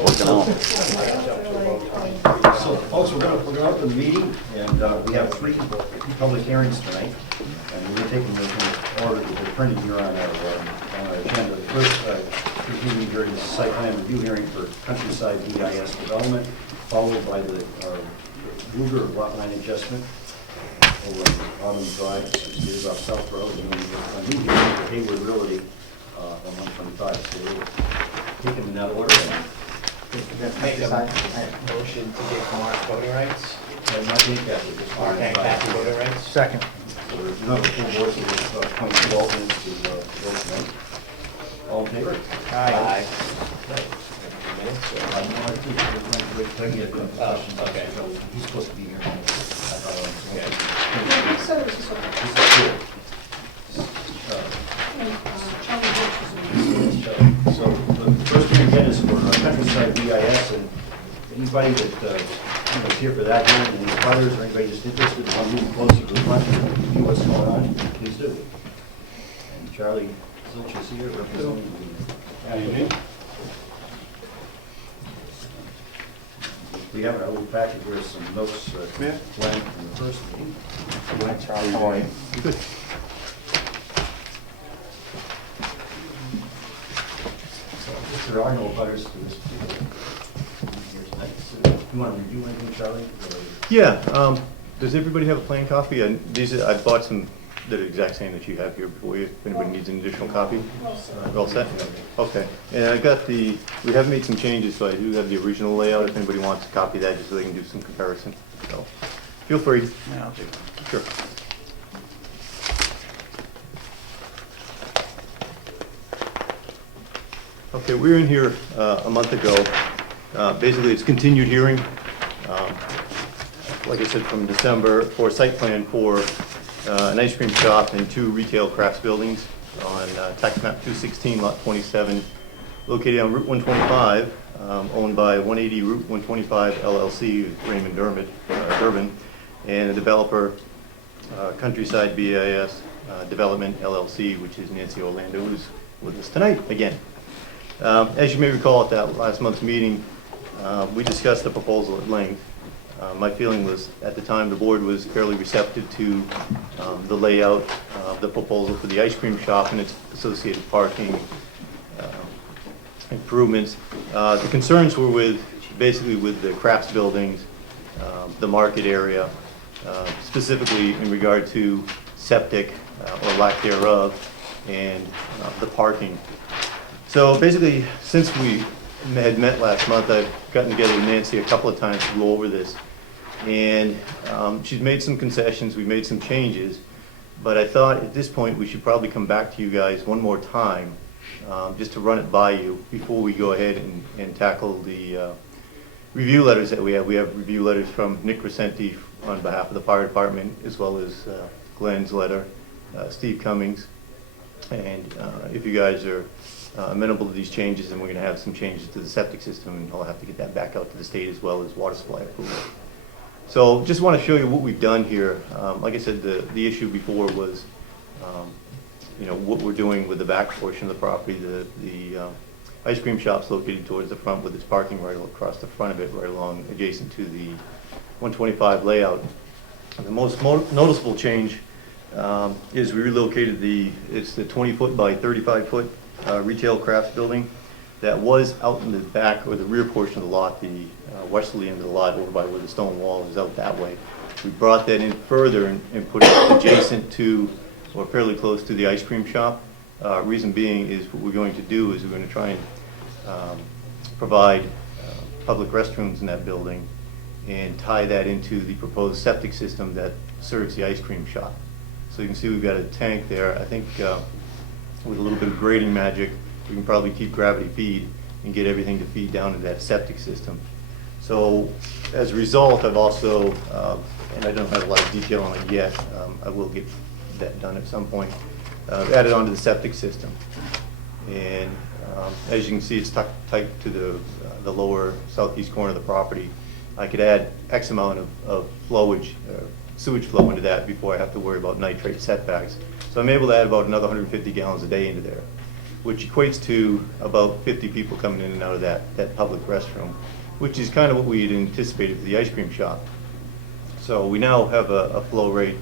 working on. So, folks, we're going to open the meeting, and we have three public hearings tonight, and we're taking those in order that they're printed here on our agenda. The first hearing here is site plan review hearing for Countryside EIS development, followed by the Ruger lot line adjustment over on Autumn Drive, which is off South Road, and then a new hearing for Hayward Realty on 125. So we'll take them in that order. Make a motion to give Mark voting rights. Not make that, we just Mark and Kathy voting rights. Second. So there's another full board, so we'll appoint two alternates to vote tonight. All in favor? Aye. No, I think we're going to get questions. Okay. He's supposed to be here. Okay. This is cool. So the first hearing again is for Countryside BIS, and anybody that is here for that hearing, and any others or anybody just interested in moving closer to the front and view what's going on, please do. And Charlie Zilch is here representing the. We have our little package here, some notes, Glenn, from the first meeting. Hi, Charlie. How are you? Good. So if there are no butters to this here tonight, so you want to review anything, Charlie? Yeah, does everybody have a plain copy? And I bought some that are exact same that you have here before you, if anybody needs an additional copy. All set? Okay. And I got we have made some changes, so I do have the original layout if anybody wants to copy that, just so they can do some comparison. So feel free. Yeah, I'll take it. Sure. Okay, we were in here a month ago. Basically, it's continued hearing. Like I said, from December for site plan for an ice cream shop and 2 retail crafts buildings on tax map 216, lot 27, located on Route 125, owned by 180 Route 125 LLC, Raymond Durbin, and the developer Countryside BIS Development LLC, which is Nancy Orlando, who's with us tonight again. As you may recall at that last month's meeting, we discussed the proposal at length. My feeling was, at the time, the board was fairly receptive to the layout of the proposal for the ice cream shop and its associated parking improvements. The concerns were basically with the crafts buildings, the market area, specifically in regard to septic or lack thereof, and the parking. So basically, since we had met last month, I've gotten together with Nancy a couple of times to go over this. And she's made some concessions, we made some changes, but I thought at this point we should probably come back to you guys one more time, just to run it by you before we go ahead and tackle the review letters that we have. We have review letters from Nick Crescenti on behalf of the fire department, as well as Glenn's letter, Steve Cummings. And if you guys are amenable to these changes, then we're going to have some changes to the septic system, and I'll have to get that back out to the state as well as water supply approval. So just want to show you what we've done here. Like I said, the issue before was, what we're doing with the back portion of the property. The ice cream shop's located towards the front with its parking right across the front of it, right along adjacent to the 125 layout. And the most noticeable change is we relocated it's the 20-foot by 35-foot retail crafts building that was out in the back or the rear portion of the lot, the westerly end of the lot over by where the stone wall is out that way. We brought that in further and put it adjacent to or fairly close to the ice cream shop. Reason being is what we're going to do is we're going to try and provide public restrooms in that building and tie that into the proposed septic system that serves the ice cream shop. So you can see we've got a tank there. I think with a little bit of grading magic, we can probably keep gravity feed and get everything to feed down to that septic system. So as a result, I've also, and I don't have a lot of detail on it yet, I will get that done at some point, added onto the septic system. And as you can see, it's tucked tight to the lower southeast corner of the property. I could add X amount of flowage, sewage flow into that before I have to worry about nitrate setbacks. So I'm able to add about another 150 gallons a day into there. which equates to about 50 people coming in and out of that public restroom, which is kind of what we had anticipated for the ice cream shop. So we now have a flow rate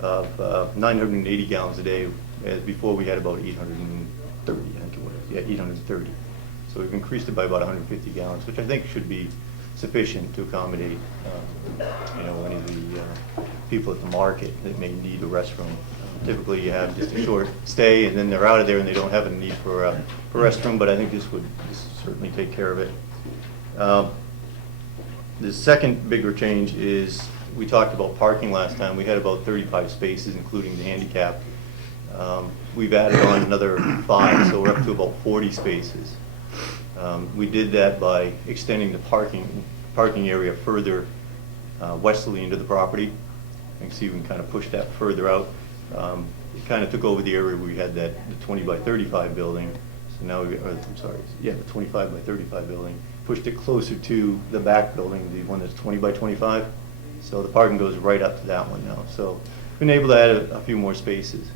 of 980 gallons a day, as before we had about 830, I think it was. Yeah, 830. So we've increased it by about 150 gallons, which I think should be sufficient to accommodate, any of the people at the market that may need a restroom. Typically, you have just a short stay, and then they're out of there, and they don't have a need for a restroom. But I think this would certainly take care of it. The second bigger change is we talked about parking last time. We had about 35 spaces, including the handicap. We've added on another 5, so we're up to about 40 spaces. We did that by extending the parking area further westerly into the property. You can see we can kind of push that further out. It kind of took over the area where we had the 20 by 35 building. So now the 25 by 35 building. Pushed it closer to the back building, the one that's 20 by 25. So the parking goes right up to that one now. So been able to add a few more spaces.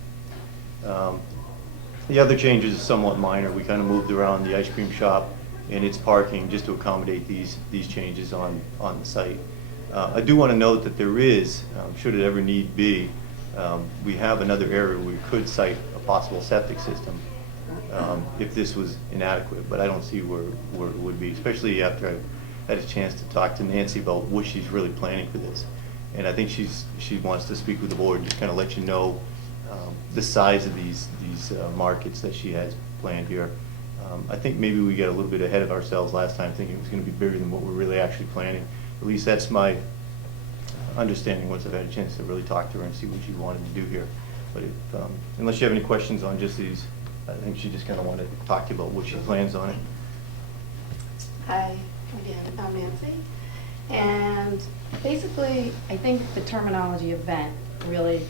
The other changes is somewhat minor. We kind of moved around the ice cream shop and its parking just to accommodate these changes on the site. I do want to note that there is, should it ever need be, we have another area where we could site a possible septic system if this was inadequate, but I don't see where it would be, especially after I've had a chance to talk to Nancy about what she's really planning for this. And I think she wants to speak with the board and just kind of let you know the size of these markets that she has planned here. I think maybe we got a little bit ahead of ourselves last time, thinking it was going to be bigger than what we're really actually planning. At least that's my understanding once I've had a chance to really talk to her and see what she wanted to do here. But unless you have any questions on just these, I think she just kind of wanted to talk to you about what she plans on it. Hi, again, I'm Nancy. And basically, I think the terminology event really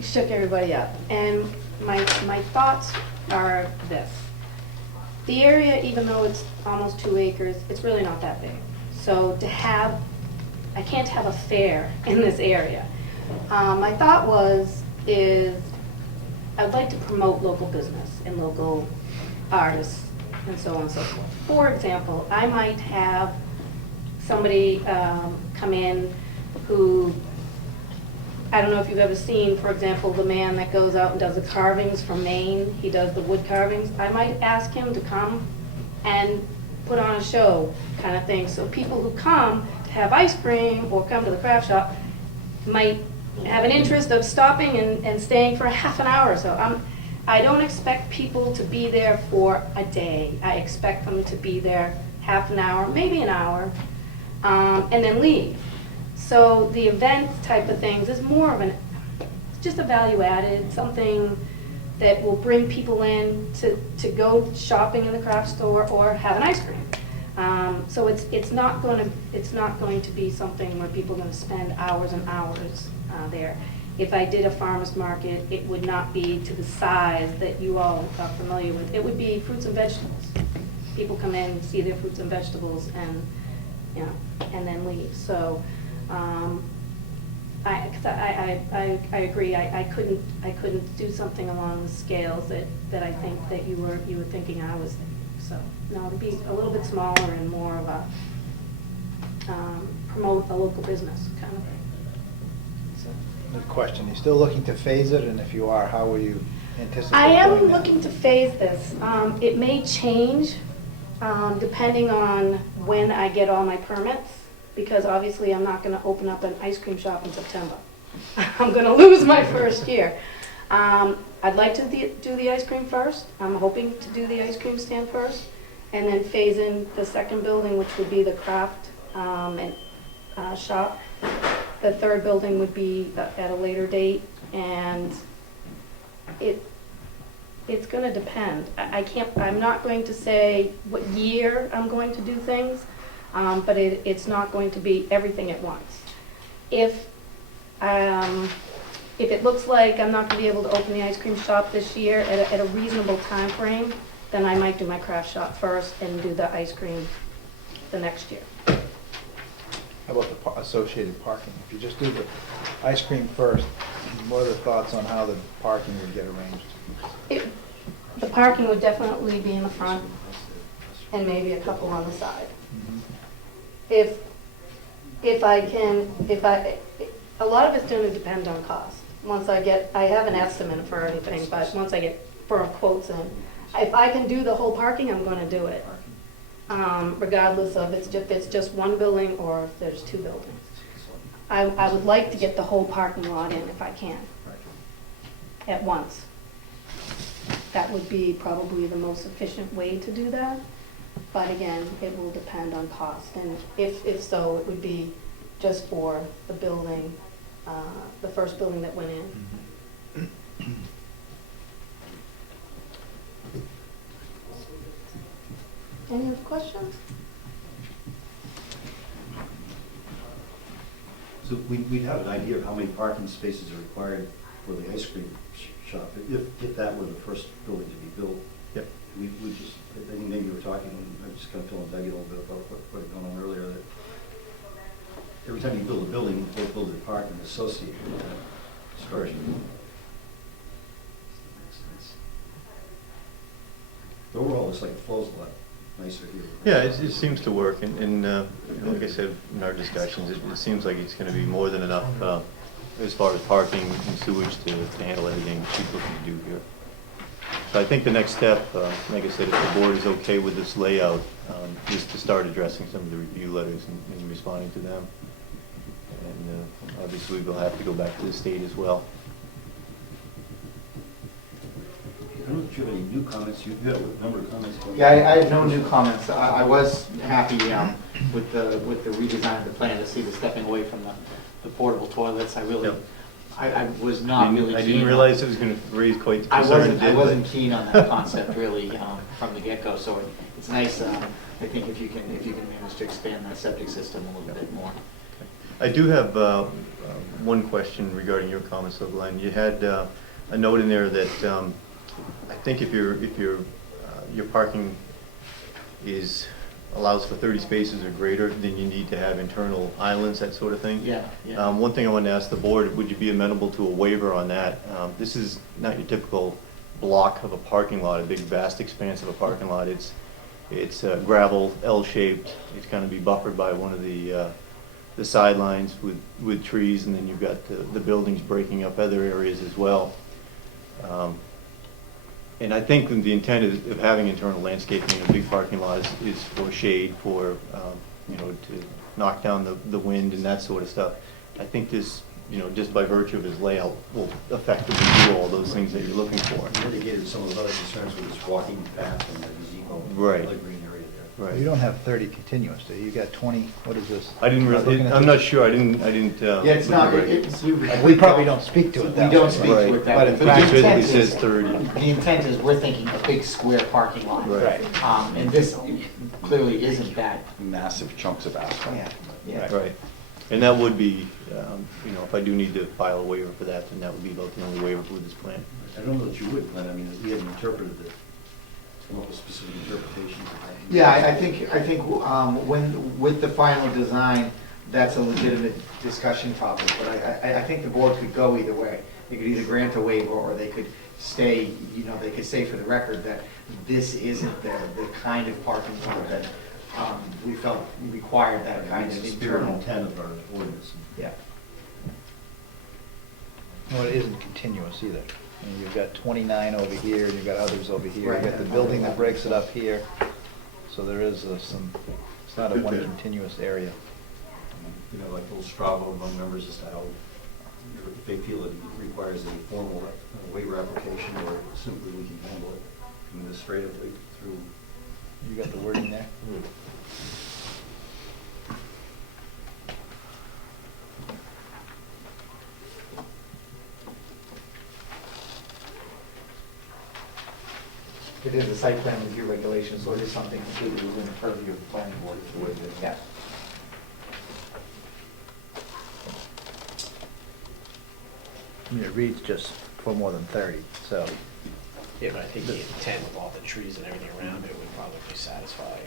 shook everybody up. And my thoughts are this. The area, even though it's almost 2 acres, it's really not that big. So I can't have a fair in this area. My thought is I'd like to promote local business and local artists and so on and so forth. For example, I might have somebody come in who, I don't know if you've ever seen, for example, the man that goes out and does the carvings from Maine. He does the wood carvings. I might ask him to come and put on a show kind of thing. So people who come to have ice cream or come to the craft shop might have an interest of stopping and staying for a half an hour or so. I don't expect people to be there for a day. I expect them to be there half an hour, maybe an hour, and then leave. So the event type of things is more of just a value added, something that will bring people in to go shopping in the craft store or have an ice cream. So it's not going to be something where people are going to spend hours and hours there. If I did a farmer's market, it would not be to the size that you all are familiar with. It would be fruits and vegetables. People come in, see their fruits and vegetables, and then leave. So I agree. I couldn't do something along the scales that I think that you were thinking I was thinking. So no, it'd be a little bit smaller and more of a promote a local business kind of thing. Good question. You're still looking to phase it, and if you are, how will you anticipate I am doing that? looking to phase this. It may change depending on when I get all my permits, because obviously I'm not going to open up an ice cream shop in September. I'm going to lose my first year. I'd like to do the ice cream first. I'm hoping to do the ice cream stand first, and then phase in the second building, which would be the craft shop. The third building would be at a later date, and it's going to depend. I'm not going to say what year I'm going to do things, but it's not going to be everything at once. If it looks like I'm not going to be able to open the ice cream shop this year at a reasonable time frame, then I might do my craft shop first and do the ice cream the next year. How about the associated parking? If you just do the ice cream first, what are the thoughts on how the parking would get arranged? the parking would definitely be in the front and maybe a couple on the side. If a lot of it's going to depend on cost. I have an estimate for everything, but once I get firm quotes in, if I can do the whole parking, I'm going to do it. Regardless of if it's just one building or if there's two buildings. I would like to get the whole parking lot in if I can, at once. That would be probably the most efficient way to do that. But again, it will depend on cost. And if so, it would be just for the building, the first building that went in. Any other questions? So we'd have an idea of how many parking spaces are required for the ice cream shop, if that were the first building to be built. Yep. We just, I think maybe you were talking, I'm just kind of feeling Dougie a little bit about what had gone on earlier, that every time you build a building, you build the parking associated with that structure. But overall, it's like it flows a lot nicer here. Yeah, it seems to work, and like I said in our discussions, it seems like it's going to be more than enough as far as parking and sewage to handle everything she's looking to do here. So I think the next step, like I said, if the board is okay with this layout, is to start addressing some of the review letters and responding to them. And obviously we'll have to go back to the state as well. I don't know if you have any new comments. You have a number of comments. Yeah, I have no new comments. I was happy with the redesign of the plan to see the stepping away from the portable toilets. I really, Yep. I was not really keen. I didn't realize it was going to raise quite the I concern. I wasn't keen on that concept really from the get-go. So it's nice. I think if you can manage to expand that septic system a little bit more. I do have one question regarding your comments, though, Glenn. You had a note in there that I think if your parking allows for 30 spaces or greater, then you need to have internal islands, that sort of thing. Yeah, yeah. One thing I wanted to ask the board, would you be amenable to a waiver on that? This is not your typical block of a parking lot, a big vast expanse of a parking lot. It's gravel, L-shaped. It's going to be buffered by one of the sidelines with trees, and then you've got the buildings breaking up other areas as well. And I think the intent of having internal landscaping in a big parking lot is for shade, for to knock down the wind and that sort of stuff. I think this, just by virtue of his layout, will effectively do all those things that you're looking for. You indicated some of the other concerns with this walking path and the gazebo. Right. The green area there. Right. You don't have 30 continuous, do you? You got 20, what is this? I didn't really. I'm not sure. I didn't. Yeah, it's not. We probably don't speak to it that We don't way. speak to it that But way. in The fact, physically intent is- says 30. The intent is we're thinking a big square parking lot. Right. And this clearly isn't that. Massive chunks of asphalt. Yeah. Right. And that would be, if I do need to file a waiver for that, then that would be about the only waiver with this plan. I don't know that you would, Glenn. I mean, we haven't interpreted it. Come up with specific interpretations. Yeah, I think with the final design, that's a legitimate discussion topic, but I think the board could go either way. They could either grant a waiver, or they could stay, they could say for the record that this isn't the kind of parking lot that we felt required that kind of The spirit and internal. intent of our ordinance. Yeah. Well, it isn't continuous either. I mean, you've got 29 over here, and you've got others over here. Right. You've got the building that breaks it up here. So there is it's not a one continuous area. Like little straw vote among members as to how, if they feel it requires a formal waiver application, or simply we can handle it administratively through. You got the wording there? It is a site plan review regulation, so it is something completely within the purview of the planning board. Yeah. I mean, it reads just for more than 30, so. Yeah, but I think the intent with all the trees and everything around it would probably satisfy.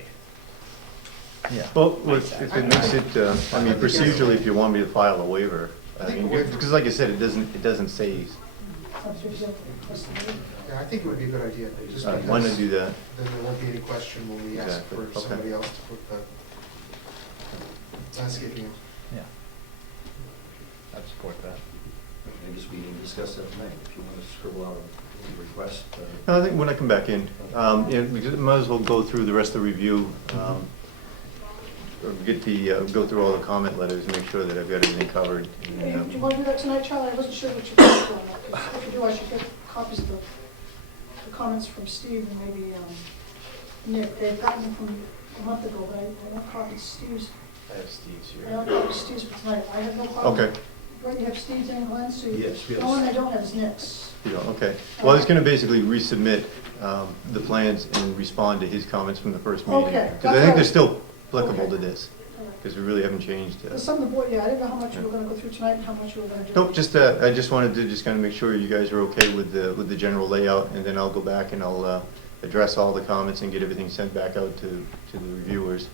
Yeah. Well, if it makes it, procedurally, if you want me to file a waiver, because like I said, it doesn't say Yeah, I think it would be a good idea, just Why because not do that? then there won't be any question when we ask Exactly, for okay. somebody else to put the landscaping in. Yeah. I'd support that. I guess we can discuss that tonight, if you want to scribble out a request. No, I think when I come back in, we might as well go through the rest of the review, or get the, go through all the comment letters and make sure that I've got everything covered. And, Hey, do you want to do that tonight, Charlie? I wasn't sure what you were doing. If you do, I should get copies of the comments from Steve and maybe Nick. They've gotten them from a month ago, but I want copies of Steve's. I have Steve's I here. want copies of Steve's for tonight. I have no problem. Okay. Right, you have Steve's and Glenn's, so you... Yes, yes. The one I don't have is Nick's. You know, okay. Well, I was going to basically resubmit the plans and respond to his comments from the first meeting. Okay, Because I that's think all they're right. still applicable to Okay. this, All right. because we really haven't changed. There's some of the board, yeah, I didn't know how much you were going to go through tonight and how much you were going to do. Nope, just, I just wanted to just kind of make sure you guys are okay with the general layout, and then I'll go back and I'll address all the comments and get everything sent back out to the reviewers,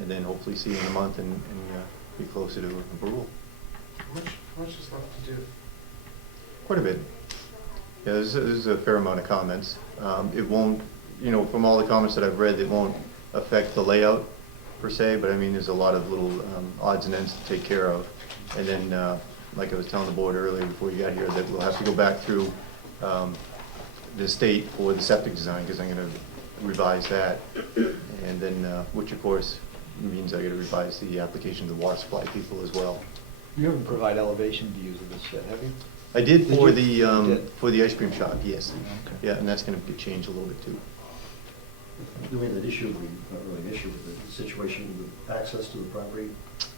and then hopefully see you in a month and be closer to approval. How much is left to do? Quite a bit. Yeah, there's a fair amount of comments. It won't, you know, from all the comments that I've read, it won't affect the layout per se, but I mean, there's a lot of little odds and ends to take care of. And then, like I was telling the board earlier before you got here, that we'll have to go back through the state for the septic design, because I'm gonna revise that. And then, which of course means I gotta revise the application to the water supply people as well. You haven't provide elevation views of this yet, have you? I did Did for you? the, You did? for the ice cream shop, yes. Okay. Yeah, and that's gonna get changed a little bit too. The way that issue, not really an issue, but the situation with access to the property.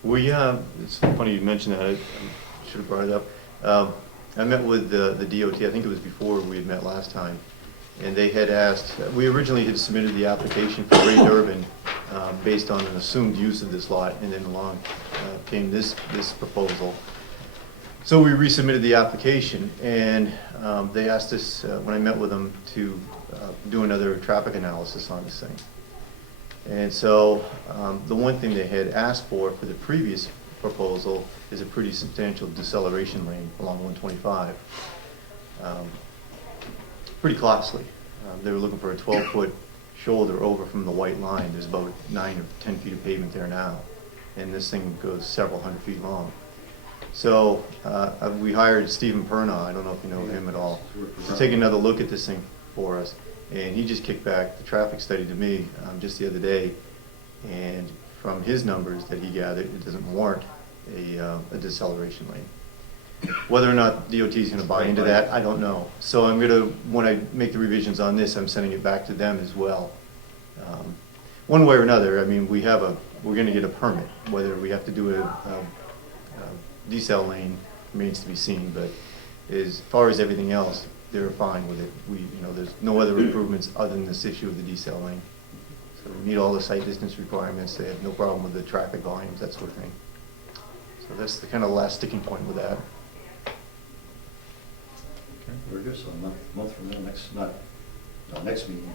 We, it's funny you mentioned that, I should have brought it up. I met with the DOT, I think it was before we had met last time, and they had asked, we originally had submitted the application for Ray Durbin based on an assumed use of this lot, and then along came this proposal. So we resubmitted the application, and they asked us, when I met with them, to do another traffic analysis on this thing. And so the one thing they had asked for the previous proposal is a pretty substantial deceleration lane along 125. Pretty costly. They were looking for a 12-foot shoulder over from the white line. There's about 9 or 10 feet of pavement there now, and this thing goes several hundred feet long. So we hired Stephen Perna, I don't know if you know him at all, to take another look at this thing for us. And he just kicked back the traffic study to me just the other day. And from his numbers that he gathered, it doesn't warrant a deceleration lane. Whether or not DOT is going to buy into that, I don't know. So I'm going to, when I make the revisions on this, I'm sending it back to them as well. One way or another, I mean, we're going to get a permit. Whether we have to do a decel lane remains to be seen, but as far as everything else, they're fine with it. There's no other improvements other than this issue of the decel lane. So we meet all the site distance requirements. They have no problem with the traffic volumes, that sort of thing. So that's the kind of last sticking point with that. Very good, so a month from now, not next meeting,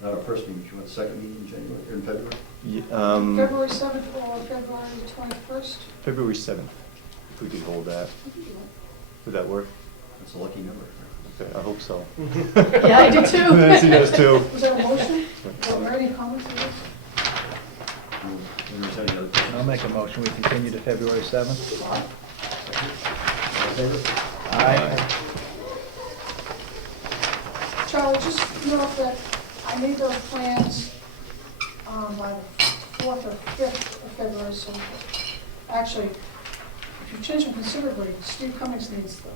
but not our first meeting, you want the second meeting in January, or in February? Yeah, February 7th or February 21st? February 7th, if we could hold that. Would that work? That's a lucky number. Okay, I hope so. Yeah, I do too. Nancy does too. Was that a motion? Are there any comments on this? If there's any other questions? I'll make a motion, we continue to February 7th. All in favor? Aye. Charlie, just note that I need those plans by the 4th or 5th of February, so actually, if you change them considerably, Steve Cummings needs them.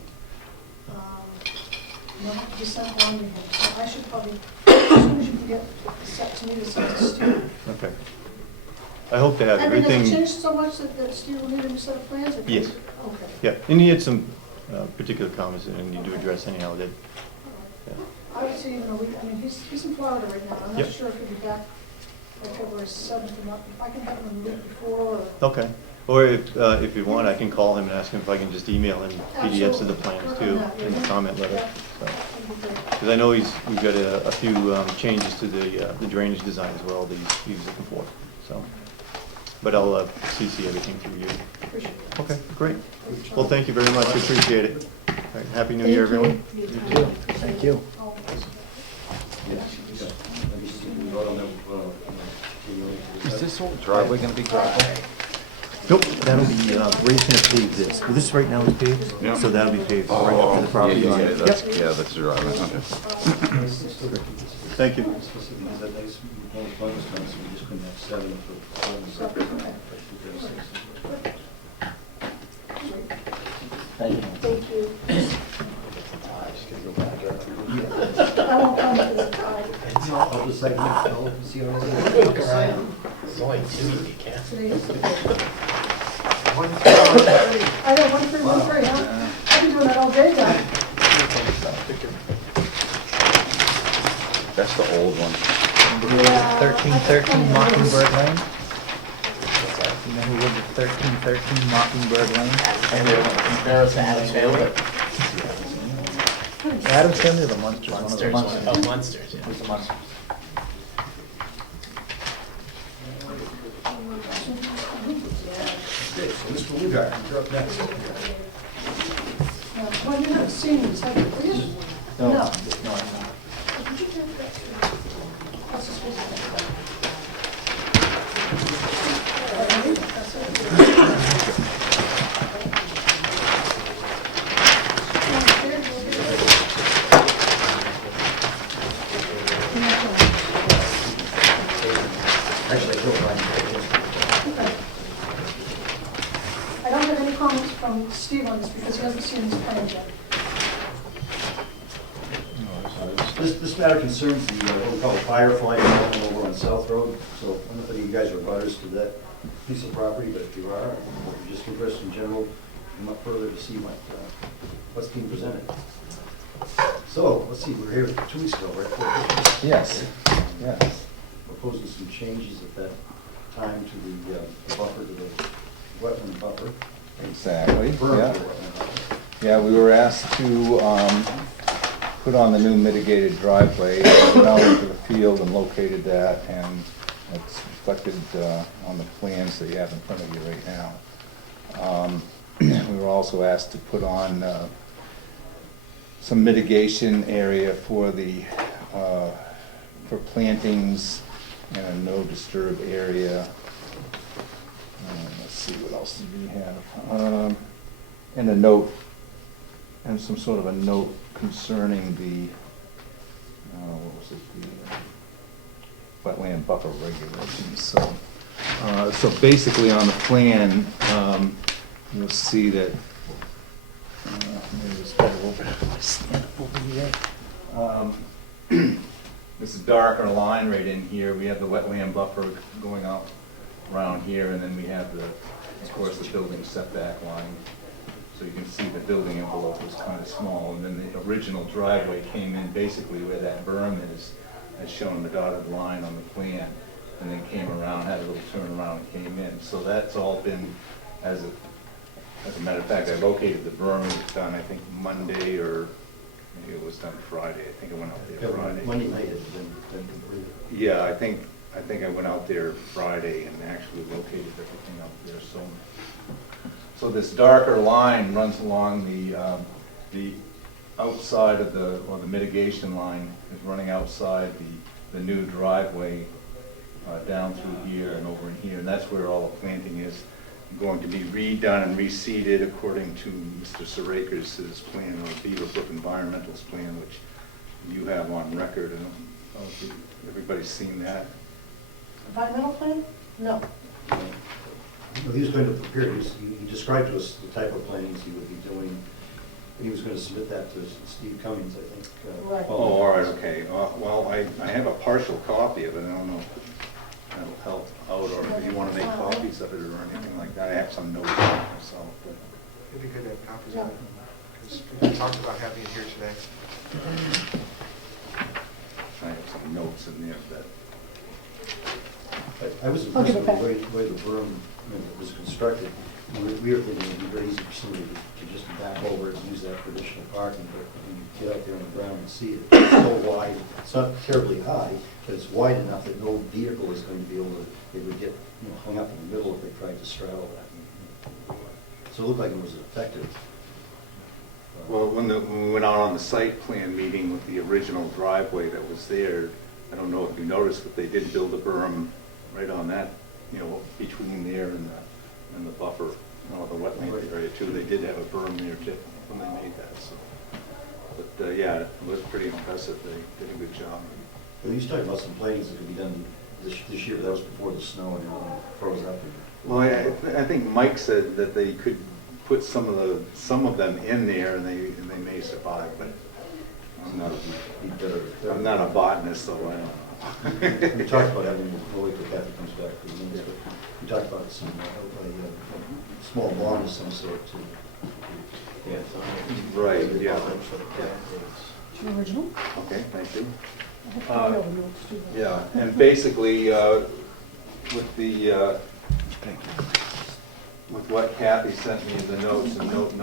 They'll have to be sent along to him, so I should probably, as soon as you can get set to me to send to Steve. Okay. I hope to have I mean, has it everything. changed so much that Steve will need a new set of plans? or- Yes. Okay. Yeah, and he had some particular comments that I need to address anyhow that, yeah. I would say, I mean, he's in Florida right now. I'm Yep. not sure if he'll be back by February 7th or not. If I can have him a week before or... Okay. Or if you want, I can call him and ask him if I can just email him PDFs of the plans too, in the comment letter. Because I know we've got a few changes to the drainage design as well that he's looking for, so. But I'll CC everything through you. Appreciate it. Okay, great. Well, thank you very much, appreciate it. right, Happy New Year, everyone. You too. Thank you. Is this whole driveway gonna be gravel? Nope, that'll be, Ray's gonna pave this. Well, this right now is paved, Yeah. so that'll be paved right up to the property line. That's, yeah, that's the driveway, okay. Thank you. Thank you. Thank you. I won't come to the time. I'll just second it. I'll see how it Look is. around. It's only two you can. Today is the day. 1:30. I know, 1313, huh? I've been doing that all day, Doc. That's the old one. Yeah, 1313 Mockingbird Lane? You know who lived at 1313 Mockingbird Lane? And they're compare us to Adam's family. Adam's Family or the Munsters? One of the Munsters, oh, Munsters, yeah. Who's the Munsters? Okay, so Mr. Lugard, you're up next. Well, you haven't seen these, have you? Have you? No. No. No, I'm not. Did you take that? What's this supposed to be? That's Actually, I don't mind. Okay. I don't have any comments from Steve on this because he hasn't seen this plan yet. This matter concerns the, what we call Firefly development over on South Road. So I don't know if any of you guys are butters to that piece of property, but if you are, or you're just interested in general, come up further to see what's being presented. So, let's see, we were here 2 weeks ago, right? Yes, yes. Proposing some changes at that time to the buffer, to the wetland buffer. Exactly, Berm yeah. to the wetland buffer. Yeah, we were asked to put on the new mitigated driveway, went out into the field and located that, and it's reflected on the plans that you have in front of you right now. We were also asked to put on some mitigation area for the, for plantings and a no disturb area. Let's see, what else did we have? And a note, and some sort of a note concerning the, what was it, the wetland buffer regulations. So basically on the plan, you'll see that, maybe it's better over, stand up over here. This darker line right in here, we have the wetland buffer going out around here, and then we have the, of course, the building setback line. So you can see the building envelope was kind of small, and then the original driveway came in basically where that berm is, as shown in the dotted line on the plan, and then came around, had a little turnaround and came in. So that's all been, as a matter of fact, I located the berm, it was done, I think, Monday, or maybe it was done Friday. I think I went out there Friday. Monday night has been completed. Yeah, I think I went out there Friday and actually located everything out there, so this darker line runs along the outside of the, or the mitigation line is running outside the new driveway down through here and over in here, and that's where all the planting is going to be redone and reseeded according to Mr. Sarakas' plan, or Beaverbrook Environmental's plan, which you have on record. I don't know if everybody's seen that. Environmental plan? No. Well, he was going to prepare, he described to us the type of plantings he would be doing. He was going to submit that to Steve Cummings, I think. Right. Oh, all right, okay. Well, I have a partial copy of it. I don't know if that'll help out, or if you want to make copies of it or anything like that. I have some notes on it myself, but. It'd be good to have copies of it, because we talked about having it here today. I have some notes in there that. I was I'll give impressed it with the way the berm was constructed. We were thinking it'd be very easy for somebody to just back over and use that for additional parking, but when you get out there on the ground and see it, it's so wide, it's not terribly high, but it's wide enough that no vehicle is going to be able to, they would get, hung up in the middle if they tried to straddle that. So it looked like it was effective. Well, when we went out on the site plan meeting with the original driveway that was there, I don't know if you noticed, but they did build a berm right on that, between there and the buffer, the wetland area too. They did have a berm there too when they made that, so. But, yeah, it was pretty impressive. They did a good job. Well, you talked about some plantings that could be done this year, but that was before the snow and everything froze up. Well, I think Mike said that they could put some of them in there and they may survive, but I'm not a botanist, so I don't know. We talked about having, we'll wait till Kathy comes back for the minutes, but we talked about some, a small barn of some sort to. Yeah, so Right, yeah. It's the original. Okay, thank you. I have to go over notes too. Yeah, and basically, with the, with what Kathy sent me in the notes, and note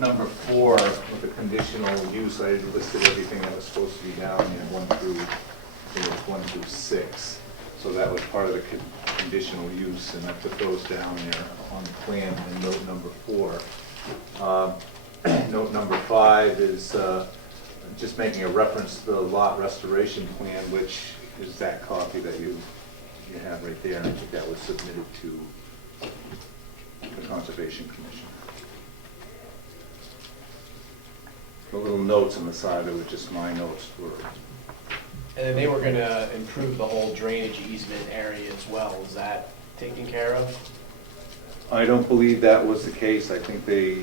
number 4, with the conditional use, I listed everything that was supposed to be down there, 1 through 6. So that was part of the conditional use, and I put those down there on the plan in note number 4. Note number 5 is just making a reference to the lot restoration plan, which is that copy that you have right there. I think that was submitted to the Conservation Commission. The little notes on the side, they were just my notes were. And then they were gonna improve the whole drainage easement area as well. Is that taken care of? I don't believe that was the case. I think the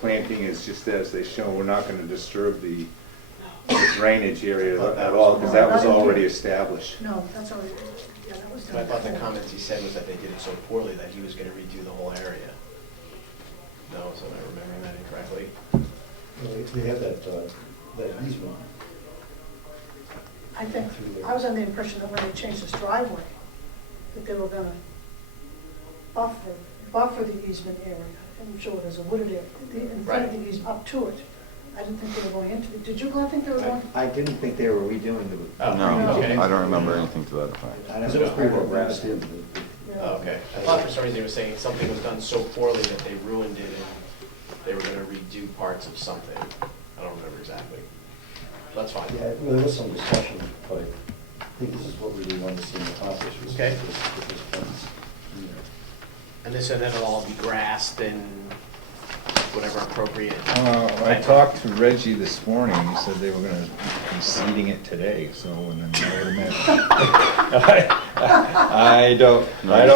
planting is just as they show. We're not gonna disturb the drainage area at all, because that was already established. No, that's already, yeah, that was done. I thought the comments he said was that they did it so poorly that he was gonna redo the whole area. No, so am I remembering that incorrectly? They have that easement. I think, I was under the impression that when they changed this driveway, that they were gonna buffer the easement area, and show it as a wooded area, in front of the easement, up to it. I didn't think they were going into it. Did you, Glenn, think they were going? I didn't think they were redoing the. Oh, No, okay. I don't remember anything to that effect. Because it was pretty well grassed in. Oh, okay. I thought for some reason they were saying something was done so poorly that they ruined it and they were gonna redo parts of something. I don't remember exactly. That's fine. Yeah, well, there was some discussion, but I think this is what we really wanted to see in the process. was Okay. this fence. And then it'll all be grassed and whatever appropriate. I talked to Reggie this morning. He said they were gonna be seeding it today, so, and then I would imagine. I don't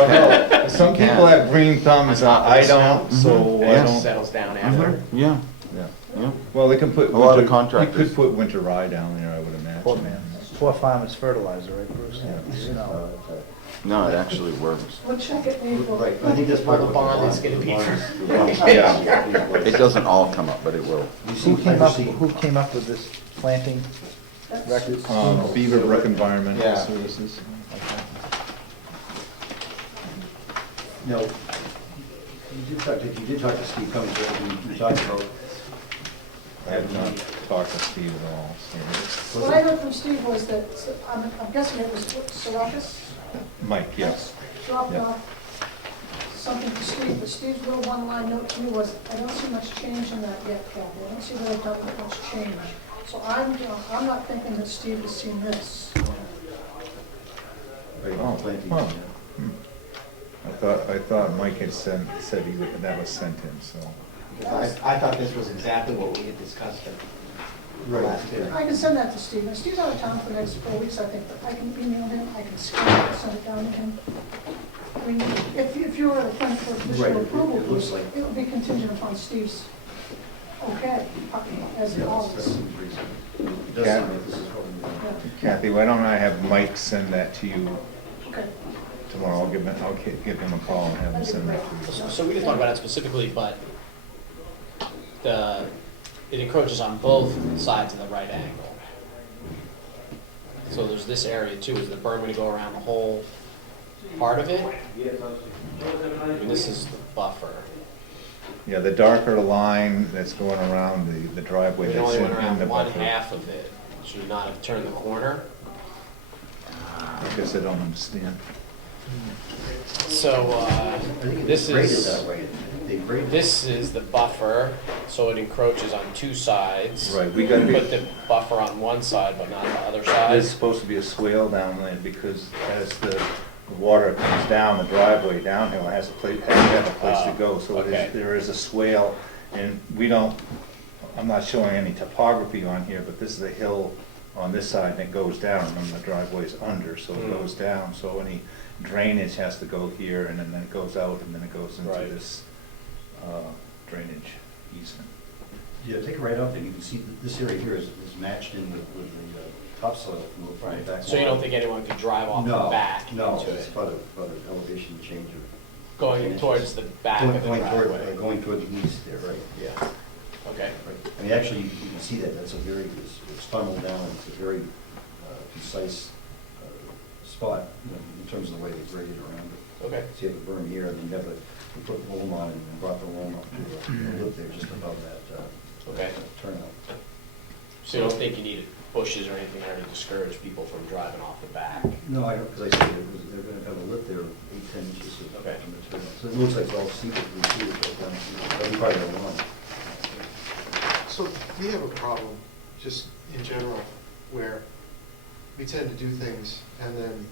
know. Some people have green thumbs, I don't, so I And it don't. settles down after. Yeah, Yeah. yeah. Well, they can put. A lot of You contractors. could put winter rye down there, I would imagine. Poor farmer's fertilizer, right, Bruce? No. No, it actually works. We'll check it, maybe we'll. Right, I think that's part of the Bond is gonna be- Yeah. It doesn't all come up, but it will. Who came up with this planting record? Beaver Brook Environmental Yeah. Services. No, you did talk to Steve Cummings, you talked about. I have not talked to Steve at all, so. What I heard from Steve was that, I'm guessing it was Sarakas? Mike, yes. Dropped Yeah. off something to Steve, but Steve's little one-line note to me was, I don't see much change in that yet, Kathy. I don't see that I've done much change. So I'm not thinking that Steve has seen this. Oh, Planting. huh. I thought Mike had said that was sent in, so. I thought this was exactly what we had discussed at the last hearing. I can send that to Steve. And Steve's out of town for the next 4 weeks, I think, but I can email him, I can scan it, send it down to him. I mean, if you were at a point for Right, official it approval, looks like. it would be contingent upon Steve's okay, as it always. It does seem like this is what we want. Yeah. Kathy, why don't I have Mike send that to you Okay. tomorrow? I'll give him a call and have him send that to you. So we didn't talk about it specifically, but it encroaches on both sides of the right angle. So there's this area too. Is the berm going to go around the whole part of it? I mean, this is the buffer. Yeah, the darker the line that's going around the driveway It that's only in went around the one buffer. half of it. Should we not have turned the corner? I guess I don't understand. So, I think it this was graded is, that way. They graded. this is the buffer, so it encroaches on two sides. Right, we gotta be, Put the buffer on one side, but not the other side. there's supposed to be a swale down there because as the water comes down the driveway downhill, it has to have a place to go. So it okay. is, there is a swale, and we don't, I'm not showing any topography on here, but this is a hill on this side and it goes down, and the driveway's under, so it goes down. So any drainage has to go here, and then it goes out, and then it goes into Right. this drainage easement. Yeah, take it right out there, you can see that this area here is matched in with the topsoil from the Right. back. So you don't think anyone could drive off the No, back no, into it's it? about an elevation change of. Going towards the back of the driveway? Going toward the east there, right. Yeah, okay. Right. I mean, actually, you can see that, that's a very, it's funneled down, it's a very concise spot, you know, in terms of the way they graded around it. Okay. So you have a berm here, and then you have you put loam on it and brought the loam up to a lip there just above that Okay. turnout. So you don't think you need bushes or anything there to discourage people from driving off the back? No, I don't, because I said they're going to have a lip there of 8-10 inches of Okay. material. So it looks like it's all seeded, we see it right down, but we probably don't want it. So we have a problem, just in general, where we tend to do things and then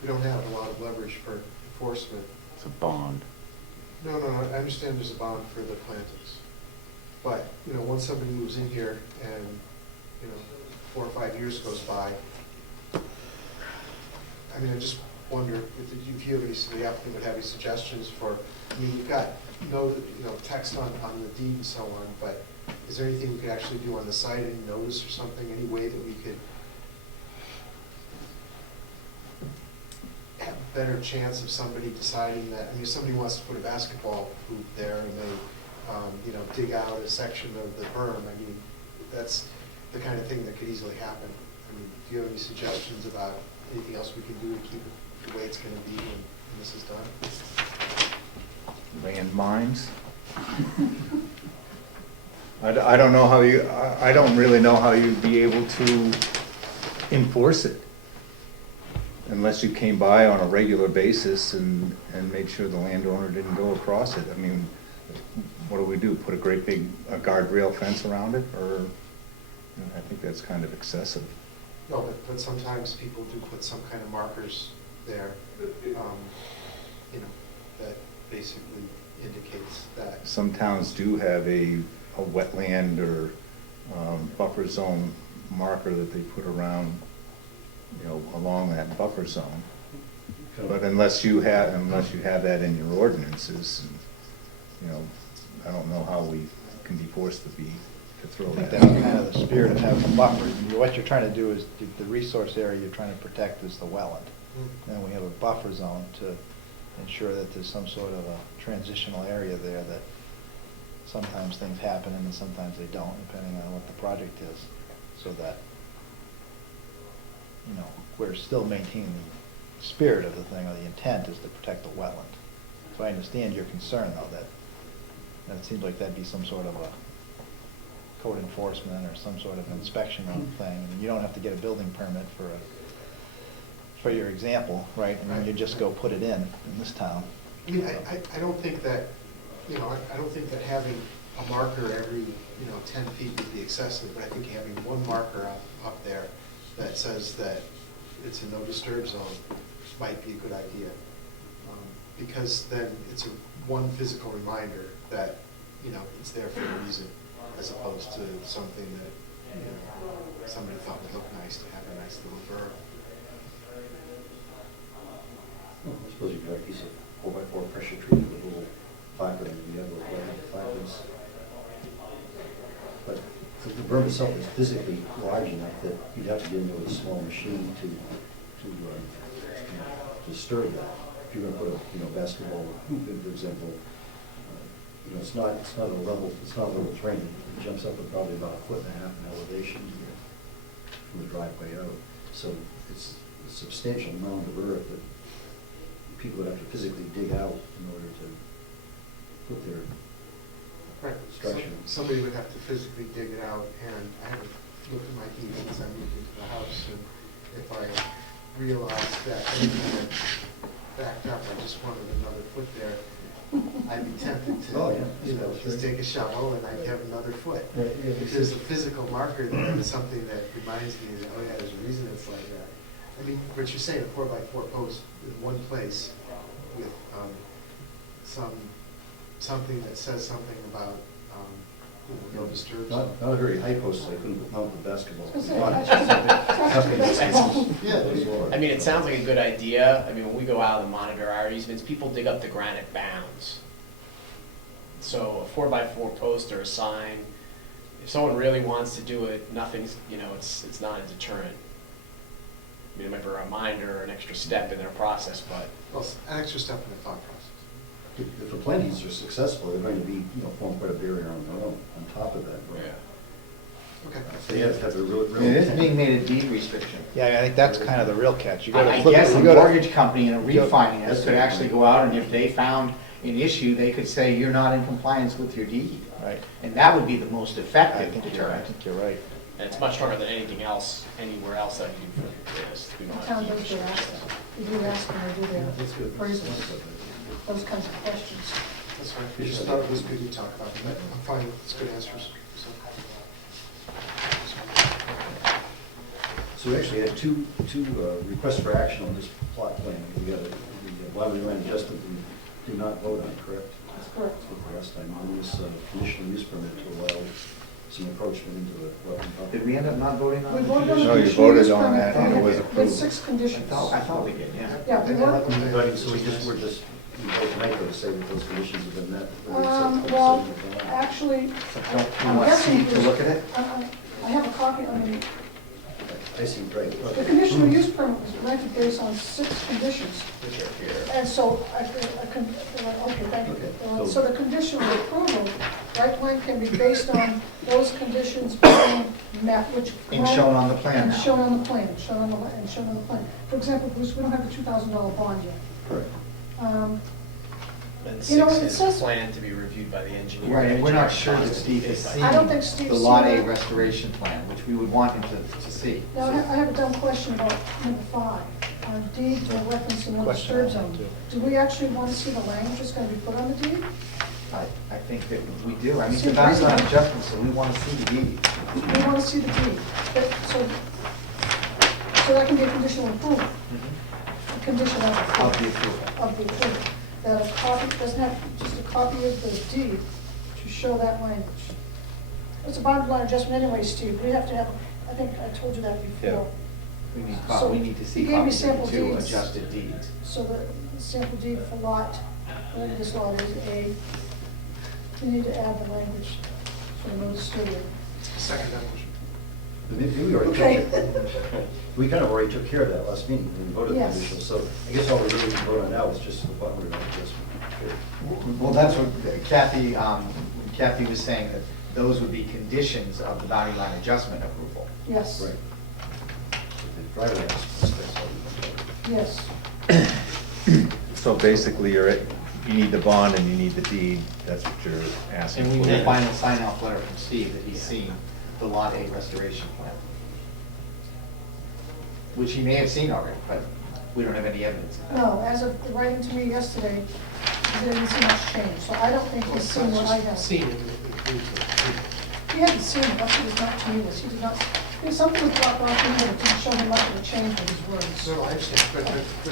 we don't have a lot of leverage for enforcement. It's a bond. No, I understand there's a bond for the plantings. But, you know, once somebody moves in here and, you know, 4 or 5 years goes by, I mean, I just wonder if you have any, the applicant would have any suggestions for, I mean, you've got no, you know, text on the deed and so on, but is there anything we could actually do on the site, any notice or something, any way that we could have a better chance of somebody deciding that, I mean, if somebody wants to put a basketball hoop there and they, you know, dig out a section of the berm, I mean, that's the kind of thing that could easily happen. I mean, do you have any suggestions about anything else we can do to keep it the way it's gonna be when this is done? Land mines. I don't know how you, I don't really know how you'd be able to enforce it unless you came by on a regular basis and made sure the landowner didn't go across it. I mean, what do we do? Put a great big guardrail fence around it, or, I think that's kind of excessive. No, but sometimes people do put some kind of markers there, you know, that basically indicates that. Some towns do have a wetland or buffer zone marker that they put around, you know, along that buffer zone. But unless you have that in your ordinances, you know, I don't know how we can be forced to throw I think that that's out. kind of the spirit of having a buffer. What you're trying to do is, the resource area you're trying to protect is the wetland. And we have a buffer zone to ensure that there's some sort of a transitional area there that sometimes things happen and then sometimes they don't, depending on what the project is. So that, you know, we're still maintaining the spirit of the thing, or the intent is to protect the wetland. So I understand your concern, though, that it seems like that'd be some sort of a code enforcement or some sort of inspection thing. And you don't have to get a building permit for your example, right? I mean, you just go put it in this town. I mean, I don't think that, you know, I don't think that having a marker every, 10 feet would be excessive, but I think having one marker up there that says that it's a no disturb zone might be a good idea. Because then it's one physical reminder that, it's there for a reason, as opposed to something that, somebody thought would look nice to have a nice little berm. Well, I suppose you could have a piece of 4x4 pressure treated with a little placard and the other placards. But the berm itself is physically large enough that you'd have to get into a small machine to disturb that. If you're going to put a basketball hoop in, for example, it's not a level terrain. It jumps up at probably about 1.5 feet in elevation from the driveway out. So it's a substantial mound of earth that people would have to physically dig out in order to put their Right. structure. Somebody would have to physically dig it out, and I haven't looked at my deed since I moved into the house, and if I realized that anything that backed up, I just wanted another foot there, I'd be tempted to, Oh, yeah. you know, just take a shovel and I'd have another foot. Yeah, yeah, If there's a physical marker there, it's something that reminds me that, oh yeah, there's a reason it's like that. I mean, what you're saying, a 4x4 post in one place with something that says something about, you know, no disturbance. Not a very high post, so I couldn't mount the basketball. I was gonna say, actually, basketball. Yeah, those are. I mean, it sounds like a good idea. I mean, when we go out and monitor our easements, people dig up the granite bounds. So a 4x4 post or a sign, if someone really wants to do it, nothing's, you know, it's not a deterrent. I mean, it might be a reminder or an extra step in their process, but Well, an extra step in the thought process. If the plantings are successful, they're going to be, you know, form quite a barrier on their own, on top of that. yeah. Okay. So you have to have a real. It is being made a deed restriction. Yeah, I think that's kind of the real catch. You go to I flip- guess you a go to- mortgage company and a go- refinance could actually go out, and if they found an issue, they could say, you're not in compliance with your deed. Right. And that would be the most I effective think deterrent. you're right. And it's much stronger than anything else, anywhere else that you do for this. We don't The have town deed does their restrictions. ask, they do ask when they do their That's good. appraisals, those kinds of questions. That's fine. I just thought it was good to talk about, but I'm fine, it's good answers. So we actually had two requests for action on this plot plan. We got the boundary line adjustment we did not vote on, correct? That's correct. The last time, on this conditional use permit to allow some encroachment into the wetland. Did we end up not voting on We it? voted on No, the you conditional use voted on permit, that and it was with approved. 6 conditions. I thought we did, yeah. Yeah, we were, But, so we vote tonight though to say that those conditions have been met. well, actually, So don't you I'm want guessing Steve to look at it? I have a copy, I mean, I see, right. the conditional use permit was granted based on 6 conditions. Which are here. And so, okay, thank you. Okay. So the conditional approval, right plan can be based on those conditions being met, which. And shown on the plan And now. shown on the plan, shown on the plan. For example, Bruce, we don't have the $2,000 bond yet. Correct. And You know, 6 it is says- planned to be reviewed by the engineer. Right, and we're not Engineer sure that costs Steve will be has paid seen by- I don't think Steve's the Lot seen A that. restoration plan, which we would want him to see. Now, I have a dumb question about number 5, on deed to reference in the Question disturb on zone. that, Do we actually want to see the language that's going to be put on the deed? I think that we do. I mean, See, the boundary line reason- adjustment, so we want to see the deed. We want to see the deed. So that can be a conditional approval, a condition of Of approval. the approval. Of the approval. That a copy, doesn't have, just a copy of the deed to show that language. It's a boundary line adjustment anyway, Steve. We have to have, I think I told you that before. So We need to see he gave me copies of sample the two deeds. adjusted deeds. So the sample deed for lot, I think this lot is A. We need to add the language for the notice studio. Second that motion. Maybe we already Okay. we kind of already took care of that last meeting when we voted the Yes. conditional. So I guess all we really can vote on now is just the boundary line adjustment. Well, that's what Kathy was saying, that those would be conditions of the boundary line adjustment approval. Yes, Right. The driveway access, that's all we can do. yes. So basically, you need the bond and you need the deed, that's what you're asking And we for. need a final sign-off letter from Steve that he's seen the Lot A restoration plan. Which he may have seen already, but we don't have any evidence of that. No, as of the writing to me yesterday, there didn't see much change, so I don't think he's seen what I have. Seen it includes it. He hadn't seen it, that's what his note to me was, he did not, there's something was dropped off in there that didn't show him much of a change with his words. No, I understand, but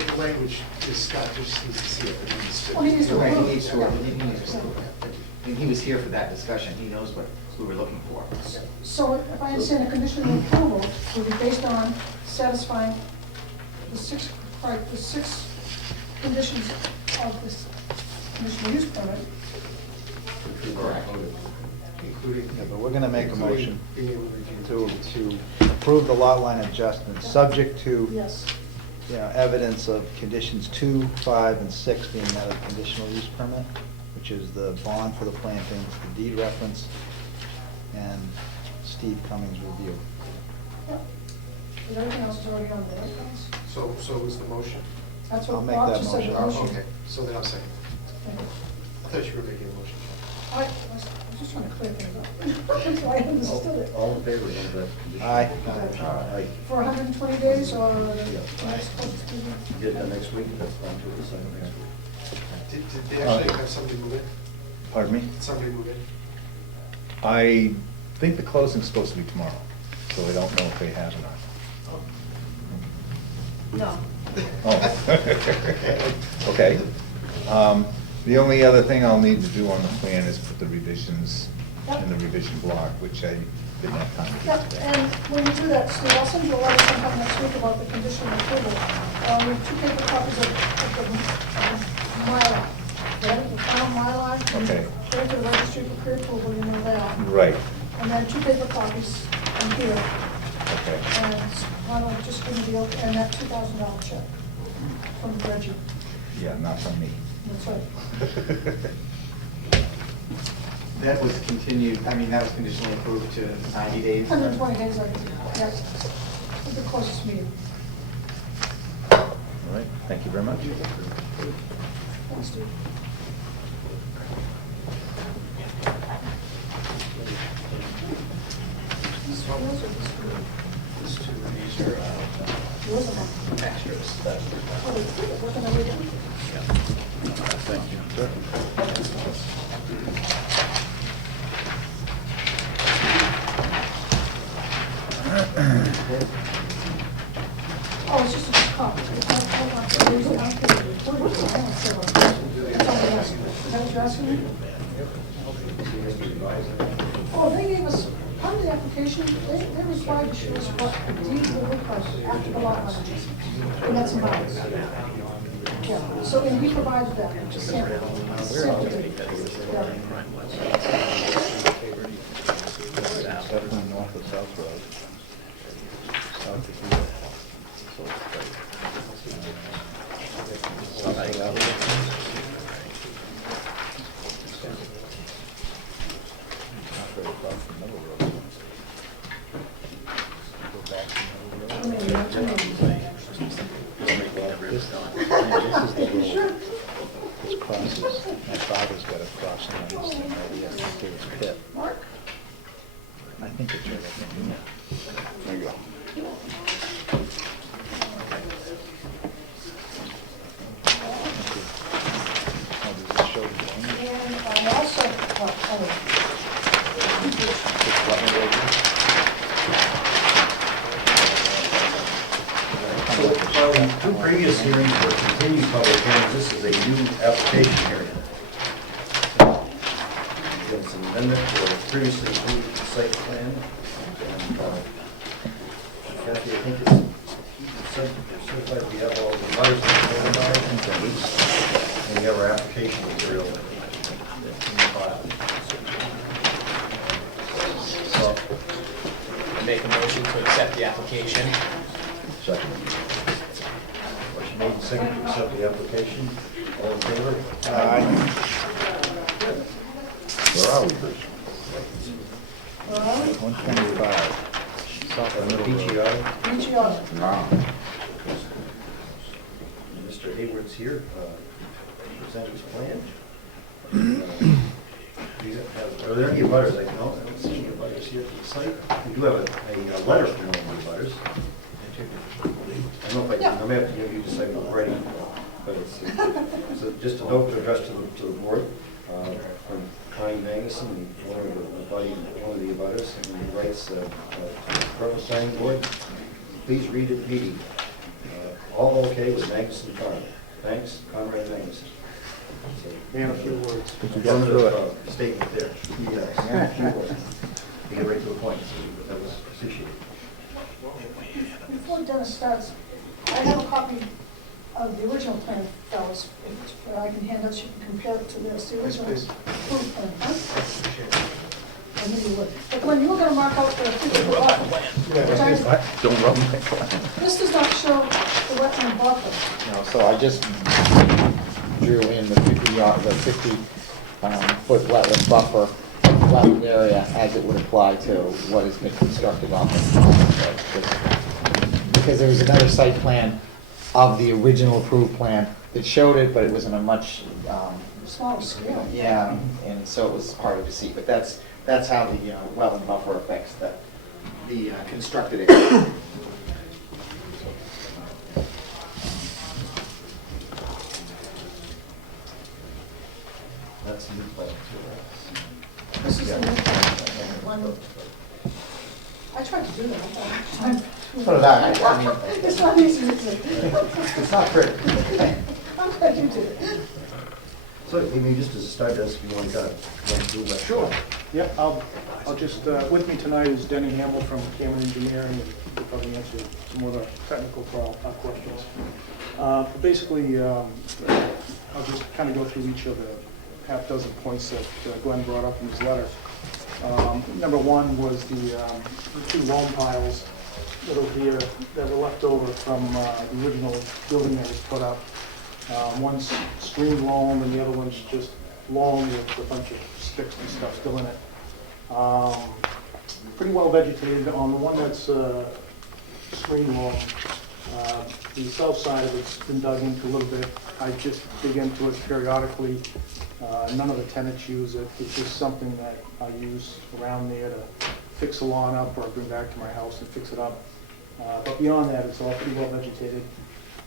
the language is, Scott just needs to see it. It needs to- Well, he needs to Right, approve. he needs to, he needs to. Okay, thank you. And he was here for that discussion, he knows what we were looking for. So if I understand, the conditional approval will be based on satisfying the 6 conditions of this conditional use permit. Which we've already Correct. voted. Including. Yeah, but we're gonna make a motion Being able to review. to approve the lot line adjustment, subject to, Yes, you know, evidence of conditions 2, 5, and 6 being met of conditional use permit, which is the bond for the plantings, the deed reference, and Steve Cummings' review. yep. Because everything else is already on there, So was the motion? that's I'll what make Bob that just said, the motion. Oh, motion. okay, so then I'll second. Okay. I thought you were making a motion. All right, let's just trying to clear things up. So I understood it. All in favor of that condition? Aye. Aye. For 120 days or the Yeah. next closest meeting? Get that next week, that's on to the second next week. Did they actually have somebody move in? Pardon me? Did somebody move in? I think the closing's supposed to be tomorrow, so I don't know if they have or not. No. Oh. Okay. The only other thing I'll need to do on the plan is put the revisions in the revision block, which I didn't have time to do Yep, today. and when you do that, Steve, I'll send you a letter sometime next week about the conditional approval. We have 2 paper copies of the Mylar, right, the final Mylar. Okay. Go to the registry for pre-approval, you know that. Right, And then 2 paper copies in here, okay. and why don't just give me the, and that $2,000 check from Reggie. Yeah, not from me. That's right. That was continued, I mean, that was conditionally approved to 90 days. 120 days, I think, yes. At the closest meeting. All right, thank you very much. Thanks, Steve. This one was or this one? These two, these are Yours or mine? extras that Oh, it's good. What can I read? Thank you. Sure. Oh, it's just a copy. It's not- I don't want to use it. I don't care what it's for. I don't care what it is. That's all I'm asking. Is that what you're asking me? Oh, they gave us, part of the application, they required to show us what the deed would look like after the lot line adjustment. And that's in mine. Yeah, so, and he provided that, just sample. Sample deed. Yeah. Definitely north of South Road. South of here. So it's south of that road. Not very far from Middle Road. Go back to Middle I Road. mean, that's amazing. This is the road. This crosses, my father's got a crossing on this thing right here, through his pit. Mark? I think it's right up in here. There you go. Oh, does it show the drainage? And I also, This wetland right here? The 2 previous hearings were continued public hearings, this is a new application hearing. It's an amendment to a previously approved site plan. And, Kathy, I think it's certified we have all the letters and we have our application material in the file. So, I make a motion to accept the application. second. Motion made and seconded to accept the application. All in favor? Where are we, Bruce? 125. South of Middle Road. PGI. BGR. Mr. Hayward's here, to present his plan. Are there any abutters? I don't see any abutters here at the site. We do have a letter from one of the abutters. I don't know if I may have to give you the site already, but it's so just a note to address to the board from Connie Magnuson, one of the abutters, and he writes, Brentwood Planning Board, please read at meeting. All okay with Magnuson Farm. Thanks, Conrad Magnuson. So, Man, a few words. You got through it. affirmative, statement there. Yeah. You get right to the point, so that was appreciated. Before Dennis starts, I have a copy of the original plan, fellas, if I can hand that, so you can compare it to this, the original please. approved plan, huh? I knew you would. But when you were gonna mark out the 50-foot buffer, Don't rub my plan. this does not show the wetland buffer. No, so I just drew in the 50-foot wetland buffer, wetland area as it would apply to what has been constructed on this project. Because there was another site plan of the original approved plan that showed it, but it was in a much smaller scale. Yeah, and so it was harder to see, but that's how the wetland buffer affects the constructed area. That's new plan. This is the new one. I tried to do that. So did I mean, It's not easy, is it? it's not pretty. I'm glad you did it. So, I mean, just as a start, if you want to kind of run through that. Sure. Yep, I'll just, with me tonight is Denny Hamel from Cameron Engineering, and he'll probably answer some more of the technical questions. But basically, I'll just kind of go through each of the half dozen points that Glenn brought up in his letter. Number one was the two loam piles that are here that were left over from the original building that was put up. One's screened loam and the other one's just loam with a bunch of sticks and stuff still in it. Pretty well vegetated. On the one that's screened loam, the south side of it's been dug into a little bit. I just dig into it periodically. None of the tenants use it. It's just something that I use around there to fix the lawn up or bring back to my house and fix it up. But beyond that, it's all pretty well vegetated.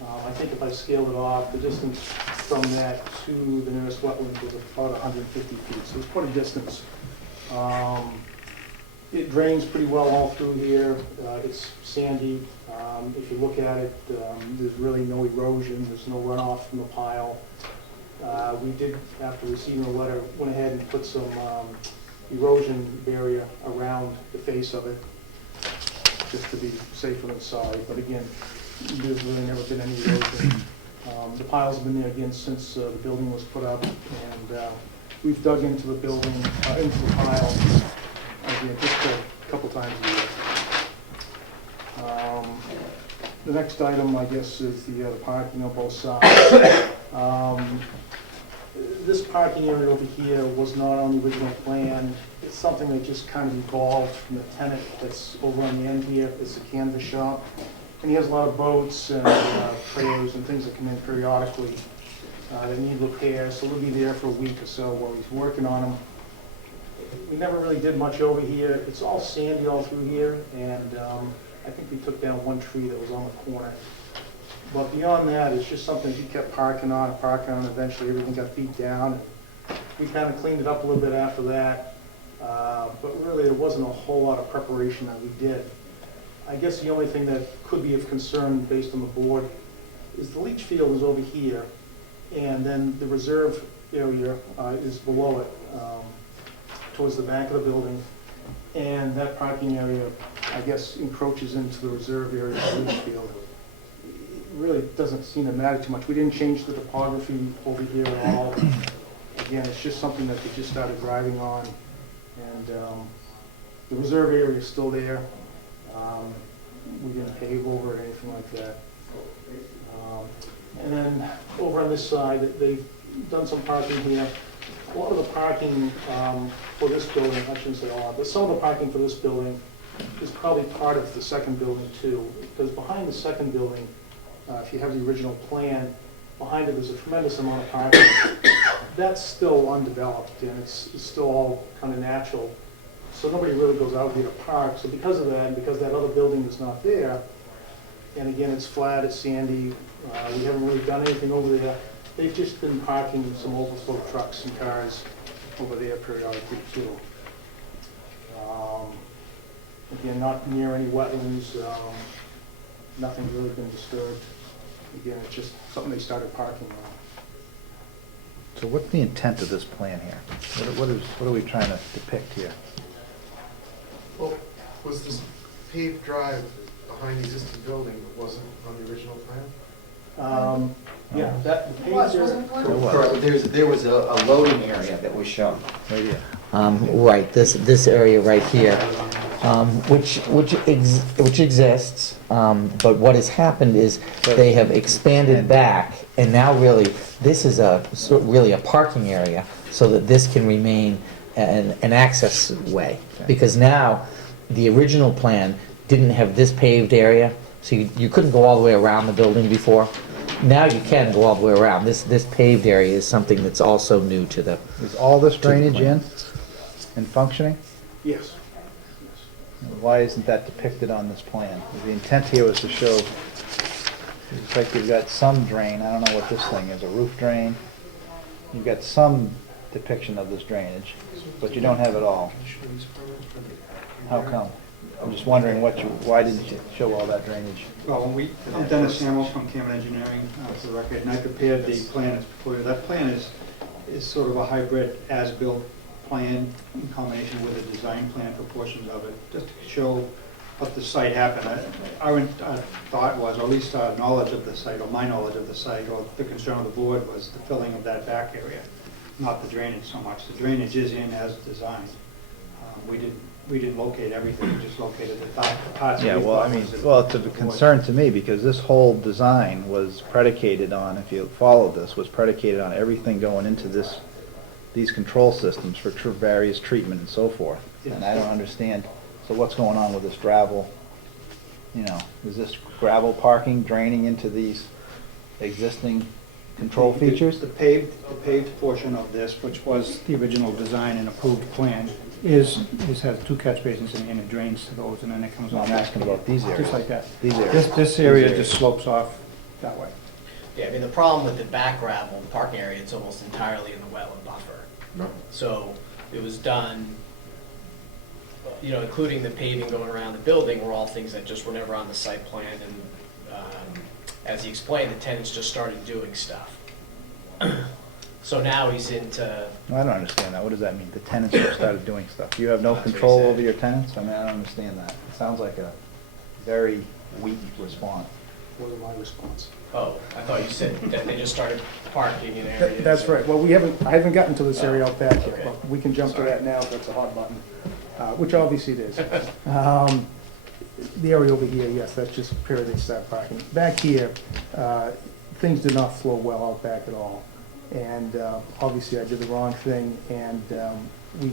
I think if I scaled it off, the distance from that to the nearest wetland was about 150 feet, so it's quite a distance. It drains pretty well all through here. It's sandy. If you look at it, there's really no erosion. There's no runoff from the pile. We did, after receiving the letter, went ahead and put some erosion barrier around the face of it, just to be safer than sorry. But again, there's really never been any erosion. The pile's been there again since the building was put up, and we've dug into the building, into the pile, again, just a couple times a year. The next item, I guess, is the parking on both sides. This parking area over here was not on the original plan. It's something that just kind of evolved from the tenant that's over on the end here. It's a canvas shop. And he has a lot of boats and trailers and things that come in periodically that need repair. So we'll be there for a week or so while he's working on them. We never really did much over here. It's all sandy all through here, and I think we took down one tree that was on the corner. But beyond that, it's just something he kept parking on. Eventually everything got beat down. We kind of cleaned it up a little bit after that. But really there wasn't a whole lot of preparation that we did. I guess the only thing that could be of concern based on the board is the leach field is over here, and then the reserve area is below it, towards the back of the building. And that parking area, I guess, encroaches into the reserve area of the leach field. It really doesn't seem to matter too much. We didn't change the topography over here at all. Again, it's just something that they just started driving on. And the reserve area is still there. We didn't pave over it or anything like that. And then over on this side, they've done some parking here. A lot of the parking for this building, I shouldn't say a lot, but some of the parking for this building is probably part of the second building too. Because behind the second building, if you have the original plan, behind it there's a tremendous amount of parking. That's still undeveloped and it's still all kind of natural. So nobody really goes out here to park. So because of that, and because that other building is not there, and again, it's flat, it's sandy, we haven't really done anything over there. They've just been parking some overflow trucks and cars over there periodically too. Again, not near any wetlands, nothing's really been disturbed. Again, it's just something they started parking on. So what's the intent of this plan here? What are we trying to depict here? Well, was this paved drive behind the existing building that wasn't on the original plan? Yeah, that Wasn't it, Glenn? Correct. There was a loading area that was shown. Right here. Right, this area right here, which exists, but what has happened is they have expanded back, and now really, this is really a parking area, so that this can remain an access way. Because now, the original plan didn't have this paved area, so you couldn't go all the way around the building before. now you can go all the way around. This paved area is something that's also new to the, Is all this the drainage plan. in and functioning? Yes. Why isn't that depicted on this plan? The intent here was to show, it's like you've got some drain, I don't know what this thing is, a roof drain. You've got some depiction of this drainage, but you don't have it all. How come? I'm just wondering why didn't you show all that drainage? Well, I'm Dennis Samuels from Cameron Engineering, for the record, and I prepared the plan as before you. That plan is sort of a hybrid as-built plan in combination with a design plan for portions of it, just to show what the site happened. Our thought was, or at least our knowledge of the site, or my knowledge of the site, or the concern of the board was the filling of that back area, not the drainage so much. The drainage is in as designed. We didn't locate everything, we just located the parts. Yeah, that we well, I thought mean, was well, it's a important. concern to me, because this whole design was predicated on, if you followed this, was predicated on everything going into these control systems for various treatment and so forth. And I don't understand, so what's going on with this gravel? You know, is this gravel parking draining into these existing control features? The paved portion of this, which was the original design and approved plan, has 2 catch basins and it drains to those, and then it comes No, off. I'm asking about these areas. Just like that. These areas. This area just slopes off that way. Yeah, I mean, the problem with the back gravel parking area, it's almost entirely in the wetland buffer. So it was done, you know, including the paving going around the building were all things that just were never on the site plan. And as he explained, the tenants just started doing stuff. So now he's into, I don't understand that. What does that mean? The tenants have started doing stuff. You have no That's what he control said. over your tenants? I mean, I don't understand that. It sounds like a very weak response. Wasn't my response. oh, I thought you said that they just started parking in areas. That's right. Well, I haven't gotten to this area out back yet, Okay. but we can jump to Sorry. that now if that's a hot button, which obviously it is. The area over here, yes, that's just purely they start parking. Back here, things did not flow well out back at all. And obviously I did the wrong thing, and we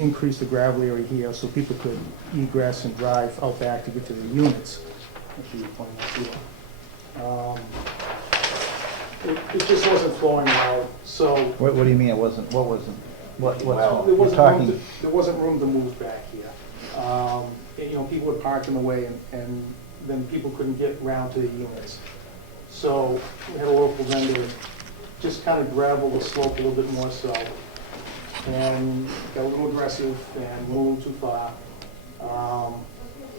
increased the gravel area here so people could egress and drive out back to get to their units. If you point out here. It just wasn't flowing well, so What do you mean it wasn't, what wasn't? What's, there you're wasn't talking, room to move back here. You know, people would park in the way, and then people couldn't get around to the units. So we had a local vendor just kind of gravel the slope a little bit more so, and got a little aggressive and moved too far.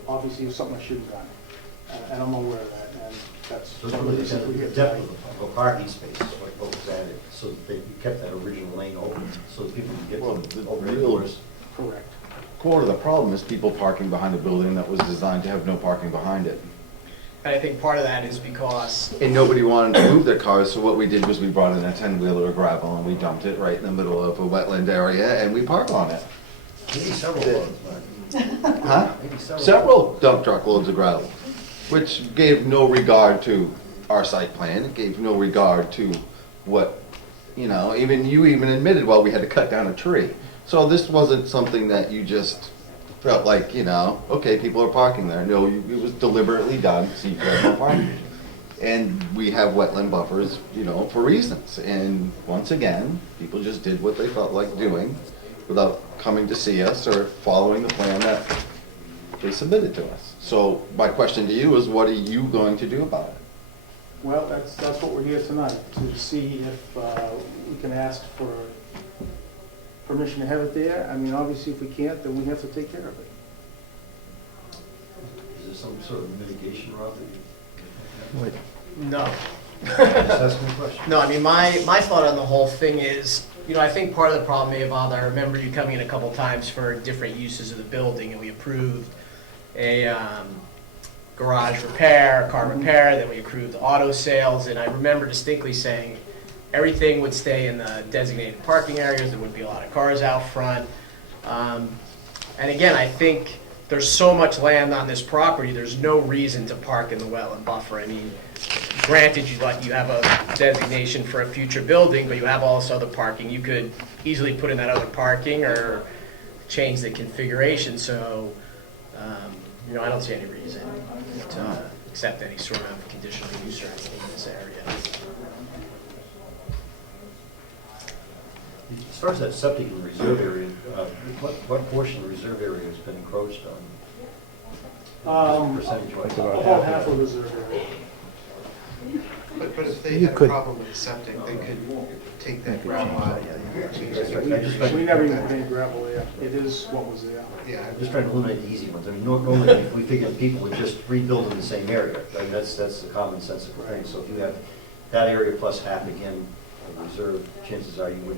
Obviously, it was something I shouldn't have done, and I'm aware of that, and that's So one of the reasons we're the here depth tonight. of the parking space, what was added, so that they kept that original lane open, so that people could get Well, to the over the real- doors. Correct. Core of the problem is people parking behind a building that was designed to have no parking behind it. And I think part of that is because, And nobody wanted to move their cars, so what we did was we brought in a 10-wheeler of gravel and we dumped it right in the middle of a wetland area and we park on it. Maybe several loads, Mark. Huh? Maybe Several dump truck loads of gravel, which gave no regard to our site plan, it gave no regard to what, you know, you even admitted, well, we had to cut down a tree. So this wasn't something that you just felt like, you know, okay, people are parking there. No, it was deliberately done, so you could have no parking. And we have wetland buffers, you know, for reasons. And once again, people just did what they felt like doing without coming to see us or following the plan that they submitted to us. So my question to you is, what are you going to do about it? Well, that's what we're here tonight, to see if we can ask for permission to have it there. I mean, obviously, if we can't, then we have to take care of it. Is there some sort of mitigation route that you? no. Assessment question? No, I mean, my thought on the whole thing is, you know, I think part of the problem may have bothered, I remember you coming in a couple times for different uses of the building, and we approved a garage repair, car repair, then we approved auto sales, and I remember distinctly saying everything would stay in the designated parking areas, there wouldn't be a lot of cars out front. And again, I think there's so much land on this property, there's no reason to park in the wetland buffer. I mean, granted, you have a designation for a future building, but you have all this other parking. You could easily put in that other parking or change the configuration, so, you know, I don't see any reason to accept any sort of conditional use or anything in this area. As far as that septic in the reserve area, what portion of the reserve area has been encroached on? Percentage-wise? About half of the reserve area. But if they You had a could- problem with the septic, they could take that gravel out. Change That's it. right. I just- We never even put any gravel there. It is what was there. Yeah, I'm just trying to eliminate the easy ones. I mean, normally, we figure people would just rebuild in the same area. I mean, that's the common sensical thing. So if you have that area plus half again of reserve, chances are you would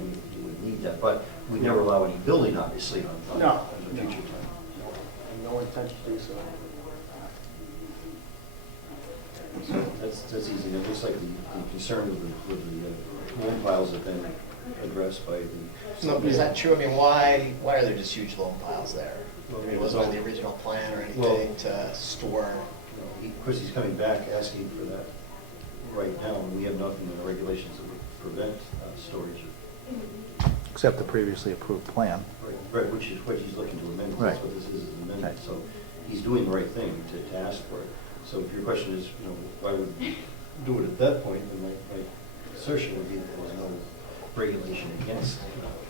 need that. But we never allow any building, obviously, on No, the no. future time. No intention to do so. That's easy. It looks like the concern with the loam piles have been addressed by the. No, is that true? I mean, why are there just huge loam piles there? I mean, it wasn't on the original plan or anything to store. Of course, he's coming back asking for that right now, and we have nothing in the regulations that would prevent storage. Except the previously approved plan. Right, which is what he's looking to amend. Right. That's what this is an amendment. Right. So he's doing the right thing to ask for it. So if your question is, why would we do it at that point, then my assertion would be that there was no regulation against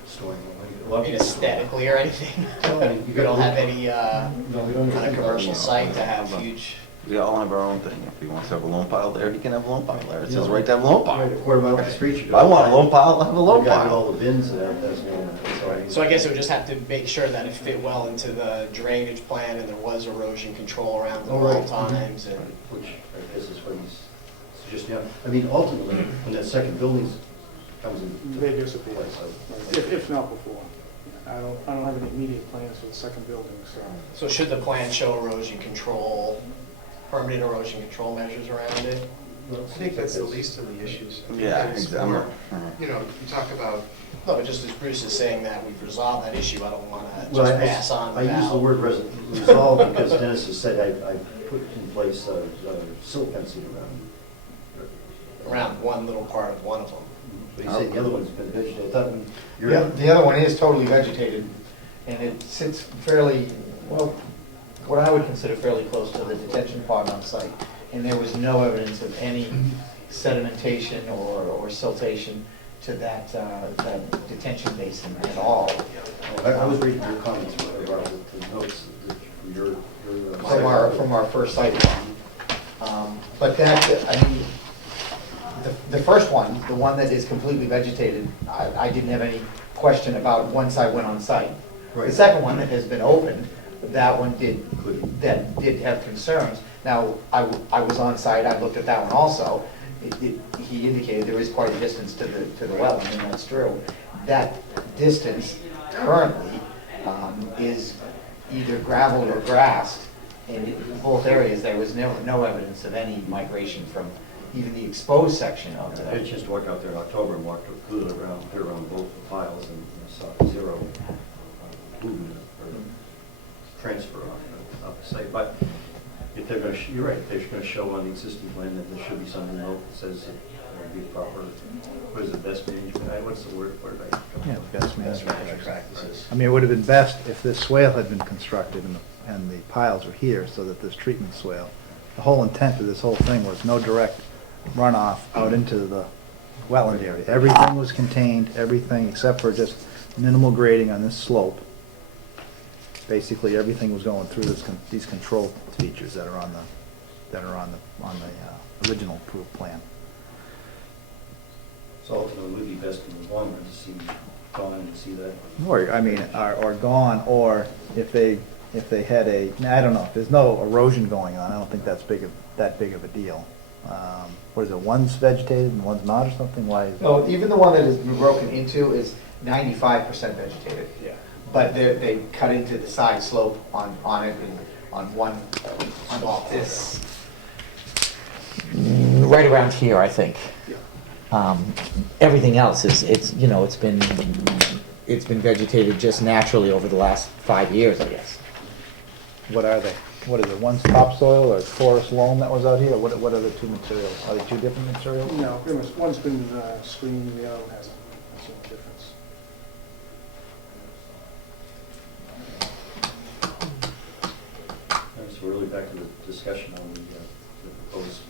storing it. I mean, aesthetically or anything? Well, I mean, You don't have any No, we don't. kind of commercial site to have huge. We all have our own thing. If he wants to have a loam pile there, he can have a loam pile there. It says right to have a loam Right, pile. a quarter mile up the street. you If go. I want a loam pile, I'll have a loam The guy with pile. all the bins and that's So I guess it would just have to make sure that it fit well into the drainage plan and there was erosion control around it Oh, at all right. times. And Which I guess is what he's suggesting. I mean, ultimately, when that second building comes in. They disappear, place, if not before. I don't have any immediate plans for the second building, so. So should the plan show erosion control, permanent erosion control measures around it? I think that's the least of the issues. I mean, Yeah, it's exactly. more, you talk about, No, but just as Bruce is saying that we've resolved that issue, I don't want to Well, just pass on I use the without. word resolve because Dennis has said I put in place silt fencing Around one little part of one of them. But you say the other one's been vegetated. I thought you're. Yeah, the other one is totally vegetated, and it sits fairly, well, what I would consider fairly close to the detention pond on site. And there was no evidence of any sedimentation or siltation to that detention basin at all. I was reading your comments about the notes from your. From our first site walk. But that, I mean, the first one, the one that is completely vegetated, I didn't have any question about once I went on site. The Right. second one that has been opened, that one did have concerns. Now, I was on site, I looked at that one also. He indicated there is quite a distance to the wetland, and that's true. That distance currently is either gravel or grassed. And in both areas, there was no evidence of any migration from even the exposed section of I had a the. chance to walk out there in October and walked clear around both the piles and saw zero movement or transfer off the site. But if they're going to, you're right, if they're going to show on the existing plan that there should be something that says that there would be proper, what is it, best management, what's the word for it? Yeah, best Best management. management practices. I mean, it would have been best if this swale had been constructed and the piles were here so that this treatment swale, the whole intent of this whole thing was no direct runoff out into the wetland area. Everything was contained, everything except for just minimal grading on this slope. Basically, everything was going through these control features that are on the original approved plan. So ultimately, it would be best in the long run to see, gone and see that. Or gone, or if they had I don't know, if there's no erosion going on, I don't think that's that big of a deal. What is it, one's vegetated and one's not or something? Why is No, even the one that has been broken into is 95% vegetated. Yeah. But they cut into the side slope on it and on one, on this. Right around here, I think. Everything else it's been vegetated just naturally over the last 5 years, I guess. What are they? What is it, one's topsoil or porous loam that was out here? What are the two materials? Are they two different materials? No, pretty much, one's been screened, the other one hasn't. That's the difference. So we're really back to the discussion on the proposed.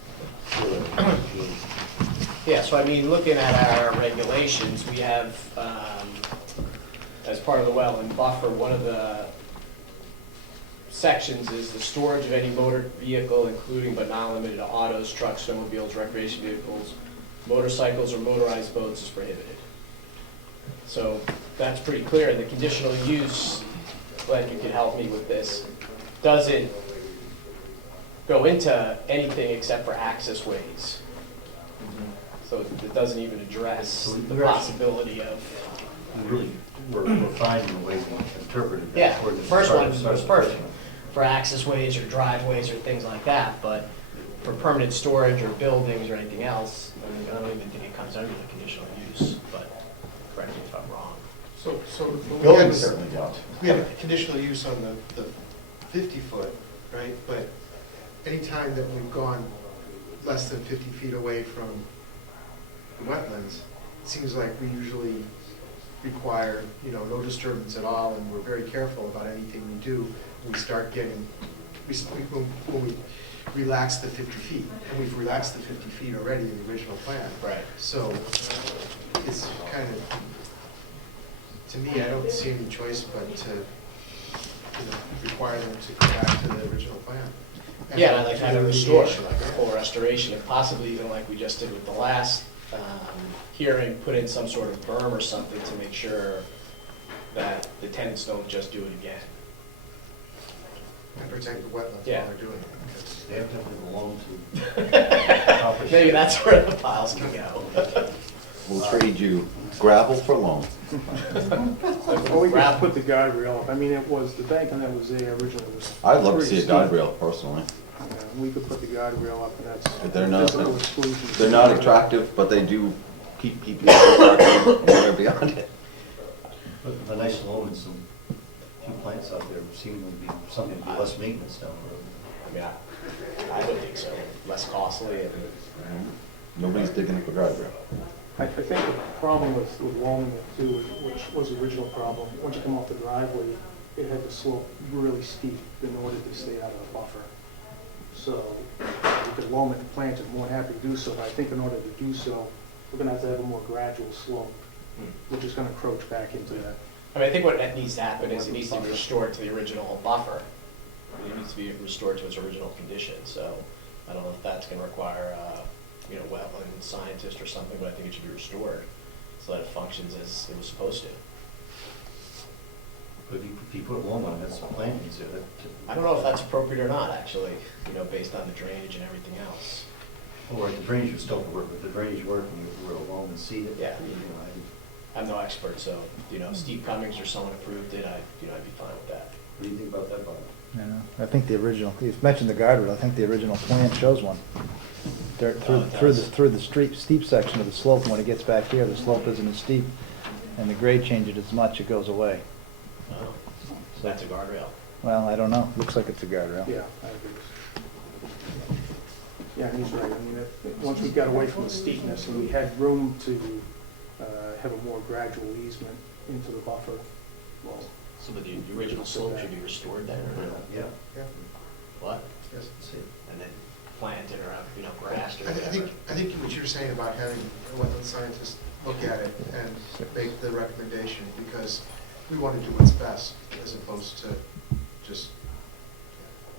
Yeah, so I mean, looking at our regulations, we have, as part of the wetland buffer, one of the sections is the storage of any motor vehicle, including but not limited to autos, trucks, snowmobiles, recreation vehicles, motorcycles, or motorized boats is prohibited. So that's pretty clear. The conditional use, Glenn, you could help me with this, doesn't go into anything except for access ways. So it doesn't even address So the we're actually- possibility of, We're fine in the way we interpreted it. yeah, the first one was Starts- perfect for access ways or driveways or things like that, but for permanent storage or buildings or anything else, I don't even think it comes under the conditional use, but correct me if I'm wrong. So Buildings certainly don't. we had a conditional use on the 50-foot, right? But anytime that we've gone less than 50 feet away from the wetlands, it seems like we usually require, no disturbance at all, and we're very careful about anything we do. We start getting, when we relax the 50 feet, and we've relaxed the 50 feet already in the original plan. Right. So it's kind of, to me, I don't see any choice but to, require them to go back to the original plan. Yeah, and I'd like to have it restored, remediation. like a full restoration, and possibly even like we just did with the last hearing, put in some sort of berm or something to make sure that the tenants don't just do it again. And protect the wetlands Yeah. while they're doing it. They have to have a loan to accomplish. Maybe that's where the piles can go. We'll trade you gravel for loan. Well, we could put the guardrail up. I mean, the bank that was there originally was. I'd love to see a pretty steep. guardrail personally. Yeah, We could put the guardrail up, and that's. But they're not- physical exclusion. They're not attractive, but they do keep people attractive anywhere beyond it. But the nice loam and some few plants out there seem to be something to be less maintenance down the road. I mean, I would think so, less costly and. Nobody's digging up a guardrail. I think the problem with loaming it too, which was the original problem, once you come off the driveway, it had to slope really steep in order to stay out of the buffer. So you could loam it and plant it, more than happy to do so, but I think in order to do so, we're gonna have to have a more gradual slope, which is gonna encroach back into that. I mean, I think what needs to happen is it needs to be restored to the original buffer. It needs to be restored to its original condition, so I don't know if that's gonna require, wetland scientist or something, but I think it should be restored so that it functions as it was supposed to. But if you put loam on, that's plantings there. I don't know if that's appropriate or not, actually, based on the drainage and everything else. Or the drainage would still work, but the drainage work when you were loam and seed it. Yeah. I'm no expert, so, Steve Cummings or someone approved it, I'd be fine with that. What do you think about that, Bob? Yeah, I think the original, you've mentioned the guardrail, I think the original plan shows one. There, through the steep section of the slope, when it gets back here, the slope isn't as steep, and the grade changes as much, it goes away. So that's a guardrail. Well, I don't know, looks like it's a guardrail. Yeah, I agree. Yeah, he's right. I mean, once we got away from the steepness and we had room to have a more gradual easement into the buffer, well, So the original slope should be restored then, or no? Yeah. Yeah. What? Yes. See. And then planted or, grassed or I whatever. think what you're saying about having a wetland scientist look at it and make the recommendation, because we want to do what's best, as opposed to just,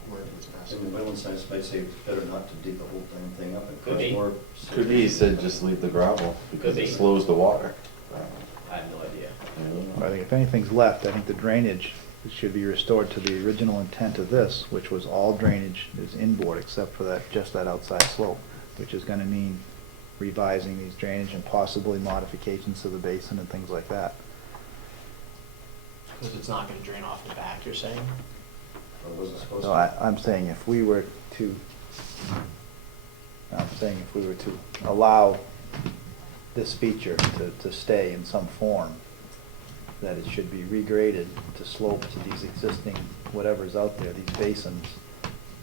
we want to do what's best. And the wetland science might say it's better not to dig the whole thing up and Could cause be. more. Could be, he said just leave the gravel because Could it be. slows the water. I have no idea. I think if anything's left, I think the drainage should be restored to the original intent of this, which was all drainage is inboard except for just that outside slope, which is gonna mean revising these drainage and possibly modifications to the basin and things like that. Because it's not gonna drain off the back, you're saying? Or wasn't supposed So to. I'm saying if we were to allow this feature to stay in some form, that it should be regraded to slope to these existing, whatever's out there, these basins,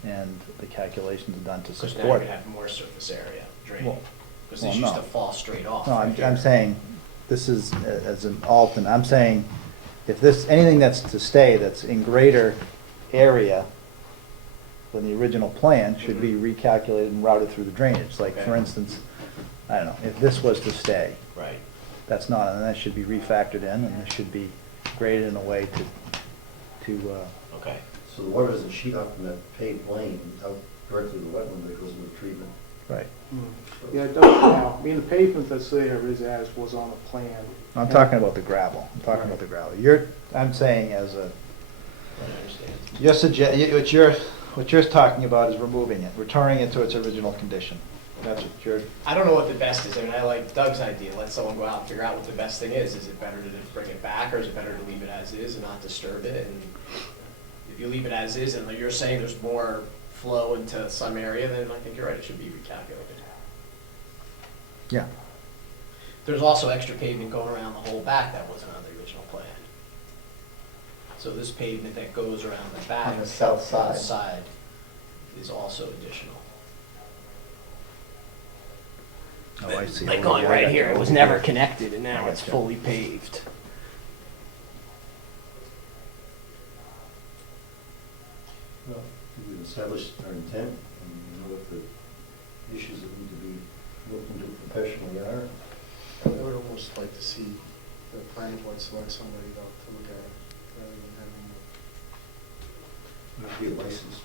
and the calculations done to Because now you're support. gonna have more surface area draining. Well, Because well, this used no. to fall straight off. No, right I'm here. saying, this is as an alternate, I'm saying, if anything that's to stay, that's in greater area, then the original plan should be recalculated and routed through the drainage. Like, for Okay. instance, I don't know, if this was to stay, Right. that's not, and that should be refactored in, and this should be graded in a way to, Okay. So the water doesn't sheet up from that paved lane out directly to the wetland, but it goes into treatment. right. Yeah, it does now. I mean, the pavement that's there is as was on the plan. I'm talking about the gravel, I'm saying as a, what you're talking about is removing it, returning it to its original condition. That's what you're, I don't know what the best is. I mean, I like Doug's idea. Let someone go out and figure out what the best thing is. Is it better to just bring it back, or is it better to leave it as is and not disturb it? And if you leave it as is, and like you're saying there's more flow into some area, then I think you're right. It should be recalculated. yeah. There's also extra pavement going around the whole back that wasn't on the original plan. So this pavement that goes around the back On the south side. side is also additional. Oh, I see. Like going right here, it was never connected, and now it's fully paved. Well, we've established our intent, and we know what the issues that need to be looked into professionally are. I would almost like to see the planning board select somebody though to look at it, rather than having It have to be a licensed,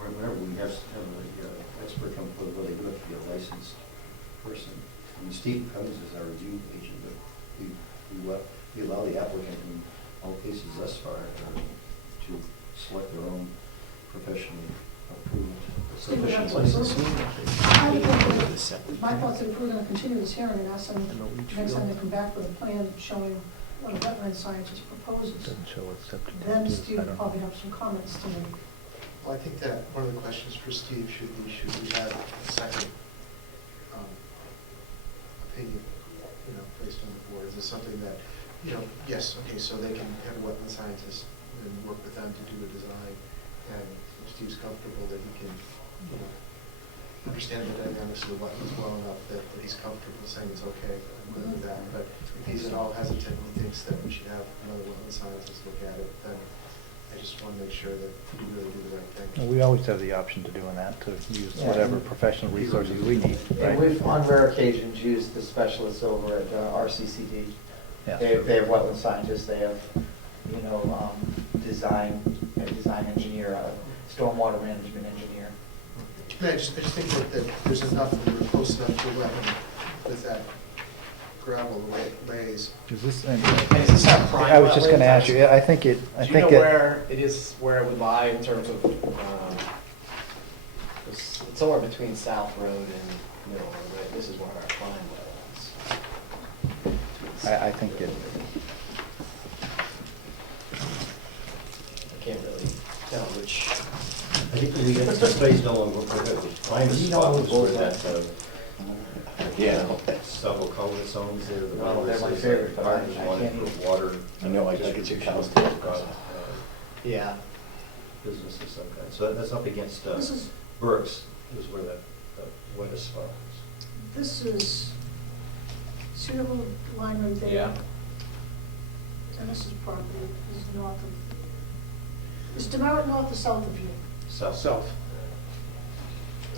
whenever we have an expert come forward, well, they do have to be a licensed person. I mean, Steve Cummings is our review agent, but we allow the applicant in all cases thus far to select their own professionally approved, sufficient license. My thoughts are if we're gonna continue this hearing and ask them, next time they come back with a plan showing what a wetland scientist proposes, Doesn't show what septic tank then is. Steve I will don't probably have some comments to make. Well, I think that one of the questions for Steve should we have a second opinion, placed on the board? Is this something that, yes, okay, so they can have a wetland scientist and work with them to do a design, and if Steve's comfortable that he can, understand the dynamics of the wetlands well enough that he's comfortable saying it's okay, I'm good with that. But if he's at all hesitant and thinks that we should have another wetland scientist look at it, then I just want to make sure that we really do the right thing. Well, we always have the option to doing that, to use whatever professional resources we need, And right? we've, on rare occasions, used the specialists over at RCCD. Yeah. They have wetland scientists, they have, design engineer, stormwater management engineer. I just think that there's enough, that we're close enough to wetland with that gravel, the way it lays. Is this, Is this our prime I was just gonna wetland? ask you, I think Do you know where it is, where it would lie in terms of, it's somewhere between South Road and Middle Road, right? This is where our prime wetlands. I think it, I can't really tell which. I think we have some studies no longer find a spot was where that, several culvert zones there. the Well, they're my wetlands, favorite, but I farmers can't wanted even- for water. I know, I get your cows. Yeah. Business of some kind. So that's up against This is, Burke's, is where that wettest spot is. this is, see the little line right there? Yeah. And this is property, this is north of, is Demerit north or south of you? South.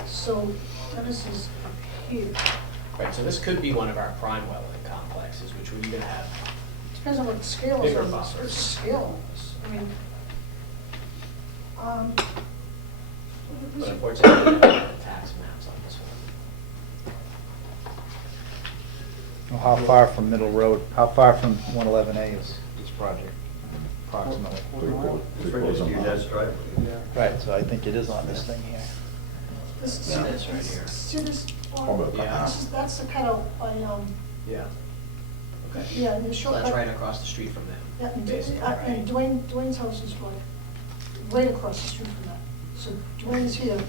So, and this is up here. Right, so this could be one of our prime wetland complexes, which would even have, Depends on what the scale is Bigger on this. buffers. What's the scale on this? I mean, but unfortunately, we don't have the tax maps on this one. how far from Middle Road, how far from 111A is this project approximately? It's your dad's driveway. Right, so I think it is on this thing here. this, Yeah, that's right here. see this, Yeah. that's the kind of, Yeah. Okay. yeah, the So short. that's right across the street from them, Yeah, basically, and right? Dwayne's house is like right across the street from that. So Dwayne's here,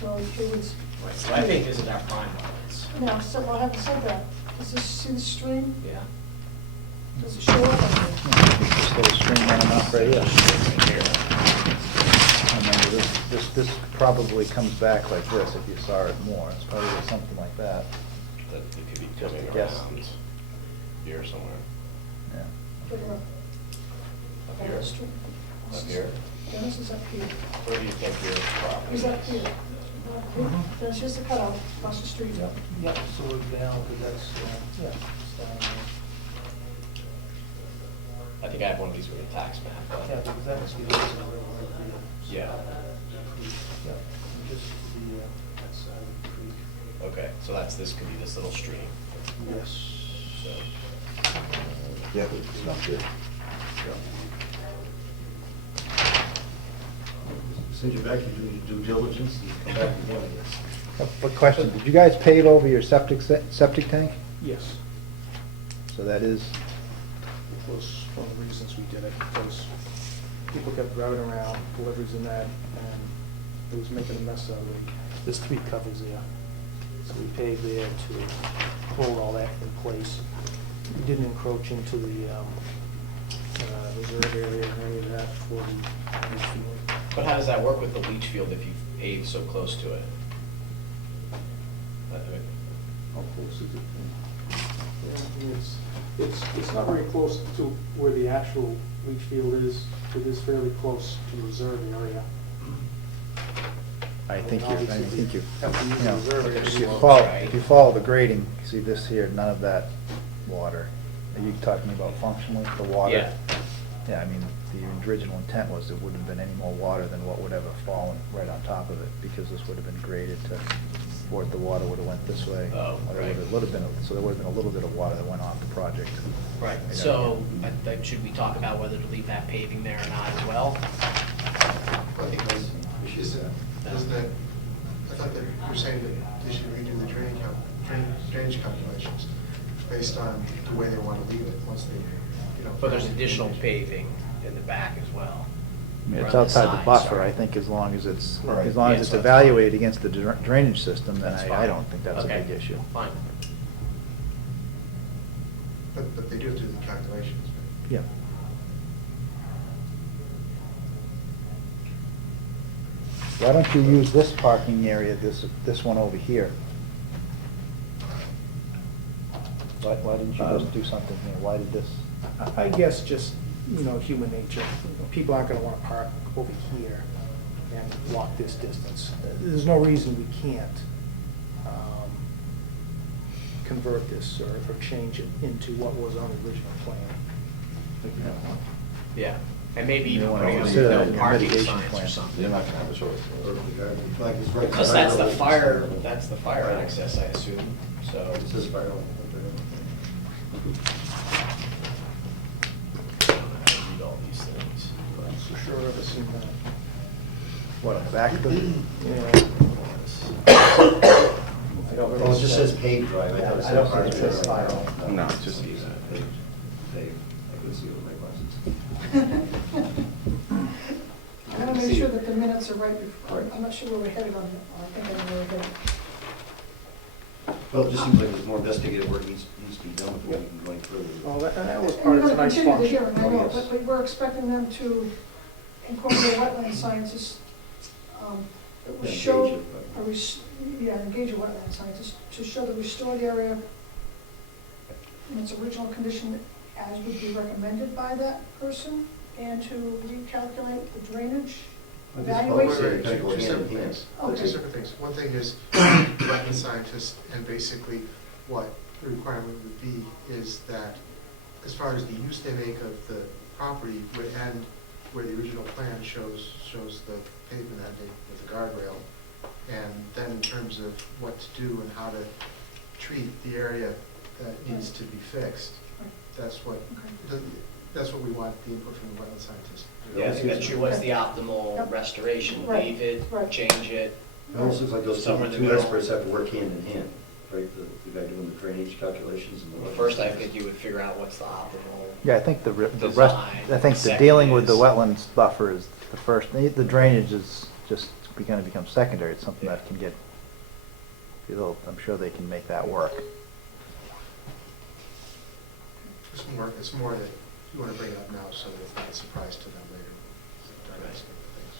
so it was, Right, so I think this is our prime wetlands. now, so I haven't said that. Does this, see the stream? Yeah. Does it show up on there? This little stream running off right here. Right here. Remember, this probably comes back like this if you saw it more. It's probably something like that. That it could be Just coming a guess. around here somewhere. Yeah. Figure out. Up On here? the stream. Up here? Dennis is up here. Where do you think your property He's up is? here. Dennis, here's the cutout across the street. Yep, so we're down, because that's, yeah, it's down there. I think I have one of these with a tax map, Yeah, but, because that must be the reason right here. yeah, Yeah, and just the, that side of the creek. okay, so this could be this little stream, Yes. so. Yeah, it's not good. Send you back, you do your due diligence, and you come back again, I guess. But question, did you guys pave over your septic tank? Yes, So that is, was one of the reasons we did it, because people kept driving around, deliveries and that, and it was making a mess out of it. There's 3 covers there, so we paved there to hold all that in place. We didn't encroach into the reserve area or any of that for the leach field. But how does that work with the leach field if you pave so close to it? I mean, How close is it? Yeah, I mean, it's not very close to where the actual leach field is. It is fairly close to the reserve area. I think you, Have to use you the know, reserve area. if you follow the grading, see this here, none of that water. Are you talking about functionally, the water? Yeah. Yeah, I mean, the original intent was there wouldn't have been any more water than what would have fallen right on top of it, because this would have been graded to, or the water would have went this way. Oh, Or there right. would have been, so there would have been a little bit of water that went off the project. Right, Yeah. so should we talk about whether to leave that paving there or not as well? Well, because, isn't it, I thought that you were saying that they should redo the drainage calculations based on the way they want to leave it, once they, you know. But there's additional paving in the back as well. I mean, it's Or on outside the side, buffer, sorry. I think, as long as it's, Right. as long Yeah, as it's so it's evaluated against the drainage system, then That's I fine. don't think that's a Okay, big issue. Fine. But they do have to do the calculations. Yeah. Why don't you use this parking area, this one over here? Why didn't you just do something here? Why did this? I guess just, human nature. People aren't gonna wanna park over here and walk this distance. There's no reason we can't convert this or change it into what was on the original plan. Yeah, and maybe even You wanna putting up consider that no in your parking mitigation signs or plan. something. You're not gonna have a choice. Like it's right Because beside that's the road. fire access, I assume, so. It says fire. I don't know how to read all these things. For sure, I've seen that. What, on the back of the? Yeah. Oh, it just says paved drive. I thought it I don't said think it says fire. fire. No, it's just Paved. Paved. I couldn't see what my glasses. I want to make sure that the minutes are right before, I'm not sure where we're headed on it. I think I know where we're headed. Well, it just seems like there's more investigative work needs to be done before we can go any further. Well, that was And part we're of going to tonight's continue the function. hearing, I Oh, know, yes. but we're expecting them to incorporate wetland scientists, that will Yeah, show, engage it, engage a wetland scientist to show the restored area in its original condition as would be recommended by that person, and to recalculate the drainage, evaluate. Very Two technical hand in separate hand. things. Okay. Two separate things. One thing is wetland scientists, and basically what the requirement would be is that as far as the use they make of the property would end where the original plan shows the pavement ending with the guardrail. And then in terms of what to do and how to treat the area that needs to be fixed, that's what we want, the input from the wetland scientist. Yeah, I think that's true. What's the optimal Yep. restoration? Right, Leave it, right. change it? It almost looks like those Somewhere in the two middle. experts have to work hand in hand, right? The guy doing the drainage calculations and the. Well, first, I think you would figure out what's the optimal. Yeah, I think the rest, Design. I think the Second dealing with the is- wetlands buffer is the first, the drainage is just gonna become secondary, it's something that can get, I'm sure they can make that work. It's more that you want to bring it up now so that it's not a surprise to them later. during this things.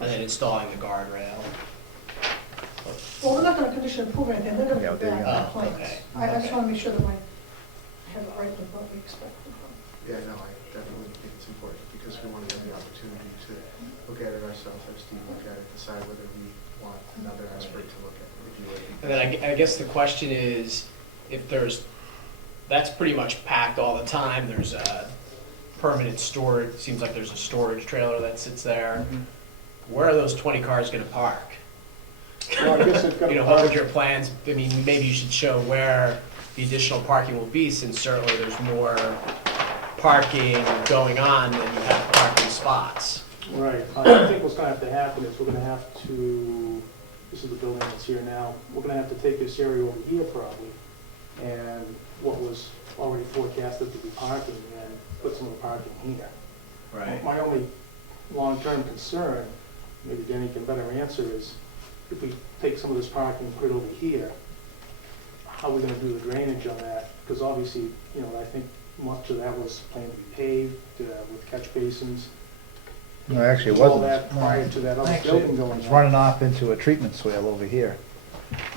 And then installing the guardrail. Well, we're not going to condition approve anything, they're going Yeah, to they're put gonna- back the plans. okay, I just okay. want to make sure that I have it right with what we expect. Yeah, no, I definitely think it's important to because we want to have the opportunity to look at it ourselves, have Steve look at it, decide whether we want another expert to look at it, review it. And then I guess the question is, if that's pretty much packed all the time, there's a permanent storage, seems like there's a storage trailer that sits there. Where are those 20 cars gonna park? Well, I guess they've got You to know, what would park, your plans, I mean, maybe you should show where the additional parking will be, since certainly there's more parking going on than you have parking spots. right, I think what's gonna have to happen is we're gonna have to, this is the building that's here now, we're gonna have to take this area over here probably, and what was already forecasted to be parking, and put some of the parking here. My only long-term concern, maybe Denny can better answer, is if we take some of this parking and put it over here, how are we gonna do the drainage on that? Because obviously, you know, I think much of that was planned to be paved with catch basins. No, actually, it All wasn't. that prior to that other Actually, building going it's on. running off into a treatment swale over here.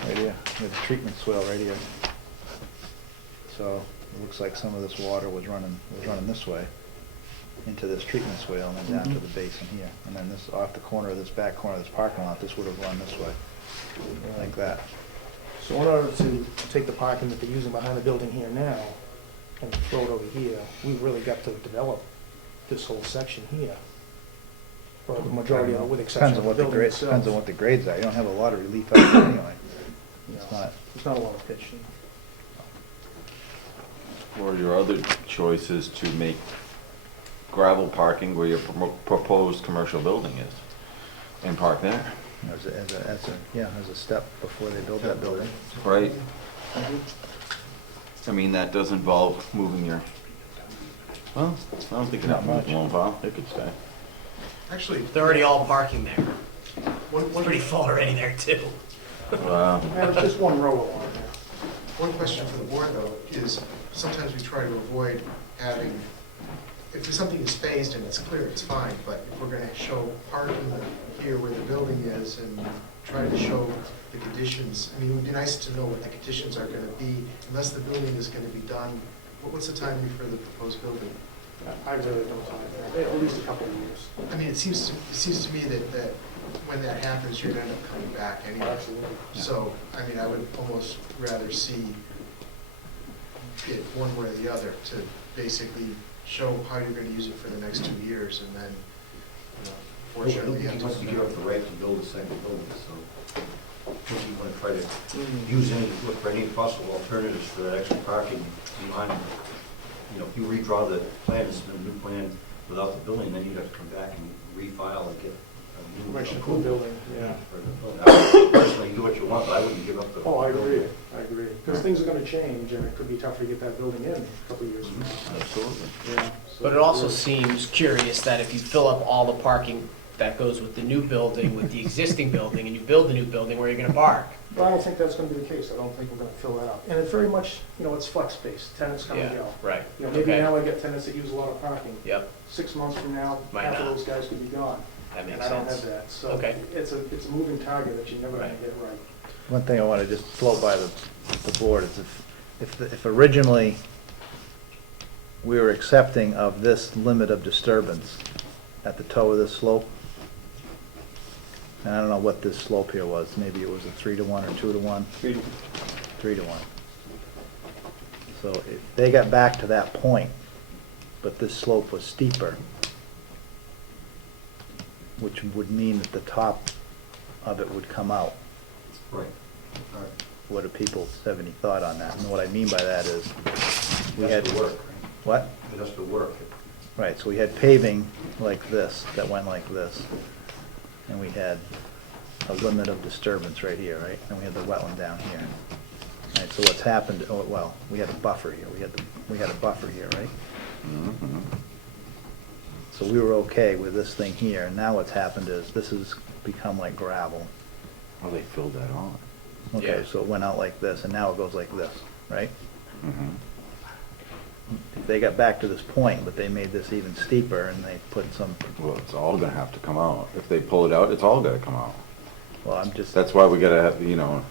Right here, there's a treatment swale right here. So it looks like some of this water was running this way into this treatment swale and then down to the basin here. And then this, off the corner of this back corner of this parking lot, this would have run this way, like that. So in order to take the parking that they're using behind the building here now and throw it over here, we've really got to develop this whole section here. For the majority of it, with the exception Depends of on the what the building grade, itself. depends on what the grades are. You don't have a lot of relief out there anyway. It's not. There's not a lot of pitch. Or your other choice is to make gravel parking where your proposed commercial building is, and park there, As a step before they build that building. right? I mean, that does involve moving your, well, I don't think Not not much. much. Won't involve, it could stay. Actually, They're already all parking there. one, It's one, pretty full already there too. Wow. Yeah, it's just one row along there. one question for the board though, is sometimes we try to avoid having, if something is phased and it's clear, it's fine, but if we're gonna show parking here where the building is and try to show the conditions, I mean, it would be nice to know what the conditions are gonna be, unless the building is gonna be done. What's the timing for the proposed building? I really don't time there, at least a couple of years. I mean, it seems to me that when that happens, you're gonna end up coming back anyway. Absolutely. So, I mean, I would almost rather see it one way or the other, to basically show how you're gonna use it for the next 2 years, and then, you know, fortunately, you have Once you give to. up the right to build a second building, so if you want to try to use any, look for any possible alternatives for that extra parking beyond, you know, if you redraw the plan, it's a new plan without the building, then you'd have to come back and refile and get a new Commercial approval. building, yeah. for the building. I would Personally, do what you want, but I wouldn't give up the. Oh, I agree, because things are gonna change, and it could be tougher to get that building in a couple of years from now. Absolutely. Yeah. so But it also we're- seems curious that if you fill up all the parking that goes with the new building, with the existing building, and you build the new building, where are you gonna park? But I don't think that's gonna be the case, I don't think we're gonna fill that up. And it's very much, you know, it's flex space, tenants come and Yeah, go. right. You know, maybe Okay. now I get tenants that use a lot of parking. Yep, 6 months from now, Might half of not. those guys could be gone. that makes And I don't sense. have that, so Okay. it's a moving target that you're never gonna Right. get right. One thing I want to just float by the board is if originally we were accepting of this limit of disturbance at the toe of this slope, and I don't know what this slope here was, maybe it was a 3-to-1 or 2-to-1? 3-to-1. So if they got back to that point, but this slope was steeper, which would mean that the top of it would come out. Right. All right. What do people have any thought on that? And what I mean by that is, we It had, has to work. what? It has to work. Right, so we had paving like this, that went like this. And we had a limit of disturbance right here, right? And we had the wetland down here. Right, so what's happened, oh, well, we had a buffer here, we had a buffer here, right? Mhm. So we were okay with this thing here, and now what's happened is, this has become like gravel. Well, they filled that on. Okay, Yeah. so it went out like this, and now it goes like this, right? Mhm. If they got back to this point, but they made this even steeper, and they put some, Well, it's all gonna have to come out. If they pull it out, it's all gotta come out. well, I'm just, That's why we gotta have, you know,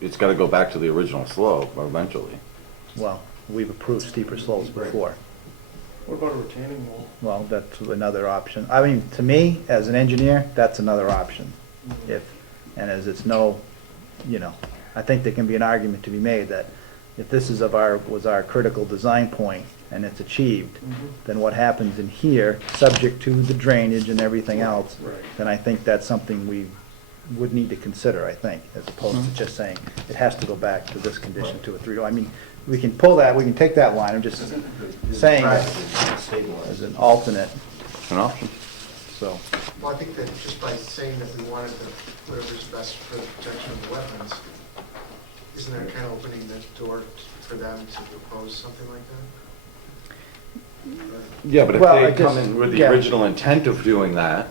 it's gotta go back to the original slope eventually. well, we've approved steeper slopes before. What about a retaining wall? Well, that's another option. I mean, to me, as an engineer, that's another option. If, and as it's no, you know, I think there can be an argument to be made that if this is was our critical design point and it's achieved, then what happens in here, subject to the drainage and everything else, Right. then I think that's something we would need to consider, I think, as opposed to just saying it has to go back to this condition, 2 or 3. I mean, we can pull that, we can take that line, I'm just saying as an alternate, An option. so. Well, I think that just by saying that we wanted to, whatever's best for the protection of the wetlands, isn't that kind of opening the door for them to propose something like that? Yeah, but if Well, I they come just- in with the yeah. original intent of doing that,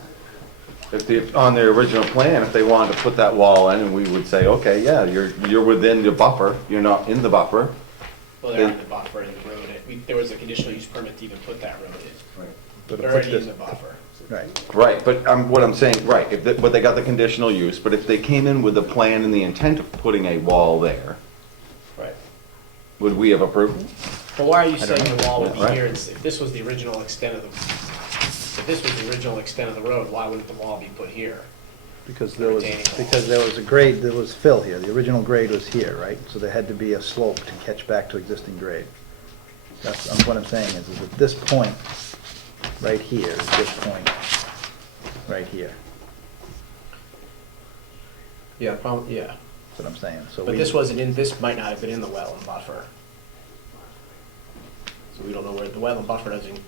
if they, on their original plan, if they wanted to put that wall in, and we would say, okay, yeah, you're within the buffer, you're not in the buffer. Well, they're in the buffer in the road. There was a conditional use permit to even put that road in. Right. But They're put already this- in the buffer. Right. Right, but what I'm saying, right, but they got the conditional use, but if they came in with the plan and the intent of putting a wall there, Right. would we have approved it? But why are you I don't saying the wall would be Right. here? If this was the original extent of the road, why wouldn't the wall be put here? Because The there was, retaining wall. because there was a grade, there was fill here, the original grade was here, right? So there had to be a slope to catch back to existing grade. That's, what I'm saying is at this point, right here, is this point, right here, Yeah, probably, yeah. that's what I'm saying, so But we. this might not have been in the wetland buffer. So we don't know where, the wetland buffer doesn't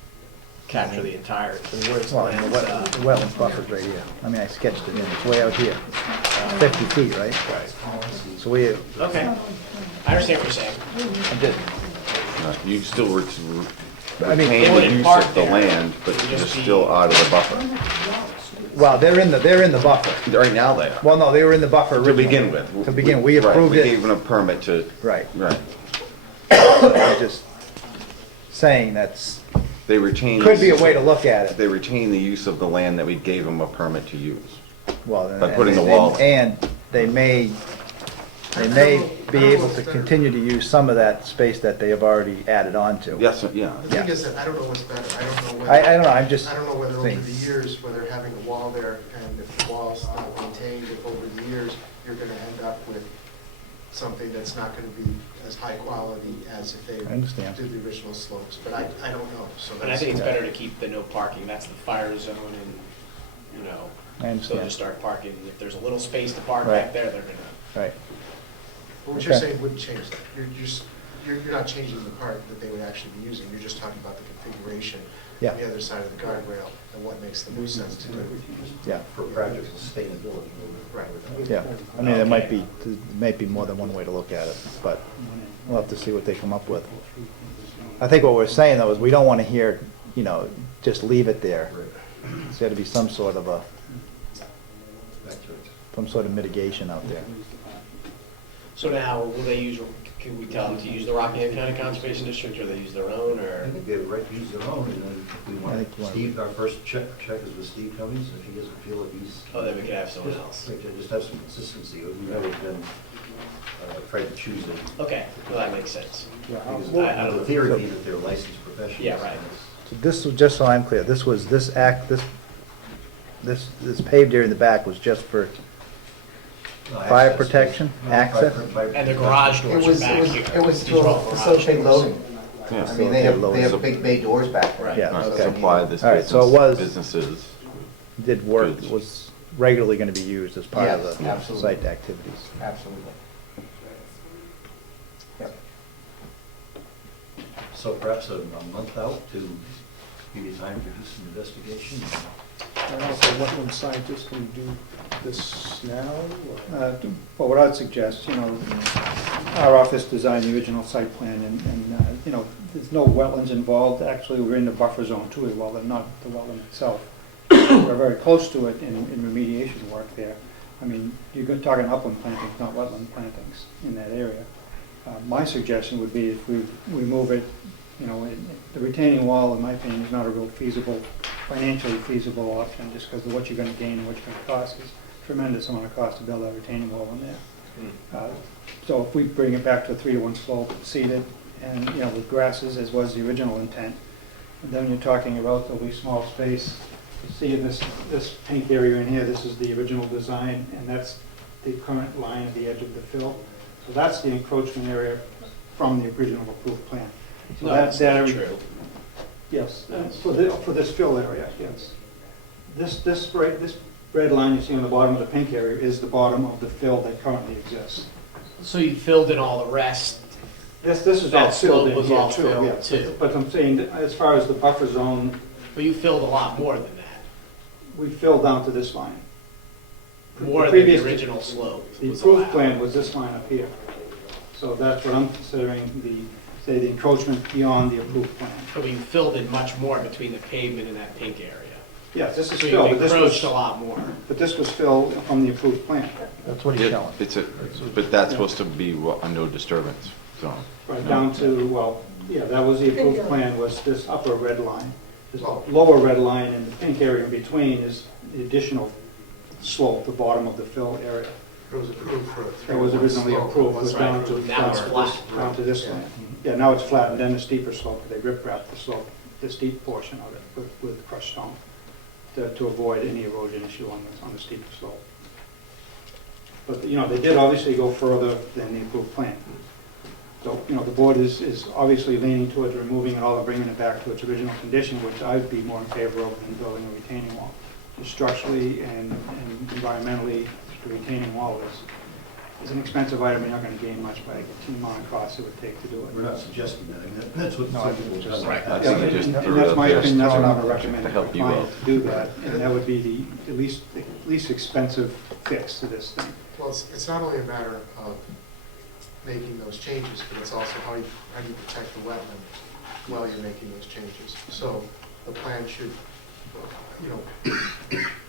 capture the entire, where it's Well, and the wetland buffer's right here, I mean, I sketched it in, it's way out here, 50 feet, right? Right. So we, Okay. I understand what you're saying. I did, You still I mean, they retain the wouldn't use park of the there. land, but It would you're just be- still out of the buffer. well, they're in the buffer. Right now they are, Well, no, they were in the buffer to originally. begin with. To begin, we Right, approved we it. gave them a permit to, Right, right, I'm just saying that's, they retain. could be a way to look at it. They retain the use of the land that we gave them a permit to use. Well, By putting the wall in. And they may be able to continue to use some of that space that they have already added on to. Yes, yeah. The thing is that I don't know what's better. I don't know whether. I don't know, I'm just I don't know whether over saying. the years, whether having a wall there, and if the wall's not maintained, if over the years, you're gonna end up with something that's not gonna be as high quality as if they I understand. did the original slopes, but I don't know, so that's. And I think it's better to keep the no parking, that's the fire zone and, you know. I So understand. just start parking, if there's a little space to park Right. back there, they're gonna. Right, But what you're Okay. saying wouldn't change that. You're not changing the part that they would actually be using, you're just talking about the configuration Yeah. on the other side of the guardrail and what makes the most sense to do. yeah, For practical sustainability. Right. yeah. I mean, there might be more than one way to look at it, but we'll have to see what they come up with. I think what we're saying though is we don't want to hear, you know, just leave it there. There's got to be some sort of mitigation out there. So now, will they use, can we tell them to use the Rockingham County Conservation District, or they use their own, I or? think they have the right to use their own, and then if we I want, think you want- Steve, our first check is with Steve Cummings, and if he doesn't feel like he's. Oh, then we could have someone else. Just have some consistency, we've never been afraid to choose them. Okay, well, that makes sense. Because I don't the know. theory be that they're licensed professionals. Yeah, right. So this was, just so I'm clear, this paved area in the back was just for No, fire access. protection, No, access? fire And the garage doors are back here. It was These are all to garage facilitate doors. loading. Yeah. I mean, they have big bay doors back there. Right. Yeah, Right, okay. supply this All right, so it was- businesses. Did work, Goods. was regularly going to be used as part of Yes, the absolutely. site activities. Absolutely. Yep. So perhaps a month out to give you time to do some investigation. I don't know if the wetland scientist can do this now, or? Well, what I'd suggest, you know, our office designed the original site plan, and you know, there's no wetlands involved. Actually, we're in the buffer zone too as well, and not the wetland itself. We're very close to it in remediation work there. I mean, you're talking upland plantings, not wetland plantings in that area. My suggestion would be if we move it, you know, the retaining wall, in my opinion, is not a real feasible, financially feasible option, just because of what you're going to gain and what you're going to cost. Is tremendous amount of cost to build that retaining wall in there. So if we bring it back to a 3-to-1 slope, seed it, and, you know, with grasses, as was the original intent, And then you're talking a relatively small space. You see in this pink area in here, this is the original design, and that's the current line at the edge of the fill. So that's the encroachment area from the original approved plan. So No, that's not true. Yes, for this fill area, yes. This red line you see on the bottom of the pink area is the bottom of the fill that currently exists. So you filled in all the rest. This is That all filled in slope was here all too, filled yes. too. But I'm saying, as far as the buffer zone, But you filled a lot more than that. we filled down to this line. More than previous- the original slope The was approved allowed. plan was this line up here. So that's what I'm considering the encroachment beyond the approved plan. So you filled in much more between the pavement and that pink area. Yes, this is So fill, you've but this encroached was, a lot more. but this was fill from the approved plan. That's what he's Yeah, showing. but that's supposed to be a no disturbance zone. Right down to, well, yeah, that was the approved plan, was this upper red line. This lower red line and the pink area in between is the additional slope, the bottom of the fill area. It was approved for a That was 3-1 originally slope. approved, was That's down right. to, Now it's flat. down to this Yeah. line. Yeah, now it's flat, and then the steeper slope, they rip-wrapped the slope, the steep portion of it with crushed stone to avoid any erosion issue on the steeper slope. But, you know, they did obviously go further than the approved plan. So, you know, the board is obviously leaning towards removing it all and bringing it back to its original condition, which I'd be more in favor of than building a retaining wall. Structurally and environmentally, the retaining wall is an expensive item. You're not going to gain much by the amount of cost it would take to do it. We're not suggesting that, I mean, that's what No, I some think people it's have just done. right. I Yeah, think you just and threw it that's up my there opinion, that's what to I'm gonna recommend to to help the you client, out. to do that, and that would be the least expensive fix to this thing. Well, it's not only a matter of making those changes, but it's also how you protect the wetland while you're making those changes. So the plan should, you know,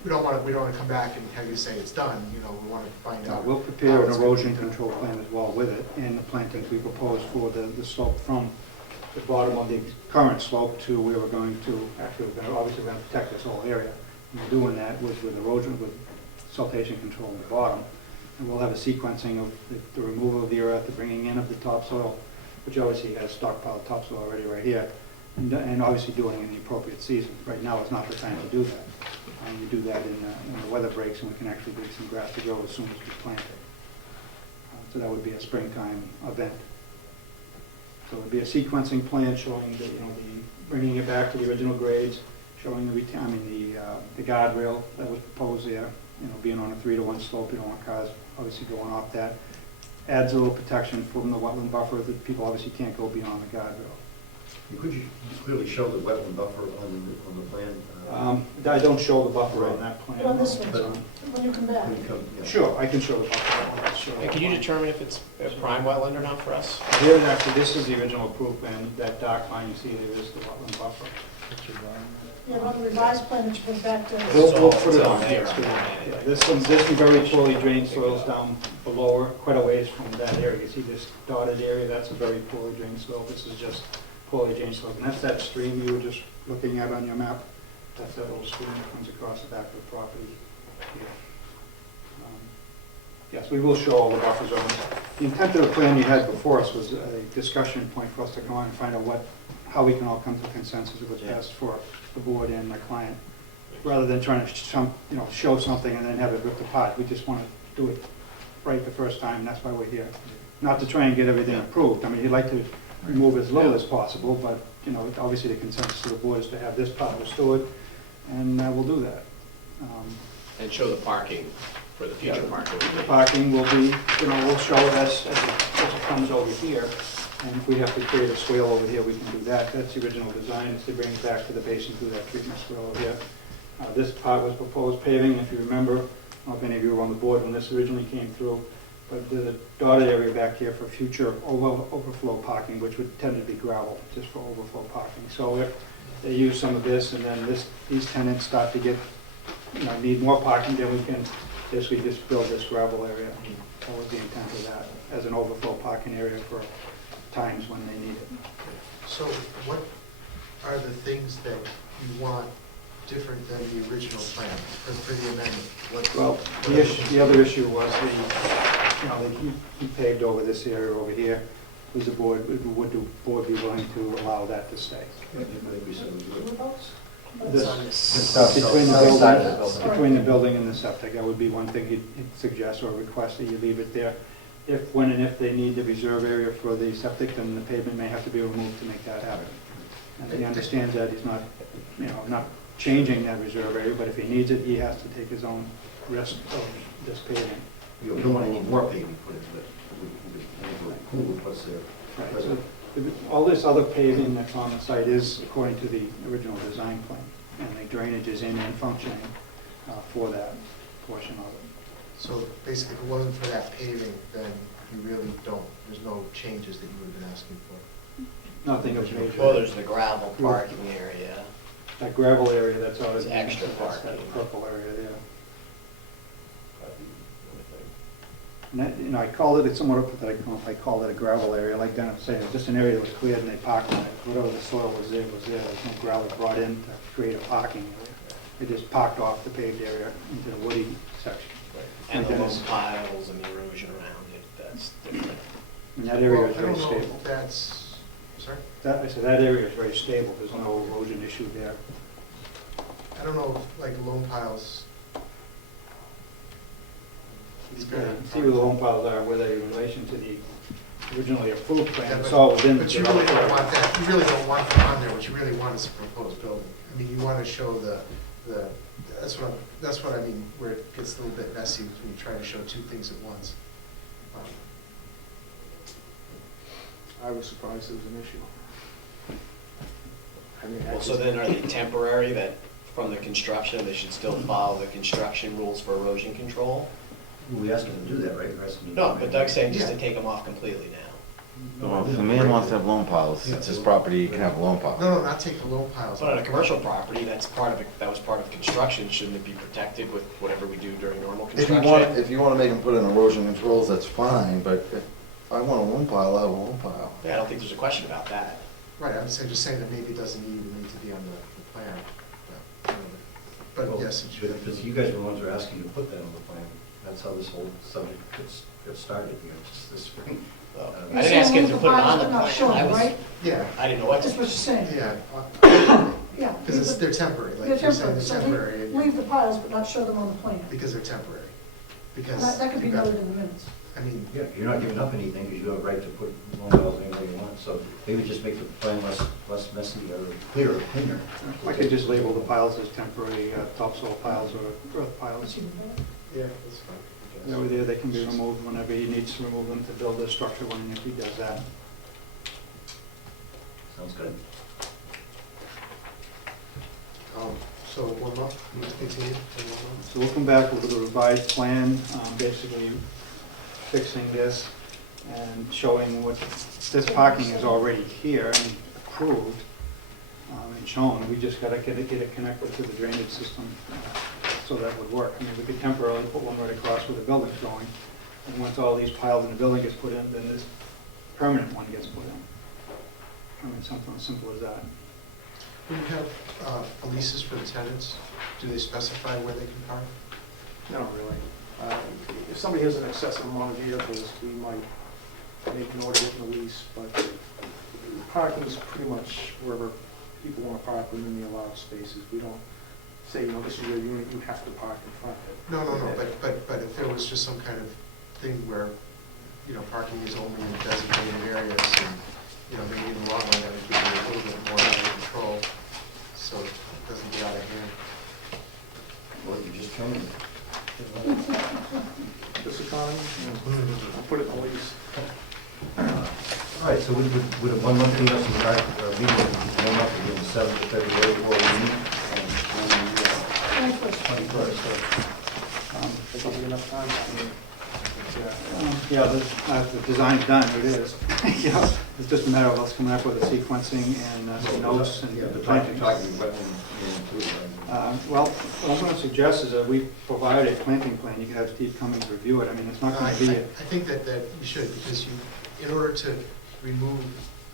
we don't want to come back and have you say it's done, you know, we want to find out. We'll prepare how an it's gonna erosion be done. control plan as well with it, and the plantings we propose for the slope from the bottom of the current slope to where we're going to, actually, obviously we're going to protect this whole area. And we're doing that with erosion, with siltation control in the bottom. And we'll have a sequencing of the removal of the earth, the bringing in of the topsoil, which obviously has stockpiled topsoil already right here, and obviously doing it in the appropriate season. Right now is not the time to do that. We do that when the weather breaks and we can actually get some grass to grow as soon as we plant it. So that would be a springtime event. So it would be a sequencing plan showing the, you know, bringing it back to the original grades, showing the guardrail that was proposed there, you know, being on a 3-to-1 slope. You don't want cars obviously going off that. Adds a little protection from the wetland buffer that people obviously can't go beyond the guardrail. Could you clearly show the wetland buffer on the plan? I don't show the buffer on that plan. On this one, But- when you come back. When you come, yeah. Sure, I can show the buffer. Sure. And can you determine if it's a prime wetland or not for us? Here, actually, this is the original approved plan. That dark line you see there is the wetland buffer. You have on the revised plan that you put back to. We'll put it on there. Yeah, there's some very poorly drained soils down below, quite a ways from that area. You see this dotted area, that's a very poorly drained soil. This is just poorly drained soil. And that's that stream you were just looking at on your map. That's that little stream that comes across the back of the property here. Yes, we will show all the buffer zones. The intent of the plan you had before us was a discussion point for us to go on and find out how we can all come to consensus of what's best for the board and my client, rather than trying to show something and then have it ripped apart. We just want to do it right the first time, and that's why we're here. Not to try and get everything approved. I mean, you'd like to remove as little as possible, but, you know, obviously the consensus of the board is to have this part restored, and we'll do that. And show the parking for the future parking. The parking will be, you know, we'll show it as it comes over here. And if we have to create a swale over here, we can do that. That's the original design, is to bring it back to the basin through that treatment swale over here. This part was proposed paving, if you remember. I don't know if any of you were on the board when this originally came through. But there's a dotted area back here for future overflow parking, which would tend to be gravel, just for overflow parking. So if they use some of this, and then these tenants start to get, need more parking, then we can basically just build this gravel area. That was the intent of that, as an overflow parking area for times when they need it. So what are the things that you want different than the original plan for the amendment? Well, the other issue was he paved over this area over here. would the board be willing to allow that to stay? Between the building and the septic, that would be one thing he'd suggest or request that you leave it there. If, when and if they need the reserve area for the septic, then the pavement may have to be removed to make that happen. And he understands that he's not, not changing that reserve area, but if he needs it, he has to take his own risk of this paving. You don't want any more paving put into it. We're cool with what's there. Right, so all this other paving that's on the site is according to the original design plan, and the drainage is in and functioning for that portion of it. So basically, if it wasn't for that paving, then you really don't, there's no changes that you would have been asking for. Nothing of major. Well, there's the gravel parking area. That gravel area that's out It's of. extra that's parking. that purple area there. And I called it, somewhat up, I don't know if I called it a gravel area, like Dennis said, just an area that was cleared and they parked on it. Whatever the soil was there, was there. There's no gravel brought in to create a parking area. They just parked off the paved area into the woody section. And the Like low Dennis- piles and the erosion around it, that's different. And that area is Well, I very don't know stable. if that's, sorry? I said, that area is very stable. There's no erosion issue there. I don't know if, like, loam piles. You can see where the loam piles are, where they in relation to the originally approved plan. Yeah, It's all within the But you really don't development. want that, you really don't want that on there, what you really want is a proposed building. I mean, you want to show that's what I mean, where it gets a little bit messy when you try to show two things at once. I was surprised it was an issue. I mean, I Well, so just- then are they temporary, that from the construction, they should still follow the construction rules for erosion control? We asked them to do that, right? We're asking them to No, do but that. Doug's saying just to take them off completely now. Well, if the man wants to have loam piles, it's his property, he can have a loam pile. No, not take the loam piles. But on a commercial property, that was part of construction, shouldn't it be protected with whatever we do during normal If you construction? want to make him put in erosion controls, that's fine, but if I want a loam pile, I have a loam pile. Yeah, I don't think there's a question about that. Right, I'm just saying that maybe it doesn't even need to be on the plan. But yes, it should. Because you guys were the ones who were asking to put that on the plan. That's how this whole subject gets started, just this spring. I didn't ask him to put it on the Not plan. shown, I was- right? Yeah, I didn't know what That's to. what you're saying. yeah, Yeah. because they're temporary, like They're you're saying, temporary, they're so temporary. and- leave the piles but not show them on the plan. Because they're temporary. Because. That could be you've got- noted in the minutes. I mean, yeah, you're not giving up anything, because you have a right to put loan bills anywhere you want, so maybe just make the plan less messy or clearer. I could just label the piles as temporary topsoil piles or earth piles. Yeah, that's fine. I guess. Over there, they can be removed whenever he needs to remove them to build a structure when he does that. Sounds good. So 1 month, you just continue for 1 month? So we'll come back with a revised plan, basically fixing this and showing what, this parking is already here and approved and shown. We just gotta get it connected to the drainage system, so that would work. I mean, we could temporarily put one right across where the building's going, and once all these piles in the building gets put in, then this permanent one gets put in. I mean, something as simple as that. When you have leases for the tenants, do they specify where they can park? No, really. If somebody has an excessive amount of vehicles, we might make an order in the lease, but parking is pretty much wherever people want to park within the allowed spaces. We don't say, this is your unit, you have to park in front of it. No, but if there was just some kind of thing where, parking is only in designated areas and, maybe in the long run, that would be a little bit more under control, so it doesn't get out of hand. Well, you just trained me. This economy, I'll put it in the lease. All right, so would a 1 month leave us in the back, leave it 1 month, again, the 7th of February, before we meet? And 21st, so. Think it'll be enough time. Yeah, the design's done, it is. Yeah, it's just a matter of us coming up with the sequencing and some notes and Yeah, the but plantings. talking about wetland, Well, what I'm going to suggest is that we provide a planting plan. You can have Steve Cummings review it. I mean, it's not going to be, I think that you should, because in order to remove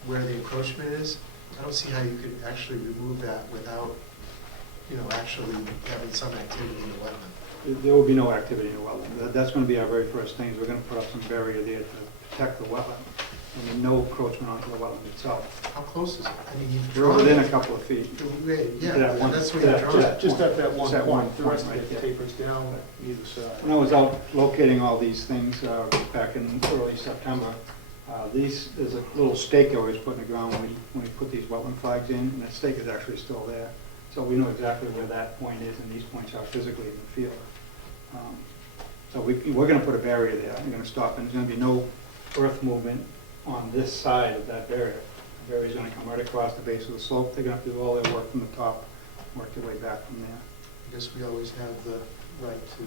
where the encroachment is, I don't see how you could actually remove that without, actually having some activity in the wetland. there will be no activity in the wetland. That's going to be our very first thing, is we're going to put up some barrier there to protect the wetland. I mean, no encroachment onto the wetland itself. How close is it? I mean, you've We're drawn within a it. couple of feet. Yeah, That one- that's what you've drawn. Just at that one Just that one point, the rest of point it right there. tapers down either side. When I was out locating all these things back in early September, there's a little stake I always put in the ground when we put these wetland flags in, and that stake is actually still there. So we know exactly where that point is, and these points are physically in the field. So we're gonna put a barrier there. We're gonna stop, and there's gonna be no earth movement on this side of that barrier. The barrier's gonna come right across the base of the slope. They're gonna have to do all their work from the top, work their way back from there. I guess we always have the right to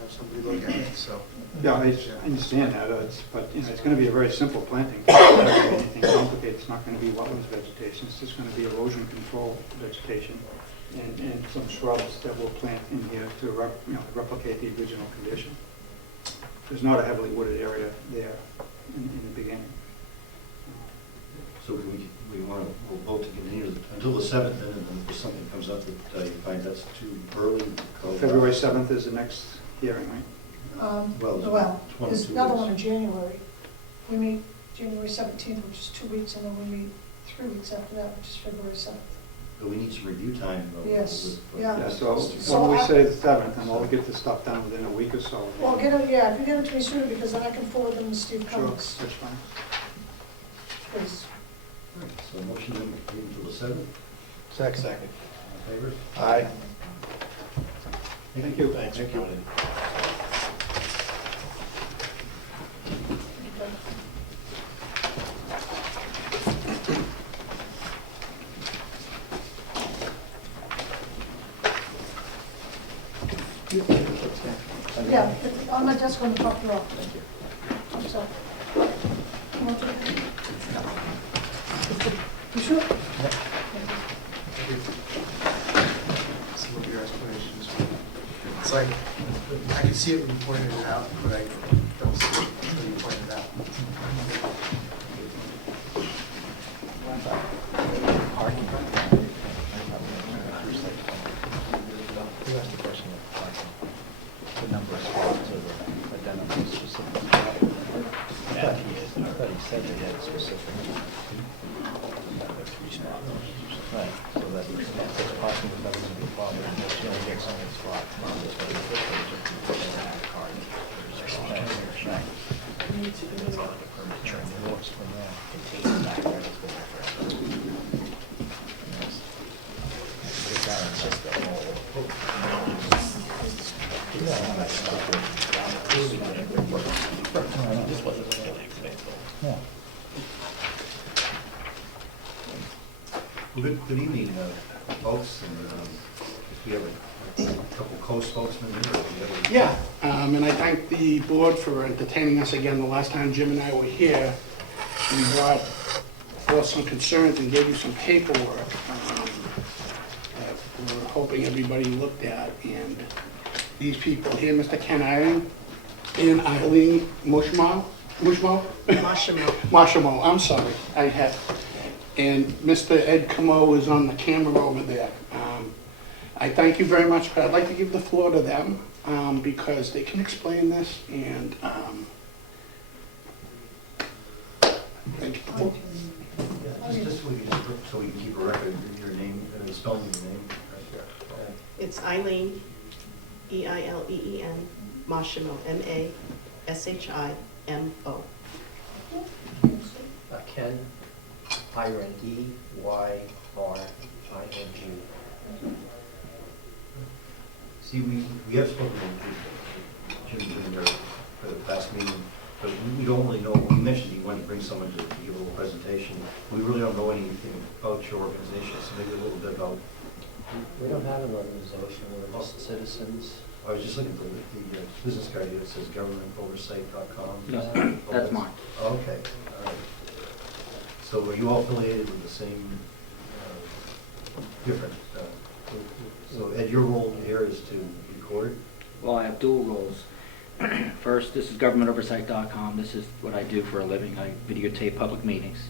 have somebody look at it, so. Yeah, I understand that, but, you know, it's gonna be a very simple planting. It's not gonna be anything complicated, it's not gonna be wetlands vegetation, it's just gonna be erosion control vegetation and some shrubs that we'll plant in here to replicate the original condition. There's not a heavily wooded area there in the beginning. So we'll vote to continue until the 7th, and then if something comes up that you find that's too early. February 7th is the next hearing, right? Well, it's 1 or there's 2 another weeks. one in January. We meet January 17th, which is 2 weeks, and then we meet 3 weeks after that, which is February 7th. But we need some review time. Yes, yeah. Yeah, so So why don't we I- say the 7th, and we'll get this stuff done within a week or so. Well, if you get it to me sooner, because then I can forward them to Steve Sure, Cummings, that's fine. please. All right, so motion to continue until the 7th. Second. All in favor? Aye. Thank you. Thanks for coming in. Yeah, on my desk on the top drawer. Thank you. I'm sorry. You want to? You sure? Some of your explanations. It's like, I can see it when you pointed it out, but I don't see it when you pointed it out. You asked the question of parking, the number of spots or the identifying specific spot. I thought he said they had specific. Right, so that if parking was never going to be a problem, you only get so many spots. Right. And it works from there. Yeah. Well, good evening, folks, and if we have a couple co-spokesmen here. If we have And I thank the board for entertaining us again. The last time Jim and I were here, we brought forth some concerns and gave you some paperwork that we're hoping everybody looked at. And these people here, Mr. Ken Iron and Eileen Mushmo? Mashimo, I'm sorry, and Mr. Ed Camo is on the camera over there. I thank you very much, but I'd like to give the floor to them, because they can explain this, and, thank you. Just so we can keep a record of your name, the spelling of your name. It's Eileen, E-I-L-E-E-N, Mashimo, M-A-S-H-I-M-O. Ken, Iron, E-Y-R-I-N-G. See, we have spoken to Jim Junior for the past meeting, but we don't really know, we mentioned he wanted to bring someone to give a little presentation. We really don't know anything about your organization, so maybe a little bit about. We don't have an organization, we're just citizens. I was just looking for the business card here that says GovernmentOversite.com. Yeah, that's mine. Okay, all right. So are you all affiliated with the same, different, so Ed, your role here is to record? Well, I have dual roles. First, this is GovernmentOversite.com. This is what I do for a living. I videotape public meetings.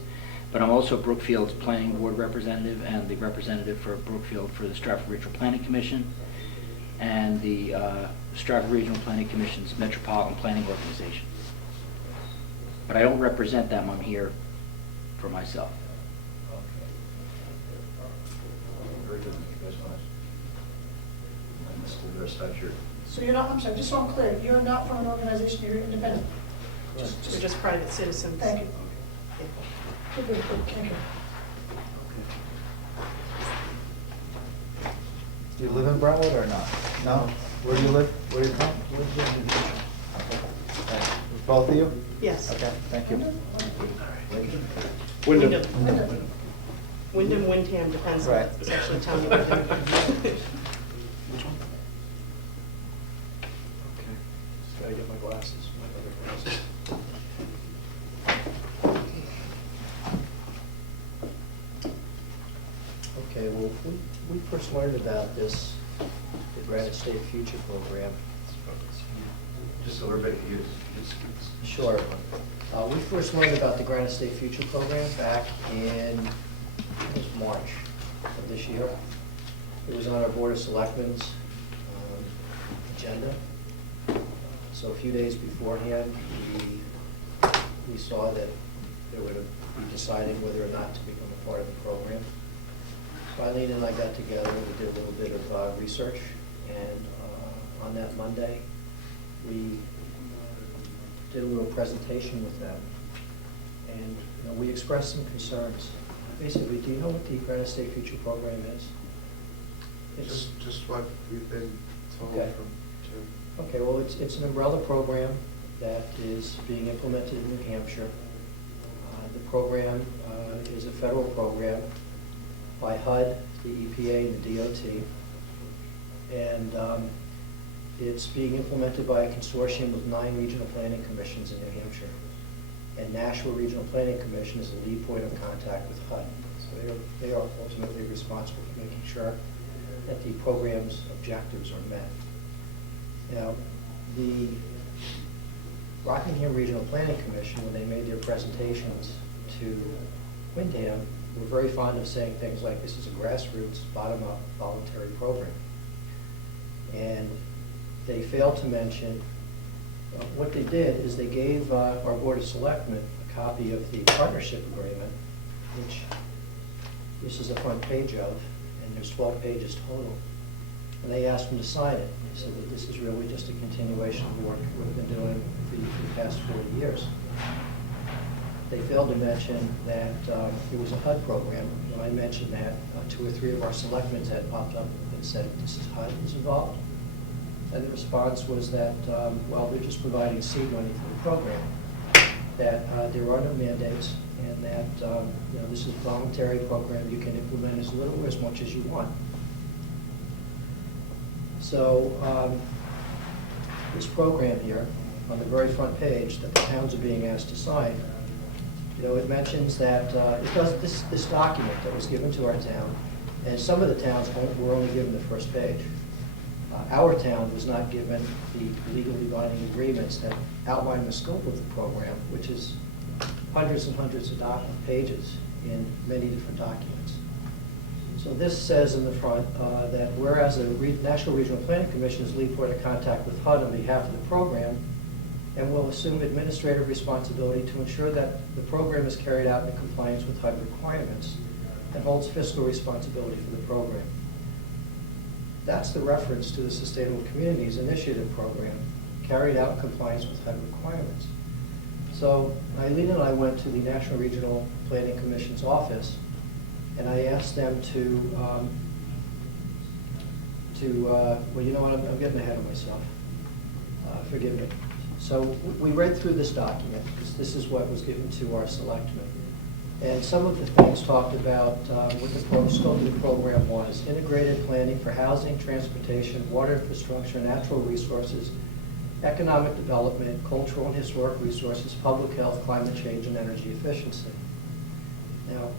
But I'm also Brookfield's Planning Board representative and the representative for Brookfield for the Stratford Regional Planning Commission and the Stratford Regional Planning Commission's Metropolitan Planning Organization. But I don't represent them, I'm here for myself. Very good. You guys want to- Mr. Versace. So you're not, I'm sorry, just so I'm clear, you're not from an organization, you're independent? We're just private citizens. Thank you. Good, good, good, thank you. Do you live in Brentwood or not? No? Where do you live? Where do you come? Okay. Both of you? Yes. Okay, thank you. Wyndham. Wyndham. Wyndham, Windham, depends on Right. it's actually town of Wyndham. Just gotta get my glasses, my other glasses. Okay, well, we first learned about this, the Granite State Future Program. Just so everybody can use. Sure. We first learned about the Granite State Future Program back in, I think it was March of this year. It was on our Board of Selectmen's agenda. So a few days beforehand, we saw that they would be deciding whether or not to become a part of the program. So Eileen and I got together, we did a little bit of research, and on that Monday, we did a little presentation with them. And we expressed some concerns. Basically, do you know what the Granite State Future Program is? It's, Just what we've been told Okay. from Jim. okay, well, it's an umbrella program that is being implemented in New Hampshire. The program is a federal program by HUD, the EPA, and the DOT. And it's being implemented by a consortium of 9 regional planning commissions in New Hampshire. And Nashua Regional Planning Commission is the lead point of contact with HUD. So they are ultimately responsible for making sure that the program's objectives are met. Now, the Rockingham Regional Planning Commission, when they made their presentations to Windham, were very fond of saying things like, this is a grassroots, bottom-up, voluntary program. And they failed to mention, what they did is they gave our Board of Selectmen a copy of the partnership agreement, which this is the front page of, and there's 12 pages total. And they asked them to sign it. They said that this is really just a continuation of the work we've been doing for the past 40 years. They failed to mention that it was a HUD program. When I mentioned that, 2 or 3 of our selectmen had popped up and said, this is HUD is involved. And the response was that, well, they're just providing seed money for the program, that there are no mandates, and that this is a voluntary program. You can implement as little or as much as you want. So this program here, on the very front page, that the towns are being asked to sign, it mentions that it does this document that was given to our town, and some of the towns were only given the first page. Our town was not given the legally binding agreements that outline the scope of the program, which is hundreds and hundreds of pages in many different documents. So this says in the front that whereas the National Regional Planning Commission is lead point of contact with HUD on behalf of the program, and will assume administrative responsibility to ensure that the program is carried out in compliance with HUD requirements, and holds fiscal responsibility for the program. That's the reference to the Sustainable Communities Initiative program, carried out in compliance with HUD requirements. So Eileen and I went to the National Regional Planning Commission's office, and I asked them to well, you know what, I'm getting ahead of myself. Forgive me. So we read through this document, because this is what was given to our selectmen. And some of the things talked about what the scope of the program was: integrated planning for housing, transportation, water infrastructure, natural resources, economic development, cultural and historic resources, public health, climate change, and energy efficiency. Now,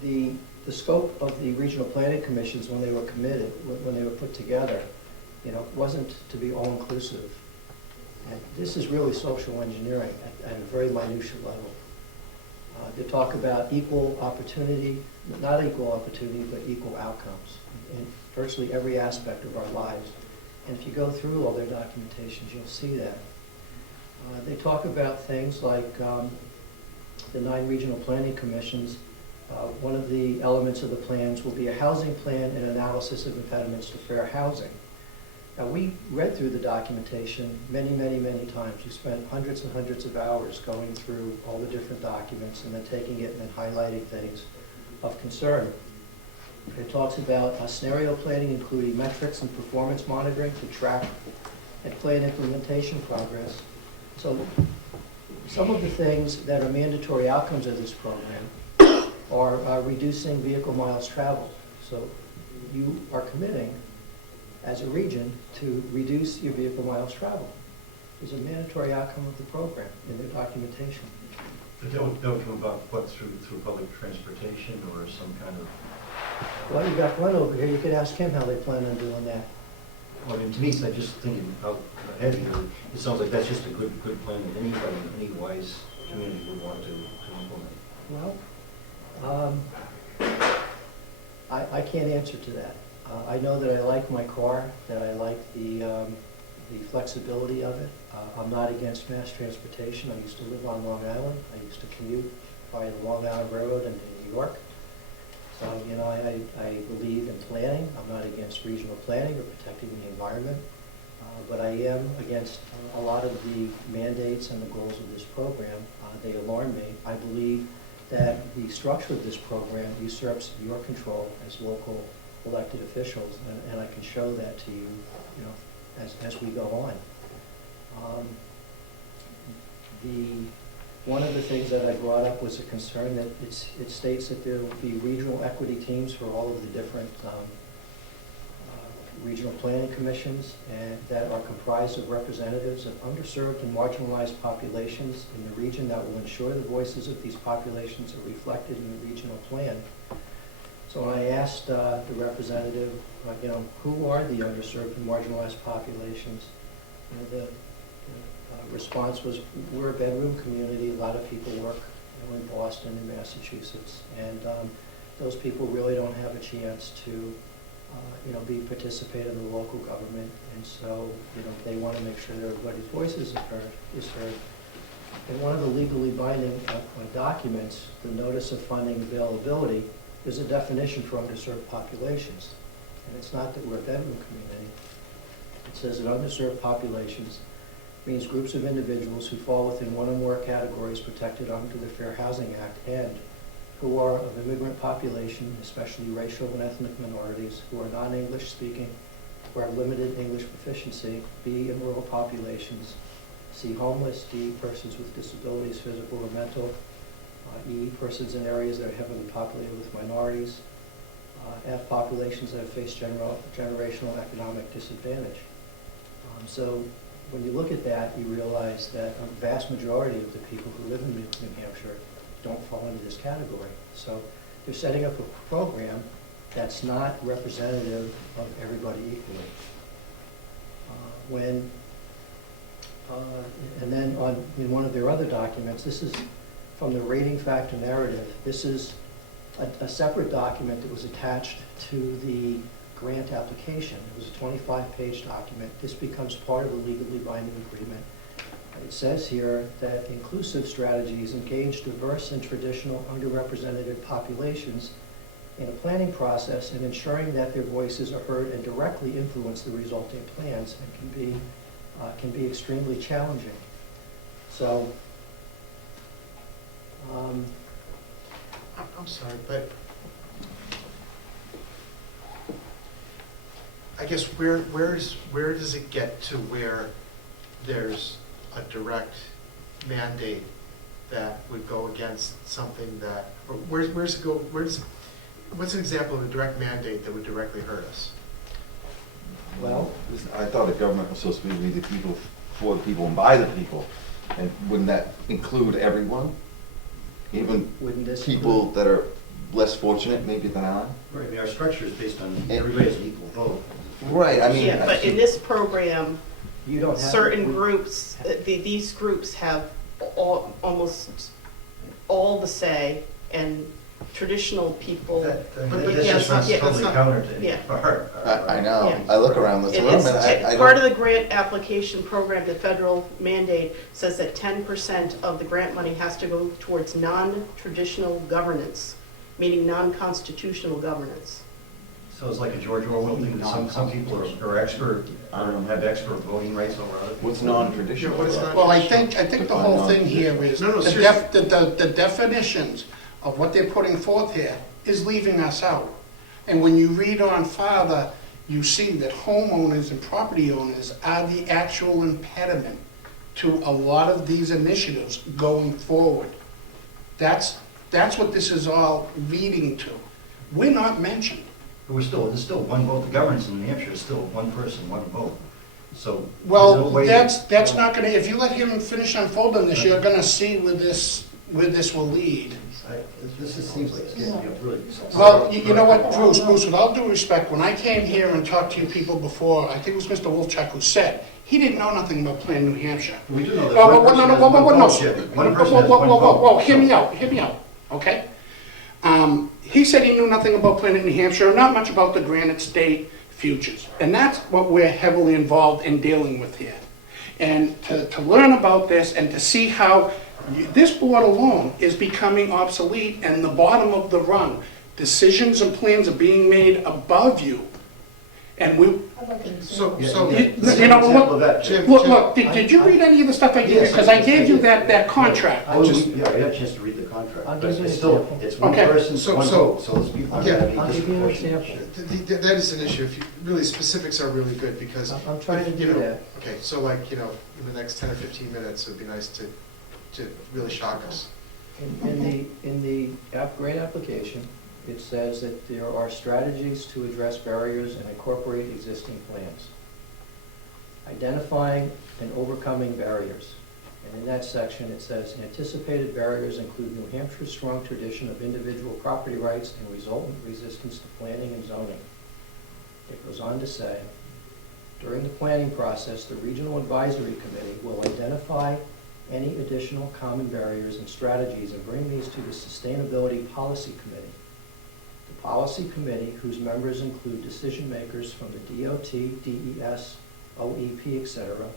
the scope of the regional planning commissions when they were committed, when they were put together, wasn't to be all-inclusive. And this is really social engineering at a very minutiae level. They talk about equal opportunity, not equal opportunity, but equal outcomes in virtually every aspect of our lives. And if you go through all their documentations, you'll see that. They talk about things like the 9 regional planning commissions. One of the elements of the plans will be a housing plan and analysis of impediments to fair housing. Now, we read through the documentation many, many, many times. We spent hundreds and hundreds of hours going through all the different documents and then taking it and then highlighting things of concern. It talks about scenario planning, including metrics and performance monitoring to track and plan implementation progress. So some of the things that are mandatory outcomes of this program are reducing vehicle miles traveled. So you are committing as a region to reduce your vehicle miles traveled. Is a mandatory outcome of the program in their documentation. But don't come about what through public transportation or some kind of. Well, you've got Glenn over here. You could ask him how they plan on doing that. Well, I mean, to me, I'm just thinking out ahead here. It sounds like that's just a good plan that anybody, any wise community would want to implement. Well, I can't answer to that. I know that I like my car, that I like the flexibility of it. I'm not against mass transportation. I used to live on Long Island. I used to commute by the Long Island Railroad into New York. So, you know, I believe in planning. I'm not against regional planning or protecting the environment. But I am against a lot of the mandates and the goals of this program. They alarm me. I believe that the structure of this program usurps your control as local elected officials, and I can show that to you, you know, as we go on. One of the things that I brought up was a concern that it states that there will be regional equity teams for all of the different regional planning commissions, and that are comprised of representatives of underserved and marginalized populations in the region that will ensure the voices of these populations are reflected in the regional plan. So when I asked the representative, you know, who are the underserved and marginalized populations, you know, the response was, we're a bedroom community. A lot of people work, you know, in Boston and Massachusetts, and those people really don't have a chance to, you know, participate in the local government, and so, you know, they want to make sure that everybody's voices is heard. In one of the legally binding documents, the Notice of Funding Availability, there's a definition for underserved populations, and it's not that we're a bedroom community. It says that underserved populations means groups of individuals who fall within one or more categories protected under the Fair Housing Act, and who are of immigrant population, especially racial and ethnic minorities, who are non-English speaking, who have limited English proficiency, B, in rural populations, C, homeless, D, persons with disabilities, physical or mental, E, persons in areas that are heavily populated with minorities, F, populations that have faced generational economic disadvantage. So when you look at that, you realize that a vast majority of the people who live in New Hampshire don't fall into this category. So they're setting up a program that's not representative of everybody equally. And then in one of their other documents, this is from the rating factor narrative. This is a separate document that was attached to the grant application. It was a 25-page document. This becomes part of the legally binding agreement. It says here that inclusive strategies engage diverse and traditional underrepresented populations in a planning process and ensuring that their voices are heard and directly influence the resulting plans, and can be extremely challenging. So, I'm sorry, but I guess where does it get to where there's a direct mandate that would go against something that, or where's it go? What's an example of a direct mandate that would directly hurt us? well, I thought the government was supposed to be the people, for the people, and by the people. And wouldn't that include everyone? Even people that are less fortunate maybe than I am? Right, I mean, our structure is based on everybody has an equal vote. Right, I mean. Yeah, but in this program, you don't have certain groups, these groups have almost all the say, and traditional people. That's yes, just runs yeah, totally that's counter to yeah. I know. Yeah. I look around this room It's and I part of don't. the grant application program, the federal mandate says that 10% of the grant money has to go towards non-traditional governance, meaning non-constitutional governance. So it's like a George Orwell thing, that some people are expert, have expert voting rights over others. What's non-traditional? Well, I think the whole thing here is, No, the seriously. the definitions of what they're putting forth here is leaving us out. And when you read on farther, you see that homeowners and property owners are the actual impediment to a lot of these initiatives going forward. That's what this is all leading to. We're not mentioned. But there's still one vote. The governance in New Hampshire is still one person, one vote. So. Well, there's no way that's not gonna, if you let him finish unfolding this, you're gonna see where this will lead. This seems like it's getting really. Well, you know what, Bruce, with all due respect, when I came here and talked to you people before, I think it was Mr. Wolfchuk who said, he didn't know nothing about Plan New Hampshire. We do know that Well, one person has one vote, Jimmy. One person has one vote. Whoa, hear me out, okay? He said he knew nothing about Plan New Hampshire, not much about the Granite State futures. And that's what we're heavily involved in dealing with here. And to learn about this and to see how this board alone is becoming obsolete and the bottom of the rung. Decisions and plans are being made above you. And we, So, you know, look, did you read any of the stuff I gave you? Because I gave you that contract. Yeah, I had a chance to read the contract. I'll But give you it's an still, example. it's one Okay. person, So- one so- vote, so those people are Yeah. gonna be I'll give you an disproportionate. example. that is an issue. If you, really, specifics are really good because. I'm trying to you do know, that. Okay, so like, in the next 10 or 15 minutes, it would be nice to really shock us. In the grant application, it says that there are strategies to address barriers and incorporate existing plans. Identifying and overcoming barriers. And in that section, it says, anticipated barriers include New Hampshire's strong tradition of individual property rights and resultant resistance to planning and zoning. It goes on to say, during the planning process, the Regional Advisory Committee will identify any additional common barriers and strategies and bring these to the Sustainability Policy Committee. The Policy Committee, whose members include decision makers from the DOT, DES, OEP, etc.,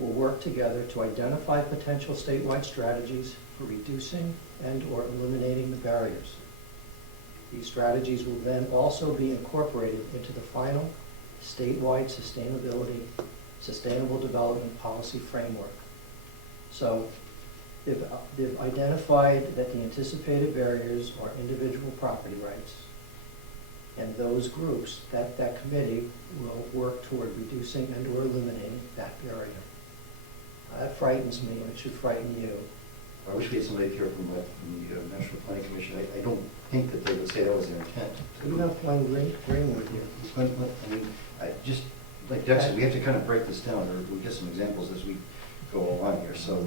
will work together to identify potential statewide strategies for reducing and/or eliminating the barriers. These strategies will then also be incorporated into the final statewide sustainable development policy framework. So they've identified that the anticipated barriers are individual property rights. And those groups, that committee will work toward reducing and or eliminating that barrier. That frightens me, and it should frighten you. I wish we had somebody here from the National Planning Commission. I don't think that they would say that was their intent. You have one ring with you. But, I mean, just like Dex said, we have to kind of break this down, or we'll get some examples as we go along here, so.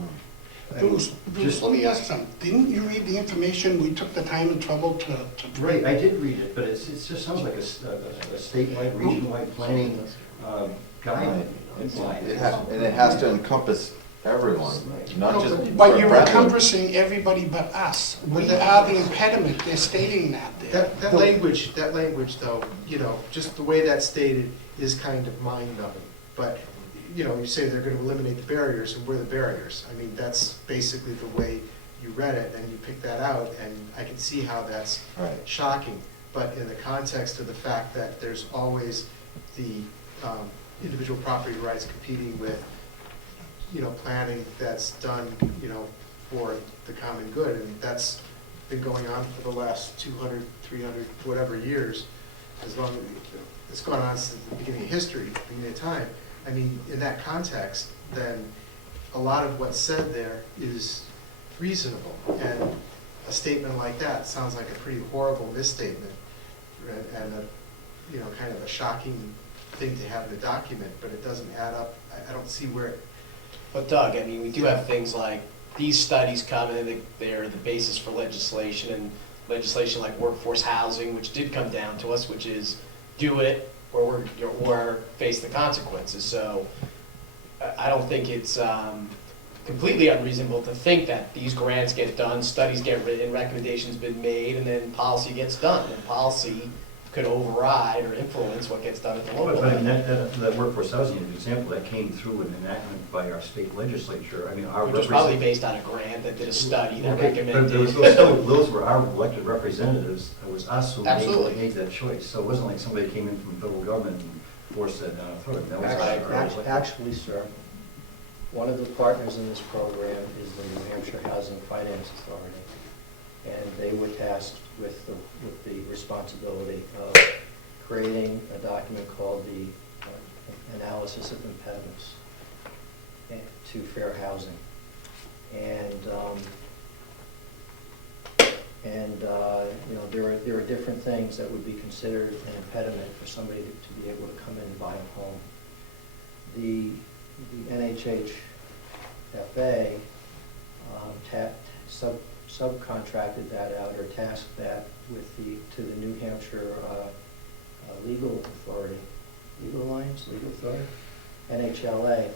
Bruce, let me ask you something. Didn't you read the information we took the time and trouble to Right, I did read it, but it just sounds like a statewide, regional-wide planning guide. And it has to encompass everyone, not just. But you're Brentwood. encompassing everybody but us. We are the impediment. They're stating that there. That language though, just the way that's stated is kind of mind-numbing. But, you say they're gonna eliminate the barriers, and we're the barriers. I mean, that's basically the way you read it, and you pick that out, and I can see how that's Right. shocking. But in the context of the fact that there's always the individual property rights competing with, planning that's done, for the common good, and that's been going on for the last 200, 300, whatever years, as long as, it's gone on since the beginning of history, beginning of time. I mean, in that context, then a lot of what's said there is reasonable, and a statement like that sounds like a pretty horrible misstatement, and a, kind of a shocking thing to have in the document, but it doesn't add up. I don't see where it. But Doug, I mean, we do have things like these studies come and they're the basis for legislation, and legislation like workforce housing, which did come down to us, which is do it or face the consequences. So I don't think it's completely unreasonable to think that these grants get done, studies get written, recommendations been made, and then policy gets done. And policy could override or influence what gets done at the local But I mean, level. that workforce housing example, that came through an enactment by our state legislature. I mean, our Which was probably based on a grant that did a study that Okay, recommended. but those were our elected representatives. It was us who Absolutely. made that choice. So it wasn't like somebody came in from federal government and forced that down our throat. That was Actually, sir, one of the partners in this program is the New Hampshire Housing Finance Authority, and they were tasked with the responsibility of creating a document called the Analysis of Impediments to Fair Housing. There are different things that would be considered an impediment for somebody to be able to come in and buy a home. The NHHFA subcontracted that out, or tasked that to the New Hampshire Legal Authority, Legal Alliance, Legal Authority, NHLA.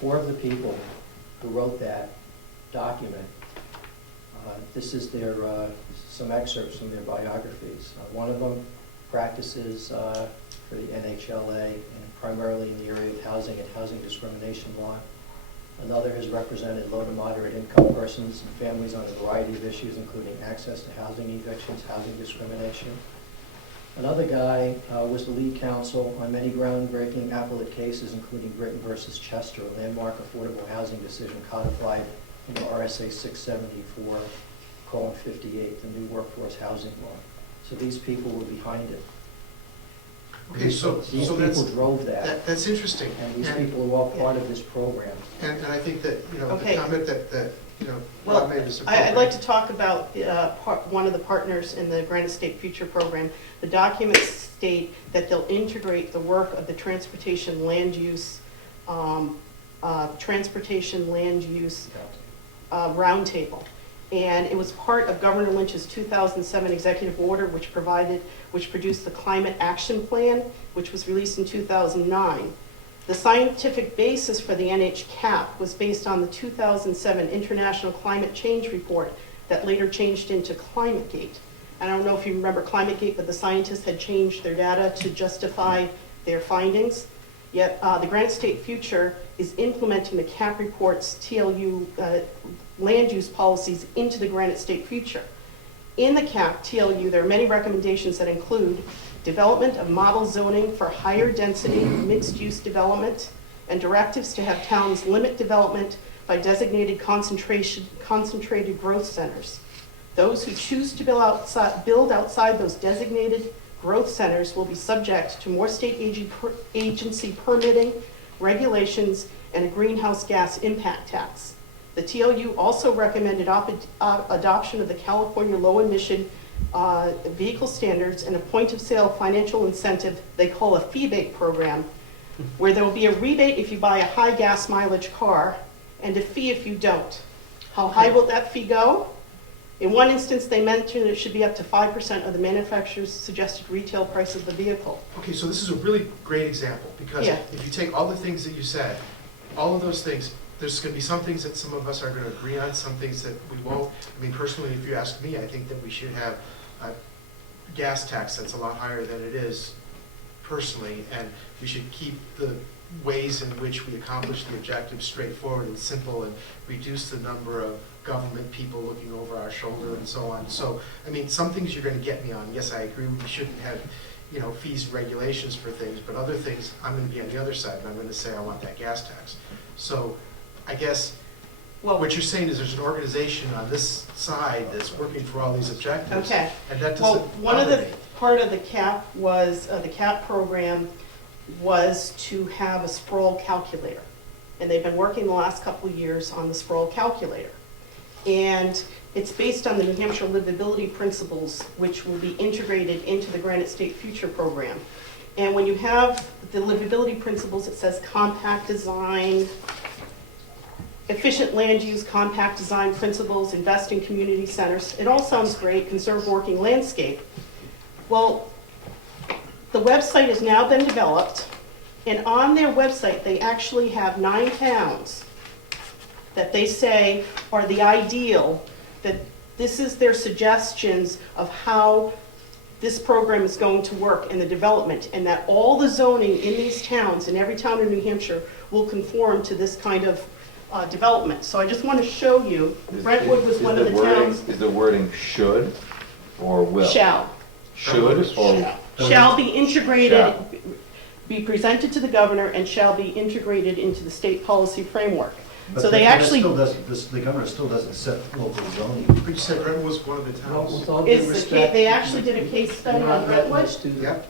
4 of the people who wrote that document, this is some excerpts from their biographies. One of them practices for the NHLA, and primarily in the area of housing and housing discrimination law. Another has represented low to moderate income persons and families on a variety of issues, including access to housing, evictions, housing discrimination. Another guy was the lead counsel on many groundbreaking appellate cases, including Britton versus Chester, a landmark affordable housing decision codified in RSA 674:58, the new workforce housing law. So these people were behind it. Okay, so These that's, people drove that. that's interesting. And these people are all part of this program. And I think that, Okay. the comment that Well, Rob made is I'd like appropriate. to talk about one of the partners in the Granite State Future Program. The documents state that they'll integrate the work of the Transportation Land Use Roundtable. And it was part of Governor Lynch's 2007 executive order, which produced the Climate Action Plan, which was released in 2009. The scientific basis for the NHCAP was based on the 2007 International Climate Change Report that later changed into ClimateGate. I don't know if you remember ClimateGate, but the scientists had changed their data to justify their findings. Yet the Granite State Future is implementing the CAP report's TLU land use policies into the Granite State Future. In the CAP TLU, there are many recommendations that include development of model zoning for higher density mixed-use development, and directives to have towns limit development by designated concentrated growth centers. Those who choose to build outside those designated growth centers will be subject to more state agency permitting, regulations, and a greenhouse gas impact tax. The TLU also recommended adoption of the California low emission vehicle standards and a point-of-sale financial incentive they call a fee-bake program, where there will be a rebate if you buy a high gas mileage car and a fee if you don't. How high will that fee go? In one instance, they mentioned it should be up to 5% of the manufacturer's suggested retail price of the vehicle. Okay, so this is a really great example, because Yeah. if you take all the things that you said, all of those things, there's going to be some things that some of us are going to agree on, some things that we won't. I mean, personally, if you ask me, I think that we should have a gas tax that's a lot higher than it is personally, and we should keep the ways in which we accomplish the objectives straightforward and simple, and reduce the number of government people looking over our shoulder and so on. So, I mean, some things you're going to get me on. Yes, I agree we shouldn't have, fees and regulations for things, but other things, I'm going to be on the other side, and I'm going to say I want that gas tax. So, I guess what you're saying is there's an organization on this side that's working for all these objectives. Okay. And that Well, doesn't one of the bother me. part of the CAP was, the CAP program was to have a sprawl calculator. And they've been working the last couple of years on the sprawl calculator. And it's based on the New Hampshire livability principles, which will be integrated into the Granite State Future Program. And when you have the livability principles, it says compact design, efficient land use, compact design principles, invest in community centers. It all sounds great, conserve working landscape. Well, the website has now been developed, and on their website, they actually have 9 towns that they say are the ideal, that this is their suggestions of how this program is going to work in the development, and that all the zoning in these towns, in every town in New Hampshire, will conform to this kind of development. So I just want to show you, Brentwood was one of the towns. Is the wording should or will? Shall. Should or? Shall be integrated, Shall. be presented to the governor, and shall be integrated into the state policy framework. But So they that actually, still doesn't- the governor still doesn't set local zoning. We said Brentwood was one of the towns. they actually did a case study on Brentwood. Yep.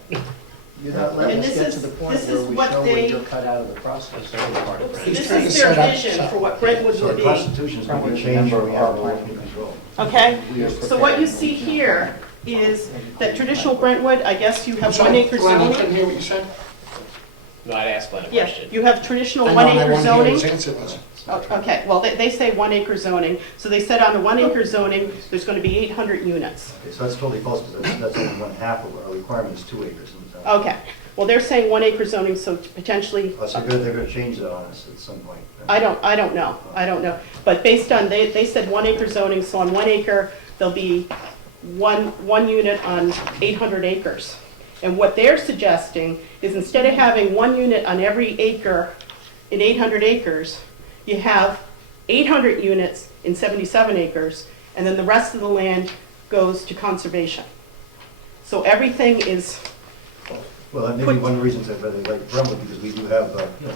You're not letting And us this get is- to the point this where is we what show they- where you're cut out of the process. This is their vision for what Brentwood So will the be. Constitution's going to change or we have local control. Okay, so what you see here is that traditional Brentwood, I guess you have 1 acre Glenn, I zoning. couldn't hear what you said. No, I'd ask Glenn a Yeah, question. you have traditional I 1 know, and I acre wanted to hear zoning. his answer was. Okay, well, they say 1 acre zoning. So they said on the 1 acre zoning, there's going to be 800 units. Okay, so that's totally false, because that's only 1/2 of our requirement is 2 acres in the town. Okay, well, they're saying 1 acre zoning, so potentially, Plus, they're going to change that on us at some point. I don't know. But based on, they said 1 acre zoning, so on 1 acre, there'll be one unit on 800 acres. And what they're suggesting is instead of having 1 unit on every acre in 800 acres, you have 800 units in 77 acres, and then the rest of the land goes to conservation. So everything is, Well, that may be one of the reasons I really like Brentwood, because we do have,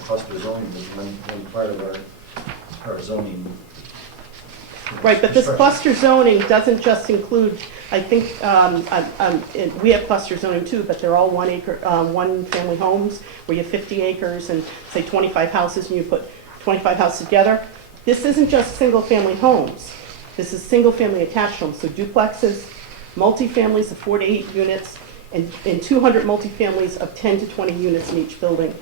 cluster zoning, as one part of our zoning. right, but this Right. cluster zoning doesn't just include, I think, we have cluster zoning too, but they're all 1 acre, 1 family homes, where you have 50 acres and say 25 houses, and you put 25 houses together. This isn't just single family homes. This is single family attached homes, so duplexes, multifamilies of 4 to 8 units, and 200 multifamilies of 10 to 20 units in each building,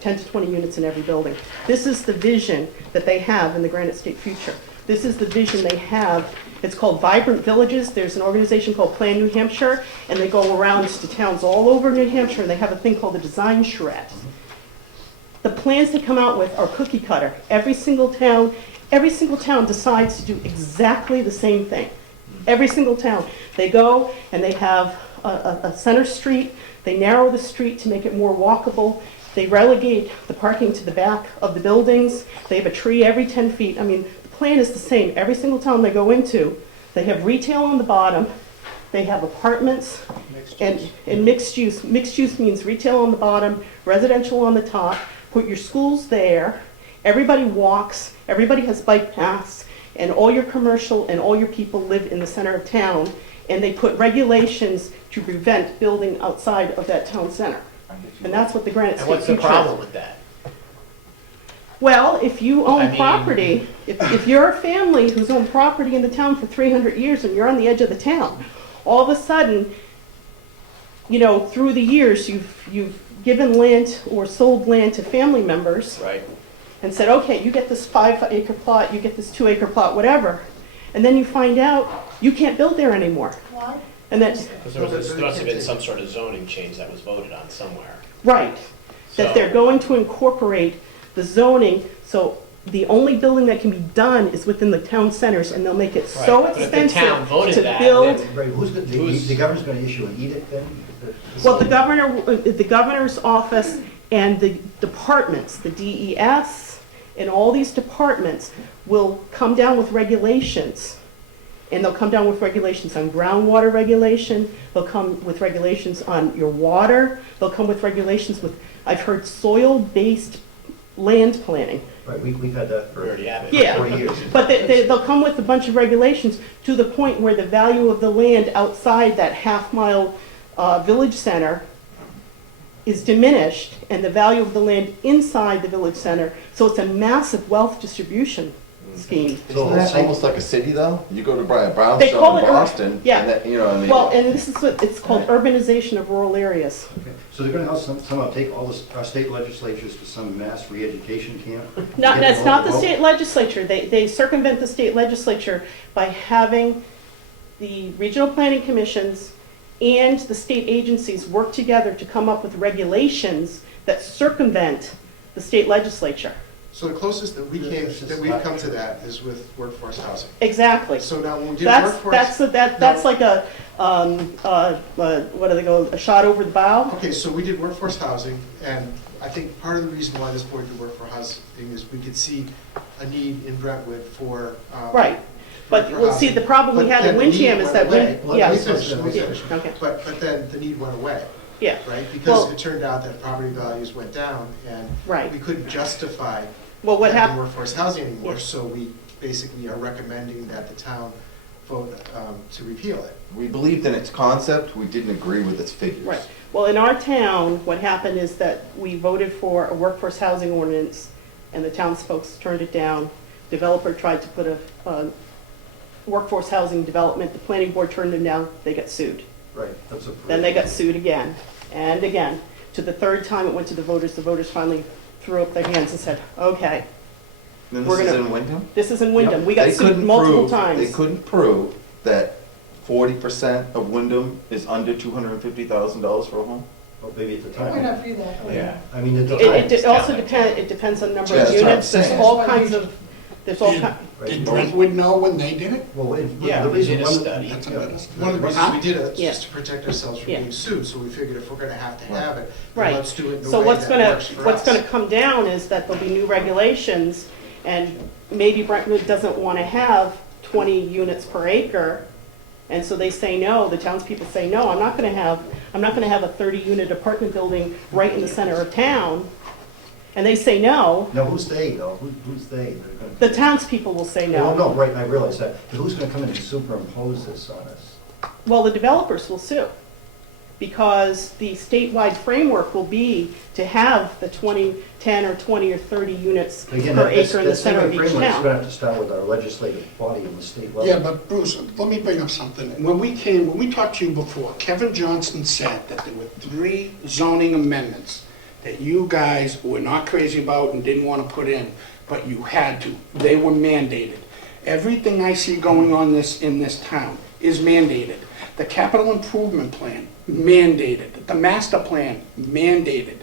10 to 20 units in every building. This is the vision that they have in the Granite State Future. This is the vision they have. It's called Vibrant Villages. There's an organization called Plan New Hampshire, and they go around to towns all over New Hampshire, and they have a thing called the Design Charrette. The plans they come out with are cookie cutter. Every single town decides to do exactly the same thing. Every single town. They go and they have a center street. They narrow the street to make it more walkable. They relegate the parking to the back of the buildings. They have a tree every 10 feet. I mean, the plan is the same. Every single town they go into, they have retail on the bottom. They have apartments and mixed use. Mixed use means retail on the bottom, residential on the top. Put your schools there. Everybody walks. Everybody has bike paths. And all your commercial and all your people live in the center of town. And they put regulations to prevent building outside of that town center. And that's what the Granite And State what's the Future problem is. with that? Well, if you own I mean- property, if you're a family who's owned property in the town for 300 years and you're on the edge of the town, all of a sudden, through the years, you've given land or sold land to family members Right. and said, okay, you get this 5 acre plot, you get this 2 acre plot, whatever. And then you find out you can't build there anymore. Why? And that's, Because there must have been some sort of zoning change that was voted on somewhere. right, that So- they're going to incorporate the zoning, so the only building that can be done is within the town centers, and they'll make it so Right, but if the town expensive voted to that, build. then- Right, the governor's going to issue an edict then? Well, the governor's office and the departments, the DES, and all these departments will come down with regulations. And they'll come down with regulations on groundwater regulation, they'll come with regulations on your water, they'll come with regulations with, I've heard, soil-based land planning. Right, we've had that for We already have it. 40 years. But they'll come with a bunch of regulations to the point where the value of the land outside that half-mile village center is diminished, and the value of the land inside the village center, so it's a massive wealth distribution scheme. So it's almost like a city though? You go to They Brownstone call in it Boston, yeah. and that, you know what I mean? Well, and this is what, it's called urbanization of rural areas. Okay. So they're going to somehow take all our state legislatures to some mass re-education camp? That's not the Well, state legislature. They circumvent the state legislature by having the regional planning commissions and the state agencies work together to come up with regulations that circumvent the state legislature. So the closest that we came, It's just that we've not come to true. that is with workforce housing. Exactly. So now when we did That's, workforce. that's like a, what do they go, a shot over the bow? Okay, so we did workforce housing, and I think part of the reason why this board did workforce housing is we could see a need in Brentwood for. Right. But, well, see, the problem we But had in then the need Windham is went that, away. yeah. Let me finish. Okay. But then the need went away, Yeah. right? Well- Because it turned out that property values went down, and Right. we couldn't justify Well, what having happened? workforce housing anymore, Yeah. so we basically are recommending that the town vote to repeal it. We believed in its concept, we didn't agree with its figures. Right. Well, in our town, what happened is that we voted for a workforce housing ordinance, and the townsfolk turned it down. Developer tried to put a workforce housing development, the planning board turned them down, they got sued. Right, that's a. Then they got sued again, and again. To the third time it went to the voters finally threw up their hands and said, okay, Then We're this is gonna- in Wyndham? this is in Wyndham. We got They sued couldn't multiple prove- times. They couldn't prove that 40% of Wyndham is under $250,000 for a home? Well, maybe at the It might time. not be that way. Yeah. I mean, at the It time. also depends, it depends on the number Yeah, of that's what I'm units, there's saying. all kinds of, there's all Did- kinds. Right. Did Brentwood know when they did it? Well, Yeah, the we reason did a one- study. That's yeah. One of the reasons we did it, Yeah. just to protect ourselves from Yeah. being sued, so we figured if we're gonna have to have it, then Right. let's do it in a So way what's that gonna, works for us. what's gonna come down is that there'll be new regulations, and maybe Brentwood doesn't wanna have 20 units per acre, and so they say no, the townspeople say, no, I'm not gonna have a 30-unit apartment building right in the center of town, and they say no, Now, who's they, though? Who's they? They're gonna- the townspeople will say Well, no. no, right, and I realize that, but who's gonna come in and superimpose this on us? Well, the developers will sue, because the statewide framework will be to have the 10 or 20 or 30 units Again, per that's- acre in the that center of same each framework's town. gonna have to start with our legislative body in the state level. Yeah, but Bruce, let me bring up something. When we talked to you before, Kevin Johnson said that there were 3 zoning amendments that you guys were not crazy about and didn't want to put in, but you had to. They were mandated. Everything I see going on in this town is mandated. The capital improvement plan, mandated. The master plan, mandated.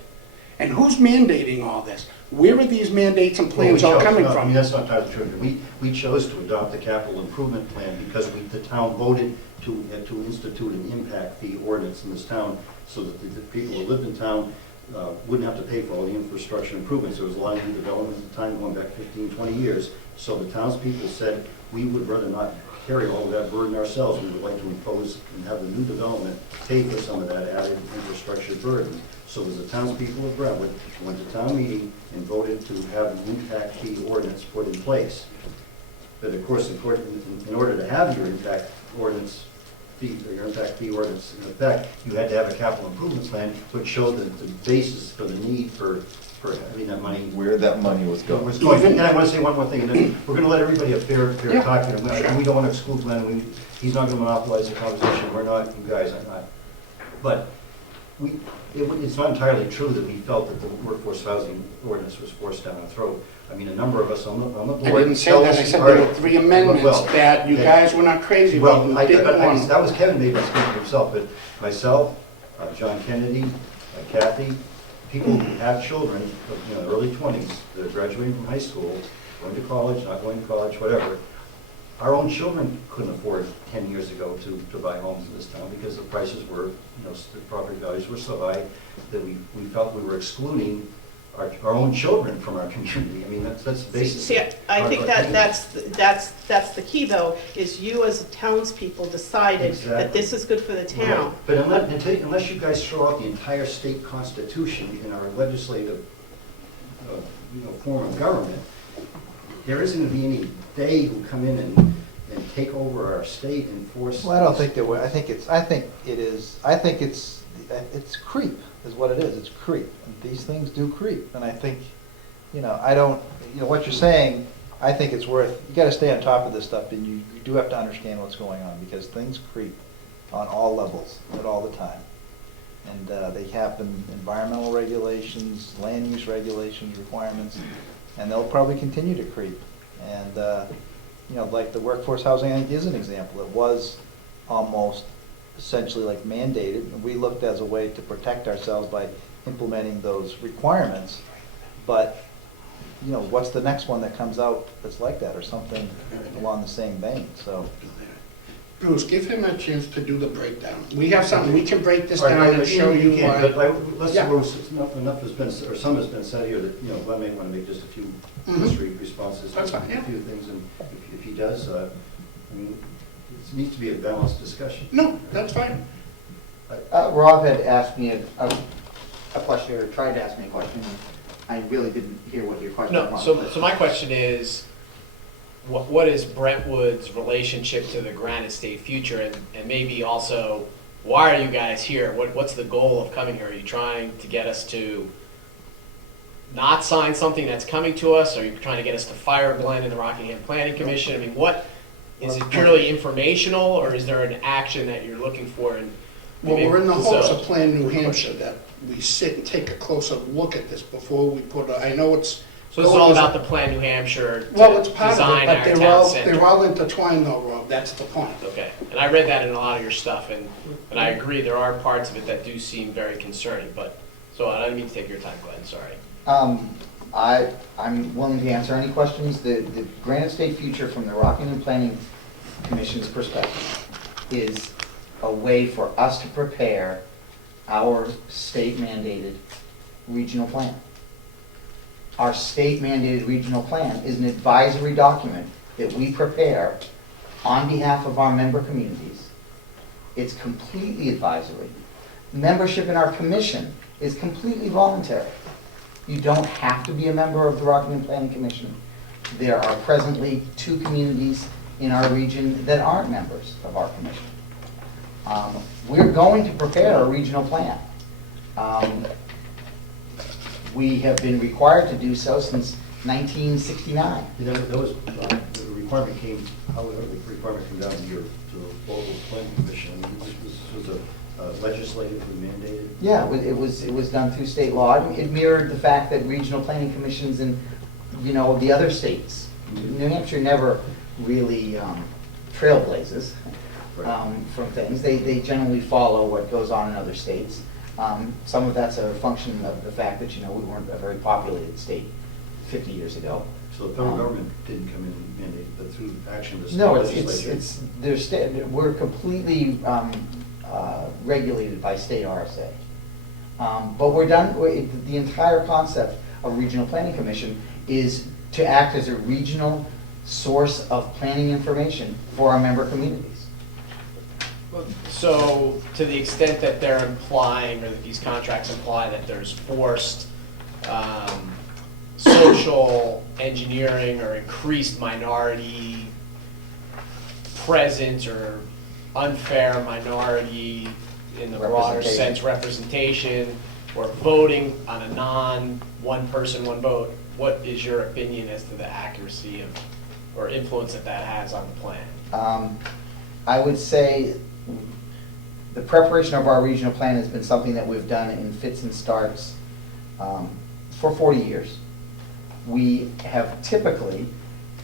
And who's mandating all this? Where are these mandates and plans all coming No, I mean, from? that's not entirely true. We chose to adopt the capital improvement plan because the town voted to institute an impact fee ordinance in this town so that the people who lived in town wouldn't have to pay for all the infrastructure improvements. There was a lot of new development at the time, going back 15, 20 years. So the townspeople said, we would rather not carry all of that burden ourselves. We would like to impose and have the new development pay for some of that added infrastructure burden. So as the townspeople of Brentwood went to town meeting and voted to have an impact fee ordinance put in place. But of course, in order to have your impact ordinance fee, or your impact fee ordinance in effect, you had to have a capital improvement plan which showed the basis for the need for having that money. Where that money was going. Was going. And I want to say one more thing, and then we're going to let everybody have fair Yeah, talk. And sure. we don't want to exclude Glenn. He's not going to monopolize the conversation. We're not, you guys, I'm not. But it's not entirely true that we felt that the workforce housing ordinance was forced down our throat. I mean, a number of us on the board. I didn't say that. I said there were 3 amendments Well, that you guys were not crazy about Well, and didn't want. that was Kevin made that statement himself, but myself, John Kennedy, Kathy, people who have children, early 20s, that are graduating from high school, going to college, not going to college, whatever. Our own children couldn't afford 10 years ago to buy homes in this town because the prices were, the property values were so high that we felt we were excluding our own children from our community. I mean, that's the basis. See, I think that's the key, though, is you as townspeople decided that this is good for the town. Right. But unless you guys throw out the entire state constitution in our legislative form of government, there isn't going to be any they who come in and take over our state and force. Well, I don't think there were, I think it's creep is what it is, it's creep. And these things do creep, and I think, what you're saying, I think it's worth, you gotta stay on top of this stuff, and you do have to understand what's going on, because things creep on all levels, at all the time. And they happen, environmental regulations, land use regulations, requirements, and they'll probably continue to creep. And, like the workforce housing, I think, is an example. It was almost essentially like mandated, and we looked as a way to protect ourselves by implementing those requirements. But, you know, what's the next one that comes out that's like that, or something along the same vein, so. Bruce, give him a chance to do the breakdown. We have something, we can break this All right, down and show you can, why. but let's, Yeah. enough has been, or some has been said here that, you know, Glenn may want to make just a few history responses. That's fine, yeah. A few things, and if he does, I mean, it needs to be a balanced discussion. No, that's fine. Rob had asked me a question, or tried to ask me a question. I really didn't hear what your question No, was. so my question is, what is Brentwood's relationship to the Granite State future, and maybe also, why are you guys here? What's the goal of coming here? Are you trying to get us to not sign something that's coming to us? Are you trying to get us to fire Glenn in the Rockingham Planning Commission? I mean, what, is it purely informational, or is there an action that you're looking for? Well, we're in the hopes of Plan New Hampshire, that we sit and take a closer look at this before we put, I know it's. So it's all about the Plan New Hampshire Well, to it's part of it, design but our they're town center. they're all intertwined though, Rob, that's the point. Okay, and I read that in a lot of your stuff, and I agree, there are parts of it that do seem very concerning, but, so I don't mean to take your time, Glenn, sorry. I'm willing to answer any questions. The Granite State future from the Rockingham Planning Commission's perspective is a way for us to prepare our state mandated regional plan. Our state mandated regional plan is an advisory document that we prepare on behalf of our member communities. It's completely advisory. Membership in our commission is completely voluntary. You don't have to be a member of the Rockingham Planning Commission. There are presently 2 communities in our region that aren't members of our commission. We're going to prepare a regional plan. We have been required to do so since 1969. You know, that was, the requirement came, however, the requirement came down here to the local planning commission. I mean, this was a legislatively mandated. Yeah, it was done through state law. It mirrored the fact that regional planning commissions in, you know, the other states. New Hampshire never really trailblazes from things. They generally follow what goes on in other states. Some of that's a function of the fact that, you know, we weren't a very populated state 50 years ago. So the federal government didn't come in and mandate, but through action of the state No, legislature. we're completely regulated by state RSA. But the entire concept of Regional Planning Commission is to act as a regional source of planning information for our member communities. So, to the extent that they're implying, or that these contracts imply that there's forced social engineering or increased minority presence or unfair minority in the broader sense representation, or voting on a one person, one vote, what is your opinion as to the accuracy of, or influence that has on the plan? I would say the preparation of our regional plan has been something that we've done in fits and starts for 40 years. We have typically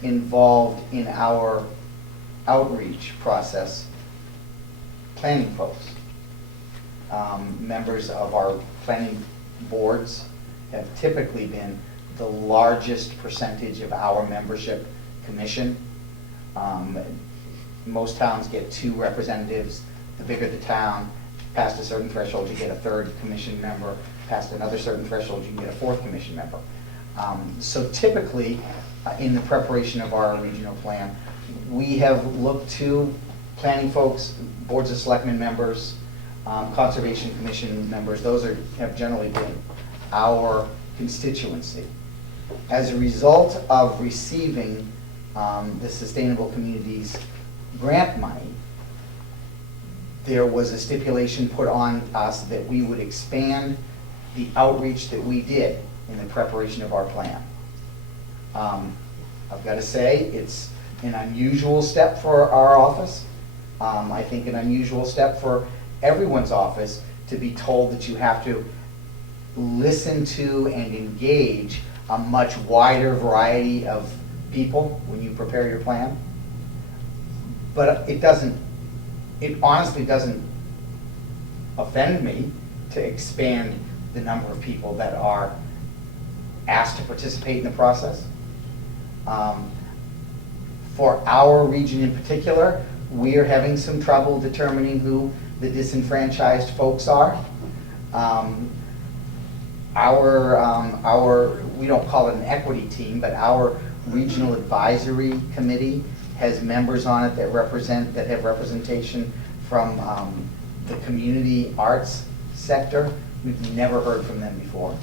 involved in our outreach process planning folks. Members of our planning boards have typically been the largest percentage of our membership commission. Most towns get 2 representatives. The bigger the town, past a certain threshold, you get a 3rd commission member. Past another certain threshold, you can get a 4th commission member. So typically, in the preparation of our regional plan, we have looked to planning folks, boards of selectmen members, conservation commission members. Those have generally been our constituency. As a result of receiving the Sustainable Communities grant money, there was a stipulation put on us that we would expand the outreach that we did in the preparation of our plan. I've got to say, it's an unusual step for our office. I think an unusual step for everyone's office to be told that you have to listen to and engage a much wider variety of people when you prepare your plan. But it honestly doesn't offend me to expand the number of people that are asked to participate in the process. For our region in particular, we are having some trouble determining who the disenfranchised folks are. We don't call it an equity team, but our regional advisory committee has members on it that have representation from the community arts sector. We've never heard from them before.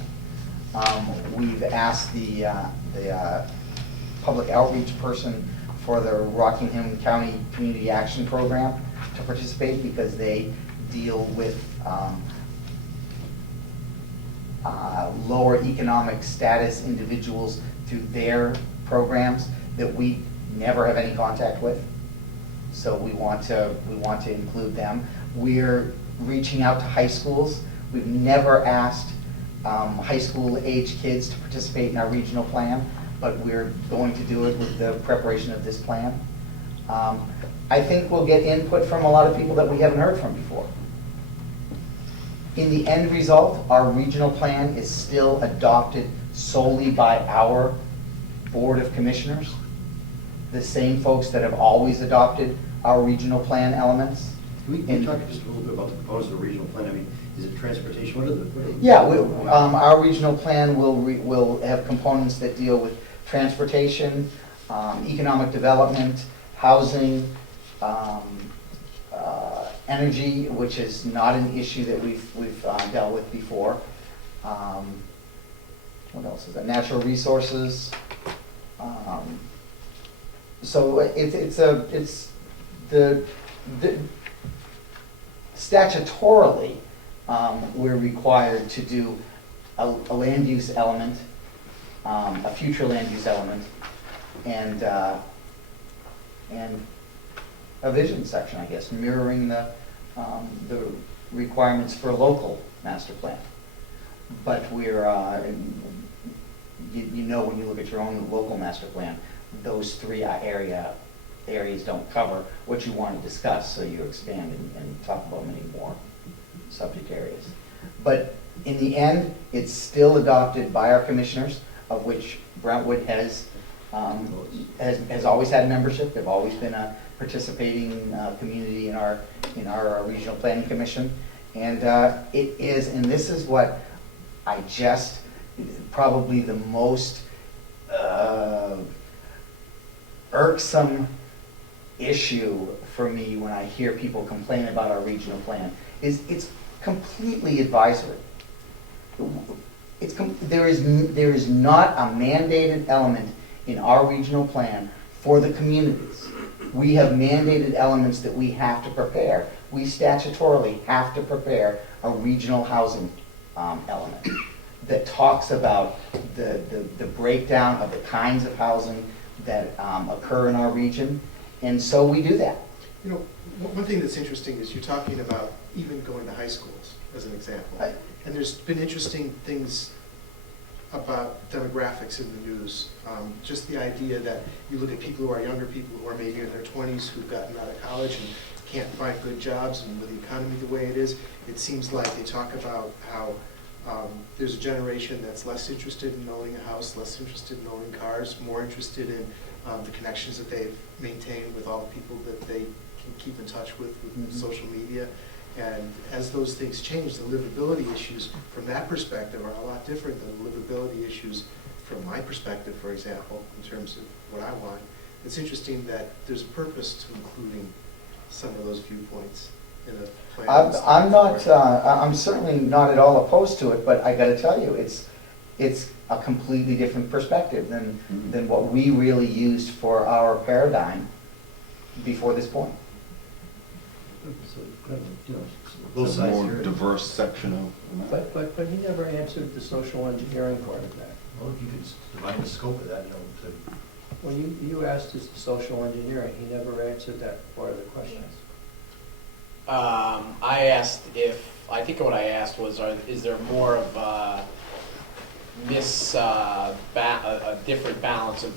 We've asked the public outreach person for the Rockingham County Community Action Program to participate because they deal with lower economic status individuals through their programs that we never have any contact with. So we want to include them. We're reaching out to high schools. We've never asked high school age kids to participate in our regional plan, but we're going to do it with the preparation of this plan. I think we'll get input from a lot of people that we haven't heard from before. In the end result, our regional plan is still adopted solely by our Board of Commissioners, the same folks that have always adopted our regional plan elements. Can we talk just a little bit about the proposed regional plan? I mean, is it transportation? What are the Yeah, our regional plan will have components that deal with transportation, economic development, housing, energy, which is not an issue that we've dealt with before. What else is that? Natural resources. So it's the statutorily we're required to do a land use element, a future land use element, and a vision section, I guess, mirroring the requirements for a local master plan. But we're, you know, when you look at your own local master plan, those three areas don't cover what you want to discuss, so you expand and talk about many more subject areas. But in the end, it's still adopted by our commissioners, of which Brentwood has always had membership. They've always been a participating community in our regional planning commission, and it is, and this is what I just probably the most irksome issue for me when I hear people complain about our regional plan is it's completely advisory. There is not a mandated element in our regional plan for the communities. We have mandated elements that we have to prepare. We statutorily have to prepare a regional housing element that talks about the breakdown of the kinds of housing that occur in our region, and so we do that. You know, one thing that's interesting is you're talking about even going to high schools, as an example. Right. And there's been interesting things about demographics in the news. Just the idea that you look at people who are younger, people who are maybe in their 20s who've gotten out of college and can't find good jobs, and with the economy the way it is, it seems like they talk about how there's a generation that's less interested in owning a house, less interested in owning cars, more interested in the connections that they've maintained with all the people that they can keep in touch with social media. And as those things change, the livability issues from that perspective are a lot different than the livability issues from my perspective, for example, in terms of what I want. It's interesting that there's a purpose to including some of those viewpoints in a plan. I'm certainly not at all opposed to it, but I got to tell you, it's a completely different perspective than what we really used for our paradigm before this point. So, you know, It's both a sides more here. diverse section of. But he never answered the social engineering part of that. Well, if you could divide the scope of that, you know, Well, you asked us the social engineering, he never answered that part of the questions. I asked I think what I asked was, is there more of a different balance of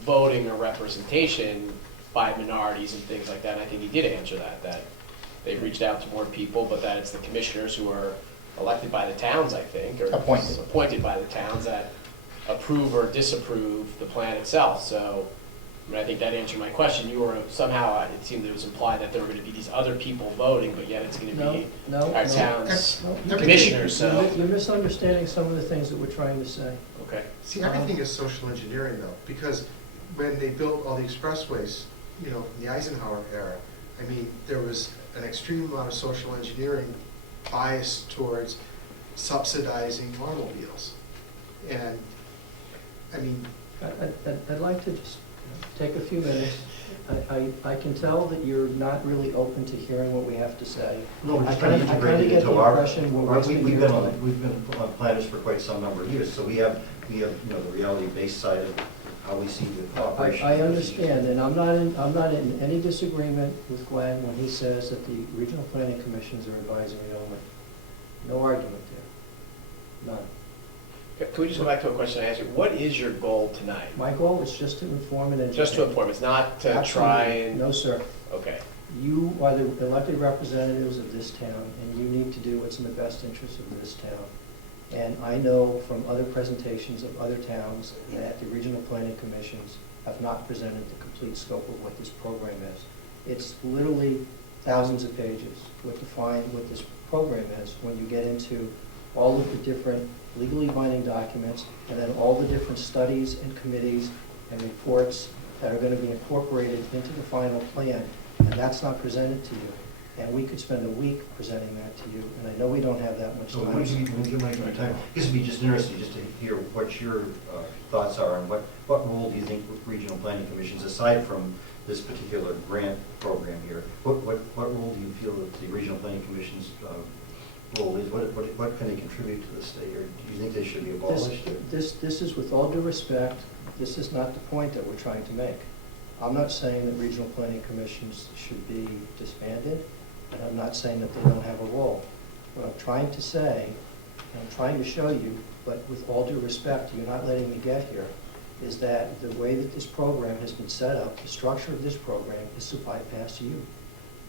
voting or representation by minorities and things like that? And I think he did answer that they've reached out to more people, but that it's the commissioners who are elected by the towns, I think, or Appointed by the towns that approve or disapprove the plan itself. So, I mean, I think that answered my question. You were somehow, it seemed it was implied that there were gonna be these other people voting, but yet it's gonna be our town's commissioners, so. You're misunderstanding some of the things that we're trying to say. Okay. See, everything is social engineering though, because when they built all the expressways, you know, in the Eisenhower era, I mean, there was an extreme amount of social engineering bias towards subsidizing automobiles. And, I mean, I'd like to just take a few minutes. I can tell that you're not really open to hearing what we have to say. No, we're I just trying to kinda integrate it get into the our, impression we're wasting we've your been, time. we've been planners for quite some number of years, so we have, you know, the reality-based side of how we see the operation. I understand, and I'm not in any disagreement with Glenn when he says that the regional planning commissions are advisory only. No argument there, none. Can we just go back to a question I asked you? What is your goal tonight? My goal is just to inform and educate. Just to inform, it's not to Absolutely. try and... No, sir. Okay. You are the elected representatives of this town, and you need to do what's in the best interest of this town. And I know from other presentations of other towns that the regional planning commissions have not presented the complete scope of what this program is. It's literally thousands of pages to define what this program is when you get into all of the different legally binding documents and then all the different studies and committees and reports that are going to be incorporated into the final plan. And that's not presented to you. And we could spend a week presenting that to you, and I know we don't have that much So time. when you might give time, this would be just interesting just to hear what your thoughts are and what role do you think regional planning commissions, aside from this particular grant program here, what role do you feel that the regional planning commission's role is? What can they contribute to the state, or do you think they should be abolished? This is, with all due respect, this is not the point that we're trying to make. I'm not saying that regional planning commissions should be disbanded, and I'm not saying that they don't have a role. What I'm trying to say, and I'm trying to show you, but with all due respect, you're not letting me get here, is that the way that this program has been set up, the structure of this program is to bypass you,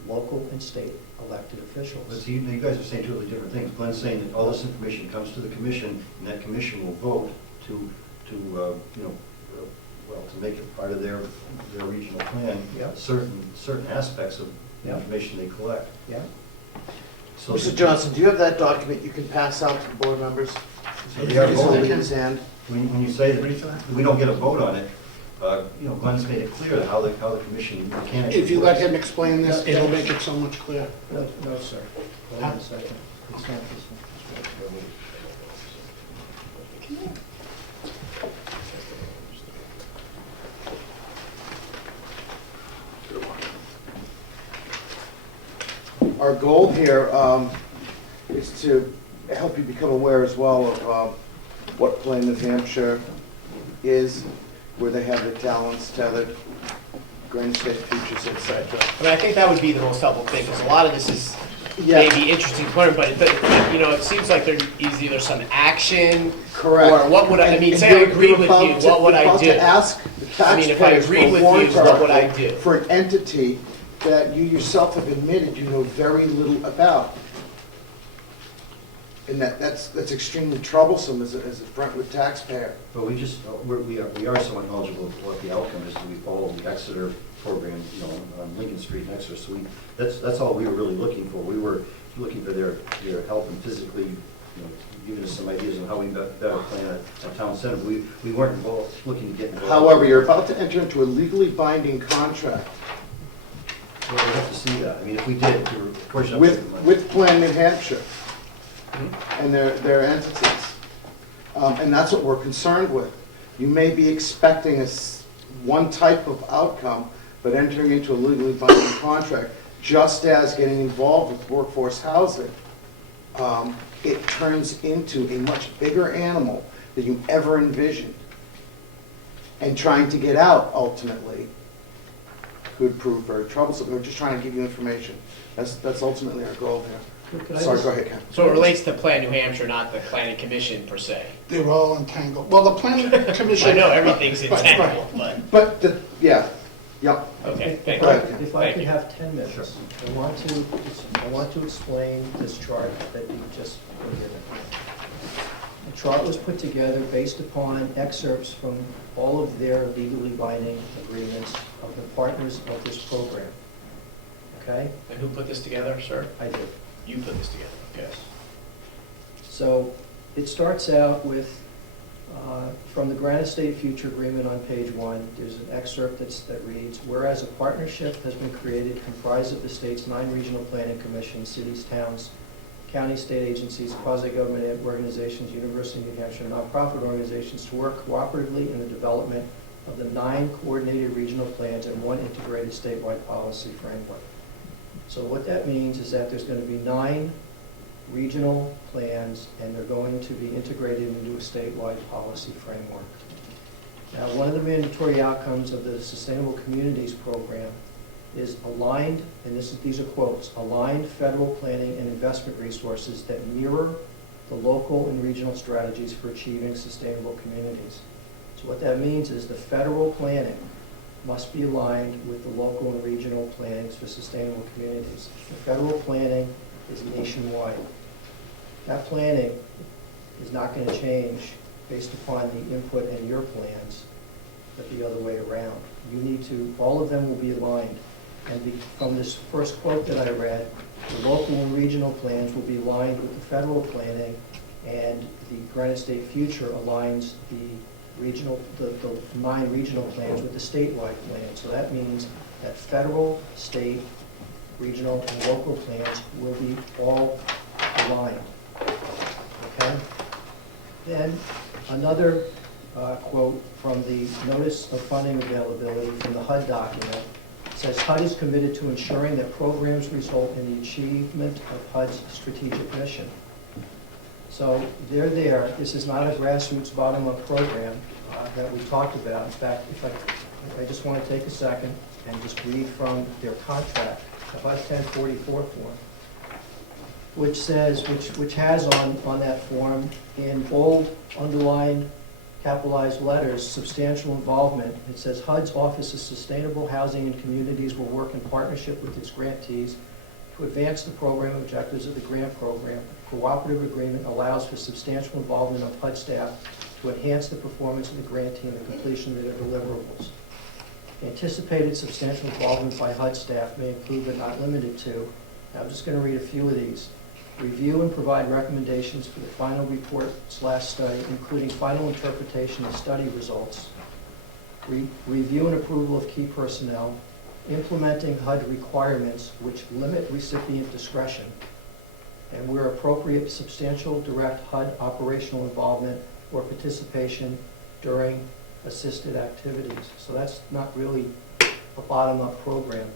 local and state elected officials. But see, you guys are saying totally different things. Glenn's saying that all this information comes to the commission, and that commission will vote to to make it part of their regional plan, Yep. certain aspects of the Yep. information they collect. Yeah? So Mr. Johnson, do you have that document you can pass out to the board members? So they are voting. In his hand? When you say that we don't get a vote on it, Glenn's made it clear how the commission mechanically If you let works. him explain this, it'll make it so much clearer. No, sir. Hold on a second. It's not this one. Our goal here is to help you become aware as well of what Plain New Hampshire is, where they have their talents tethered, Granite State futures, etc. I mean, I think that would be the most helpful thing, because a lot of this is Yeah. maybe interesting to learn, but it seems like there is either some action. Correct. Or what would I mean, And say I you're agree with about you, to- what would you're I about do? to ask the I mean, if I taxpayers agreed for a with warrant you, what would I article do? for an entity that you yourself have admitted you know very little about. And that's extremely troublesome as a Brentwood taxpayer. But we are so knowledgeable of what the outcome is. We follow the Exeter program, on Lincoln Street in Exeter. So that's all we were really looking for. We were looking for their help in physically, giving us some ideas on how we better plan a town center. We weren't looking to get involved. However, you're about to enter into a legally binding contract Well, we have to see that. I mean, if we did, we were fortunate enough to get the money. with Plan New Hampshire and their entities. And that's what we're concerned with. You may be expecting one type of outcome, but entering into a legally binding contract, just as getting involved with workforce housing, it turns into a much bigger animal than you ever envisioned. And trying to get out, ultimately, could prove very troublesome. We're just trying to give you information. That's ultimately our goal here. Could I Sorry, just- go ahead, Ken. So it relates to Plan New Hampshire, not the planning commission per se. They were all entangled. Well, the planning commission. I know everything's But- entangled, but, But, yep. okay, thank Go you. ahead, Ken. If I could have 10 minutes, I want to explain this chart that you just put in. The chart was put together based upon excerpts from all of their legally binding agreements of the partners of this program. Okay? And who put this together, sir? I did. You put this together, okay. So it starts out with, from the Granite State Future Agreement on page 1, there's an excerpt that reads, whereas a partnership has been created comprised of the state's 9 regional planning commissions, cities, towns, county, state agencies, quasi-government organizations, University of New Hampshire, nonprofit organizations to work cooperatively in the development of the 9 coordinated regional plans and 1 integrated statewide policy framework. So what that means is that there's going to be 9 regional plans, and they're going to be integrated into a statewide policy framework. Now, one of the mandatory outcomes of the Sustainable Communities Program is aligned, and these are quotes, aligned federal planning and investment resources that mirror the local and regional strategies for achieving sustainable communities. So what that means is the federal planning must be aligned with the local and regional plannings for sustainable communities. The federal planning is nationwide. That planning is not going to change based upon the input in your plans, but the other way around. You need to, all of them will be aligned. And from this first quote that I read, the local and regional plans will be aligned with the federal planning, and the Granite State Future aligns the 9 regional plans with the statewide plan. So that means that federal, state, regional, and local plans will be all aligned. Okay? Then another quote from the Notice of Funding Availability from the HUD document says HUD is committed to ensuring that programs result in the achievement of HUD's strategic mission. So they're there. This is not a grassroots bottom-up program that we talked about. In fact, if I just want to take a second and just read from their contract, the HUD 1044 form, which says, which has on that form in bold, underlined, capitalized letters, substantial involvement. It says HUD's Office of Sustainable Housing and Communities will work in partnership with its grantees to advance the program objectives of the grant program. The cooperative agreement allows for substantial involvement of HUD staff to enhance the performance of the grantee and the completion of their deliverables. Anticipated substantial involvement by HUD staff may include but not limited to, I'm just going to read a few of these. Review and provide recommendations for the final report/study, including final interpretation of study results. Review and approval of key personnel. Implementing HUD requirements which limit recipient discretion. And where appropriate, substantial direct HUD operational involvement or participation during assisted activities. So that's not really a bottom-up program.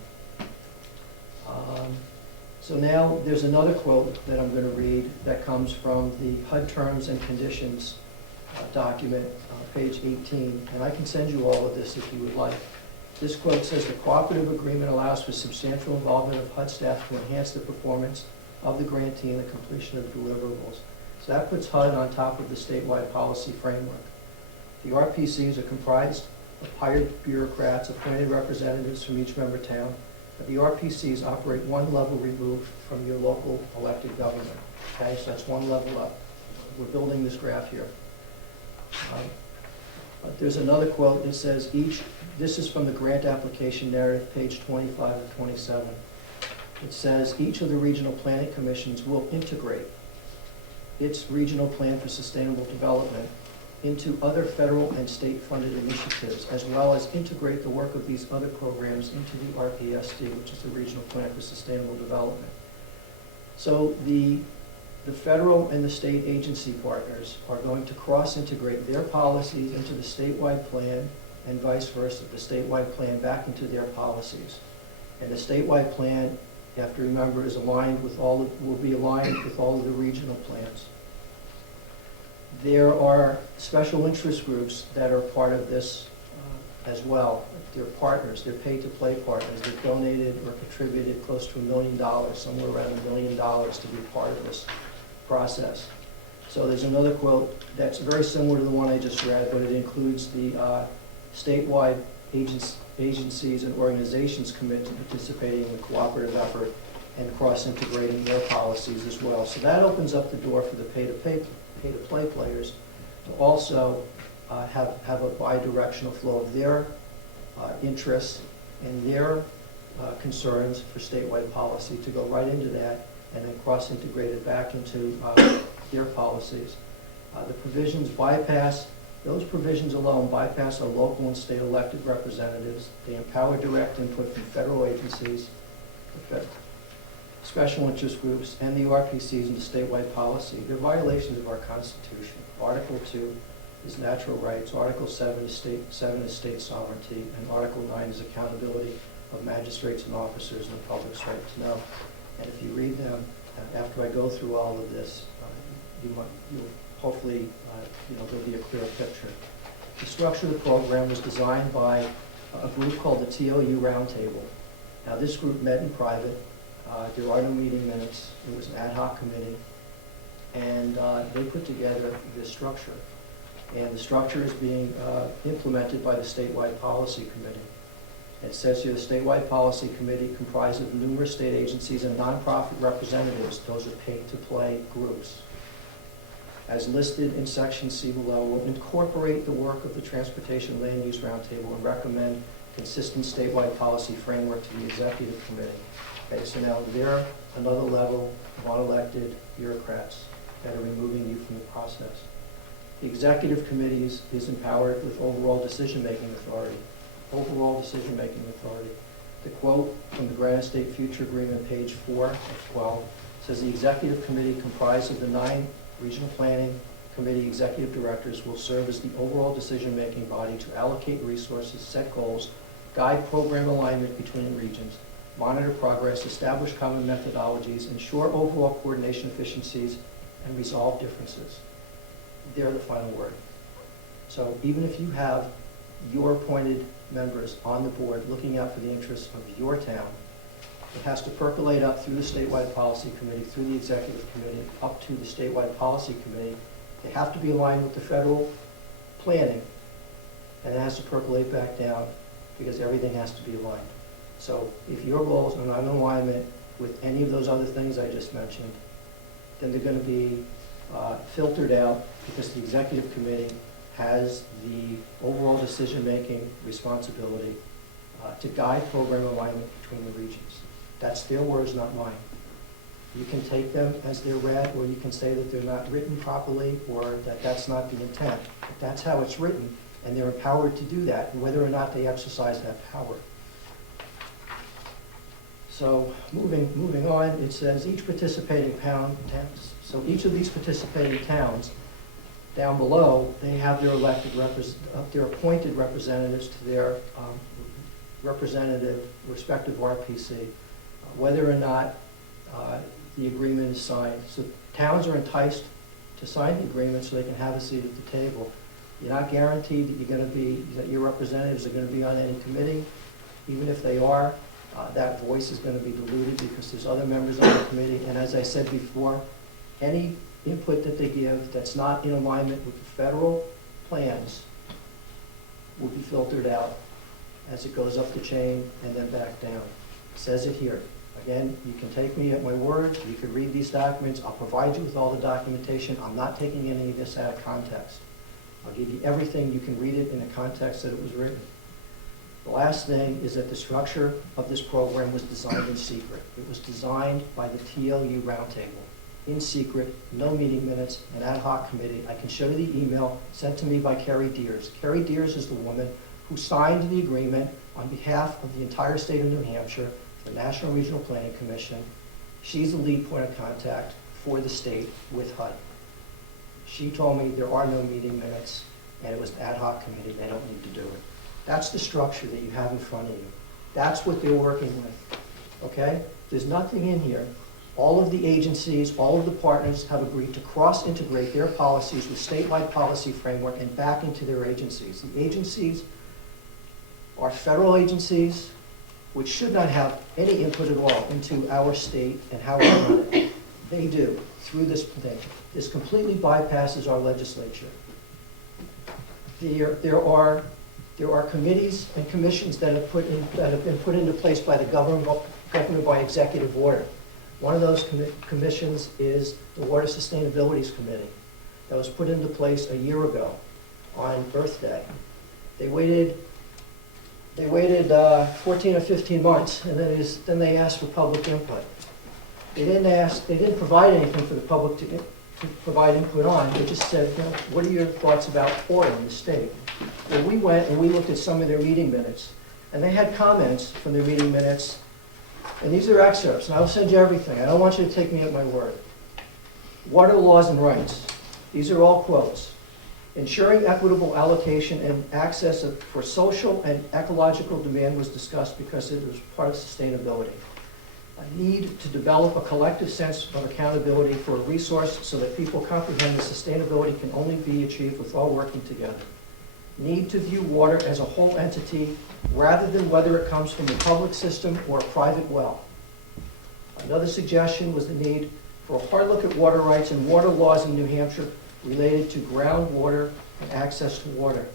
So now there's another quote that I'm going to read that comes from the HUD Terms and Conditions document, page 18, and I can send you all of this if you would like. This quote says, the cooperative agreement allows for substantial involvement of HUD staff to enhance the performance of the grantee and the completion of deliverables. So that puts HUD on top of the statewide policy framework. The RPCs are comprised of hired bureaucrats, appointed representatives from each member town. But the RPCs operate one level removed from your local elected government. Okay, so that's one level up. We're building this graph here. But there's another quote that says this is from the grant application narrative, page 25 and 27. It says each of the regional planning commissions will integrate its regional plan for sustainable development into other federal and state-funded initiatives, as well as integrate the work of these other programs into the RPSD, which is the Regional Plan for Sustainable Development. So the federal and the state agency partners are going to cross-integrate their policies into the statewide plan and vice versa, the statewide plan back into their policies. And the statewide plan, you have to remember, is aligned with will be aligned with all of the regional plans. There are special interest groups that are part of this as well. They're partners, they're paid-to-play partners. They've donated or contributed close to $1 million, somewhere around $1 million to be part of this process. So there's another quote that's very similar to the one I just read, but it includes the statewide agencies and organizations commit to participating in the cooperative effort and cross-integrating their policies as well. So that opens up the door for the pay-to-play players to also have a bi-directional flow of their interests and their concerns for statewide policy to go right into that and then cross-integrate it back into their policies. The provisions bypass, those provisions alone bypass our local and state elected representatives. They empower direct input from federal agencies, special interest groups, and the RPCs into statewide policy. They're violations of our Constitution. Article 2 is natural rights, Article 7 is state sovereignty, and Article 9 is accountability of magistrates and officers and the public's right to know. And if you read them, after I go through all of this, you'll hopefully, there'll be a clear picture. The structure of the program was designed by a group called the TLU Roundtable. Now, this group met in private. There are no meeting minutes. It was an ad hoc committee. And they put together this structure. And the structure is being implemented by the Statewide Policy Committee. It says here the Statewide Policy Committee comprised of numerous state agencies and nonprofit representatives. Those are pay-to-play groups. As listed in Section C below, will incorporate the work of the Transportation Land Use Roundtable and recommend consistent statewide policy framework to the Executive Committee. Okay, so now they're another level of unelected bureaucrats that are removing you from the process. The Executive Committee is empowered with overall decision-making authority. Overall decision-making authority. The quote from the Granite State Future Agreement, page 4 of 12, says the Executive Committee, comprised of the 9 Regional Planning Committee Executive Directors, will serve as the overall decision-making body to allocate resources, set goals, guide program alignment between regions, monitor progress, establish common methodologies, ensure overall coordination efficiencies, and resolve differences. They're the final word. So even if you have your appointed members on the board looking out for the interests of your town, it has to percolate up through the Statewide Policy Committee, through the Executive Committee, up to the Statewide Policy Committee. They have to be aligned with the federal planning, and it has to percolate back down because everything has to be aligned. So if your goals are not in alignment with any of those other things I just mentioned, then they're going to be filtered out because the Executive Committee has the overall decision-making responsibility to guide program alignment between the regions. That's their words, not mine. You can take them as they're read, or you can say that they're not written properly, or that that's not the intent. But that's how it's written, and they're empowered to do that, whether or not they exercise that power. So moving on, it says each participating towns. So each of these participating towns, down below, they have their their appointed representatives to their respective RPC, whether or not the agreement is signed. So towns are enticed to sign the agreement so they can have a seat at the table. You're not guaranteed that your representatives are going to be on any committee. Even if they are, that voice is going to be diluted because there's other members on the committee. And as I said before, any input that they give that's not in alignment with the federal plans will be filtered out as it goes up the chain and then back down. It says it here. Again, you can take me at my word. You can read these documents. I'll provide you with all the documentation. I'm not taking any of this out of context. I'll give you everything. You can read it in the context that it was written. The last thing is that the structure of this program was designed in secret. It was designed by the TLU Roundtable. In secret, no meeting minutes, an ad hoc committee. I can show you the email sent to me by Carrie Deers. Carrie Deers is the woman who signed the agreement on behalf of the entire state of New Hampshire, the National Regional Planning Commission. She's the lead point of contact for the state with HUD. She told me there are no meeting minutes, and it was an ad hoc committee. They don't need to do it. That's the structure that you have in front of you. That's what they're working with, okay? There's nothing in here. All of the agencies, all of the partners have agreed to cross-integrate their policies with statewide policy framework and back into their agencies. The agencies are federal agencies which should not have any input at all into our state and how we run it. They do, through this thing. This completely bypasses our legislature. There are committees and commissions that have been put into place by the government by executive order. One of those commissions is the Water Sustainability Committee. that was put into place a year ago on Earth Day. They waited 14 or 15 months, and then they asked for public input. They didn't provide anything for the public to provide input on. They just said, you know, what are your thoughts about oil in the state? Well, we went and we looked at some of their meeting minutes, and they had comments from their meeting minutes, and these are excerpts, and I'll send you everything. I don't want you to take me at my word. Water laws and rights. These are all quotes. Ensuring equitable allocation and access for social and ecological demand was discussed because it was part of sustainability. A need to develop a collective sense of accountability for a resource so that people comprehend that sustainability can only be achieved with all working together. Need to view water as a whole entity rather than whether it comes from a public system or a private well. Another suggestion was the need for a hard look at water rights and water laws in New Hampshire related to groundwater and access to water.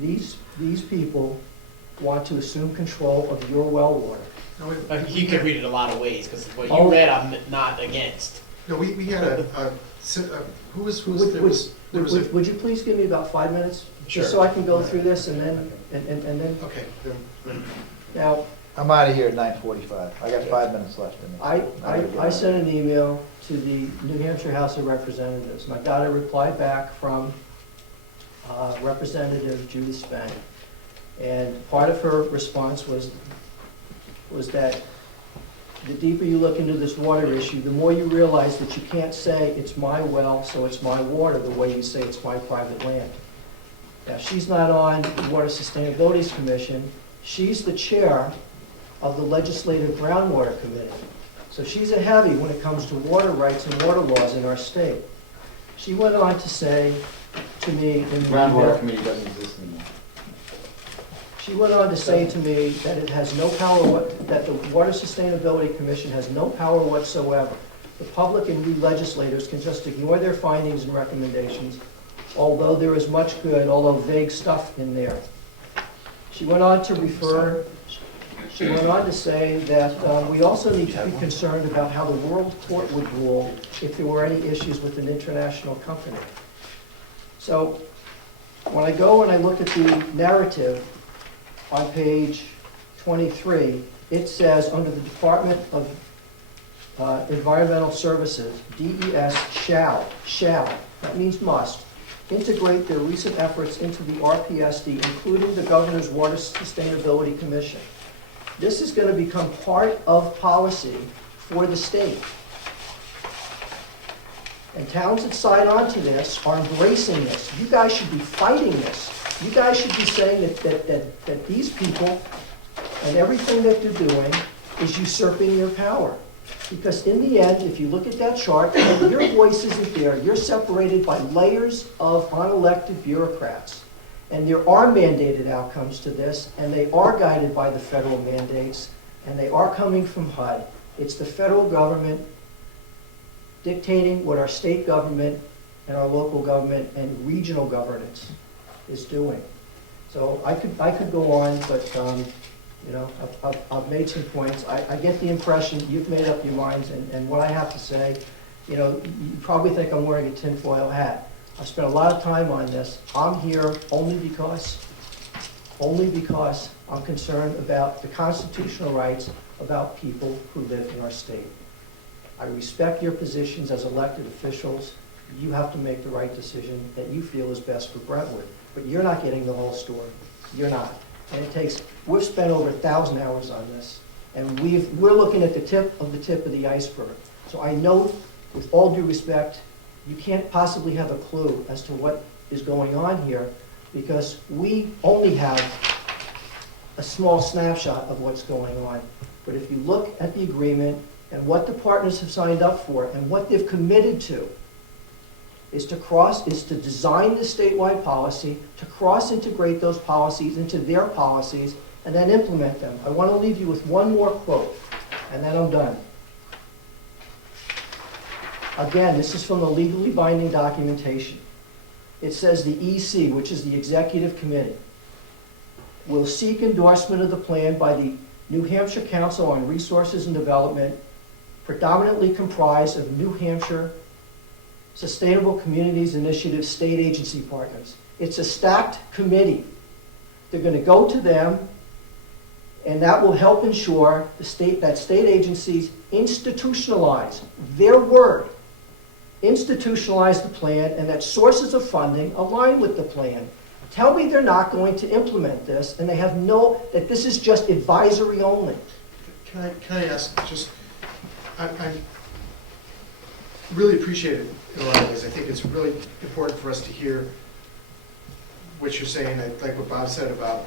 These people want to assume control of your well water. You could read it a lot of ways, because what you read, I'm not against. No, we had Would you please give me about 5 minutes? Sure. Just so I can go through this and then. Okay. Now, I'm out of here at 9:45. I got 5 minutes left in me. I sent an email to the New Hampshire House of Representatives, and I got a reply back from Representative Judith Spang. And part of her response was that the deeper you look into this water issue, the more you realize that you can't say it's my well, so it's my water, the way you say it's my private land. Now, she's not on the Water Sustainability Commission. She's the chair of the Legislative Groundwater Committee. So she's a heavy when it comes to water rights and water laws in our state. She went on to say to me in the Groundwater Committee doesn't exist anymore. She went on to say to me that it has no power, that the Water Sustainability Commission has no power whatsoever. The public and we legislators can just ignore their findings and recommendations, although there is much good, although vague stuff in there. She went on to say that we also need to be concerned about how the World Court would rule if there were any issues with an international company. So when I go and I look at the narrative on page 23, it says under the Department of Environmental Services, DES shall, that means must, integrate their recent efforts into the RPSD, including the Governor's Water Sustainability Commission. This is going to become part of policy for the state. And towns that sign on to this are embracing this. You guys should be fighting this. You guys should be saying that these people and everything that they're doing is usurping your power. Because in the end, if you look at that chart, and your voice isn't there, you're separated by layers of unelected bureaucrats. And there are mandated outcomes to this, and they are guided by the federal mandates, and they are coming from HUD. It's the federal government dictating what our state government and our local government and regional governance is doing. So I could go on, but you know, I've made some points. I get the impression you've made up your minds, and what I have to say, you know, you probably think I'm wearing a tinfoil hat. I've spent a lot of time on this. I'm here only because I'm concerned about the constitutional rights about people who live in our state. I respect your positions as elected officials. You have to make the right decision that you feel is best for Brentwood. But you're not getting the whole story. You're not. And we've spent over 1,000 hours on this. And we're looking at the tip of the iceberg. So I know, with all due respect, you can't possibly have a clue as to what is going on here, because we only have a small snapshot of what's going on. But if you look at the agreement and what the partners have signed up for and what they've committed to, is to design the statewide policy, to cross-integrate those policies into their policies, and then implement them. I want to leave you with one more quote, and then I'm done. Again, this is from the legally binding documentation. It says the EC, which is the Executive Committee, will seek endorsement of the plan by the New Hampshire Council on Resources and Development, predominantly comprised of New Hampshire Sustainable Communities Initiative State Agency Partners. It's a stacked committee. They're going to go to them, and that will help ensure that state agencies institutionalize their word, institutionalize the plan, and that sources of funding align with the plan. Tell me they're not going to implement this, and they have that this is just advisory only. Can I ask, just, I really appreciate it in a lot of ways. I think it's really important for us to hear what you're saying, like what Bob said about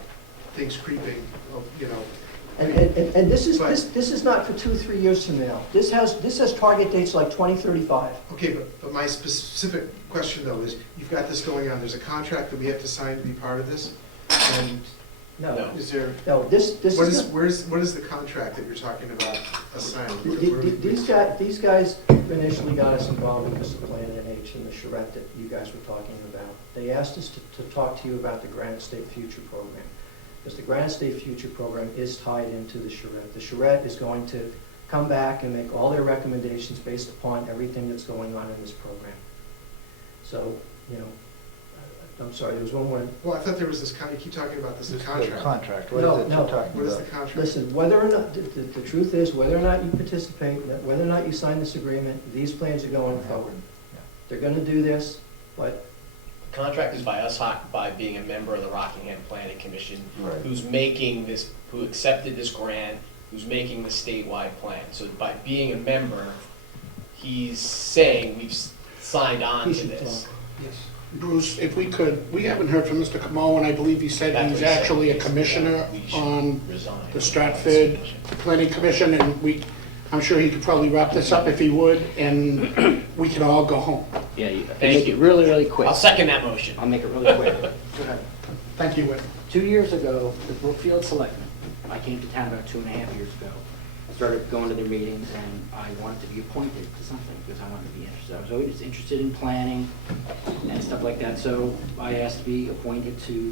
things creeping, you know. And this is not for 2-3 years from now. This has target dates like 2035. Okay, but my specific question though is, you've got this going on, there's a contract that we have to sign to be part of this? And No. is there, No, what is the contract that you're talking about us signing? These guys initially got us involved with the Plan NH and the charrette that you guys were talking about. They asked us to talk to you about the Granite State Future Program, because the Granite State Future Program is tied into the charrette. The charrette is going to come back and make all their recommendations based upon everything that's going on in this program. So, you know, I'm sorry, there was one more. Well, I thought there was this, you keep talking about this contract. Contract, what is it you're talking about? What is the contract? Listen, whether or not, the truth is, whether or not you participate, whether or not you sign this agreement, these plans are going forward. They're gonna do this, but The contract is by us, by being a member of the Rockingham Planning Commission, Right. who's making this, who accepted this grant, who's making the statewide plan. So by being a member, he's saying we've signed on to this. Yes. Bruce, if we could, we haven't heard from Mr. Camo, and I believe he said That's he's what he said. actually a commissioner We should on resign. the Stratford Planning Commission, and I'm sure he could probably wrap this up if he would, and we can all go home. Yeah, Thank make you. it really, really quick. I'll second that motion. I'll make it really quick. Go ahead. Thank you, Whit. 2 years ago, the Brookfield Selectmen, I came to town about 2.5 years ago, started going to their meetings, and I wanted to be appointed to something because I wanted to be interested. I was always interested in planning and stuff like that, so I asked to be appointed to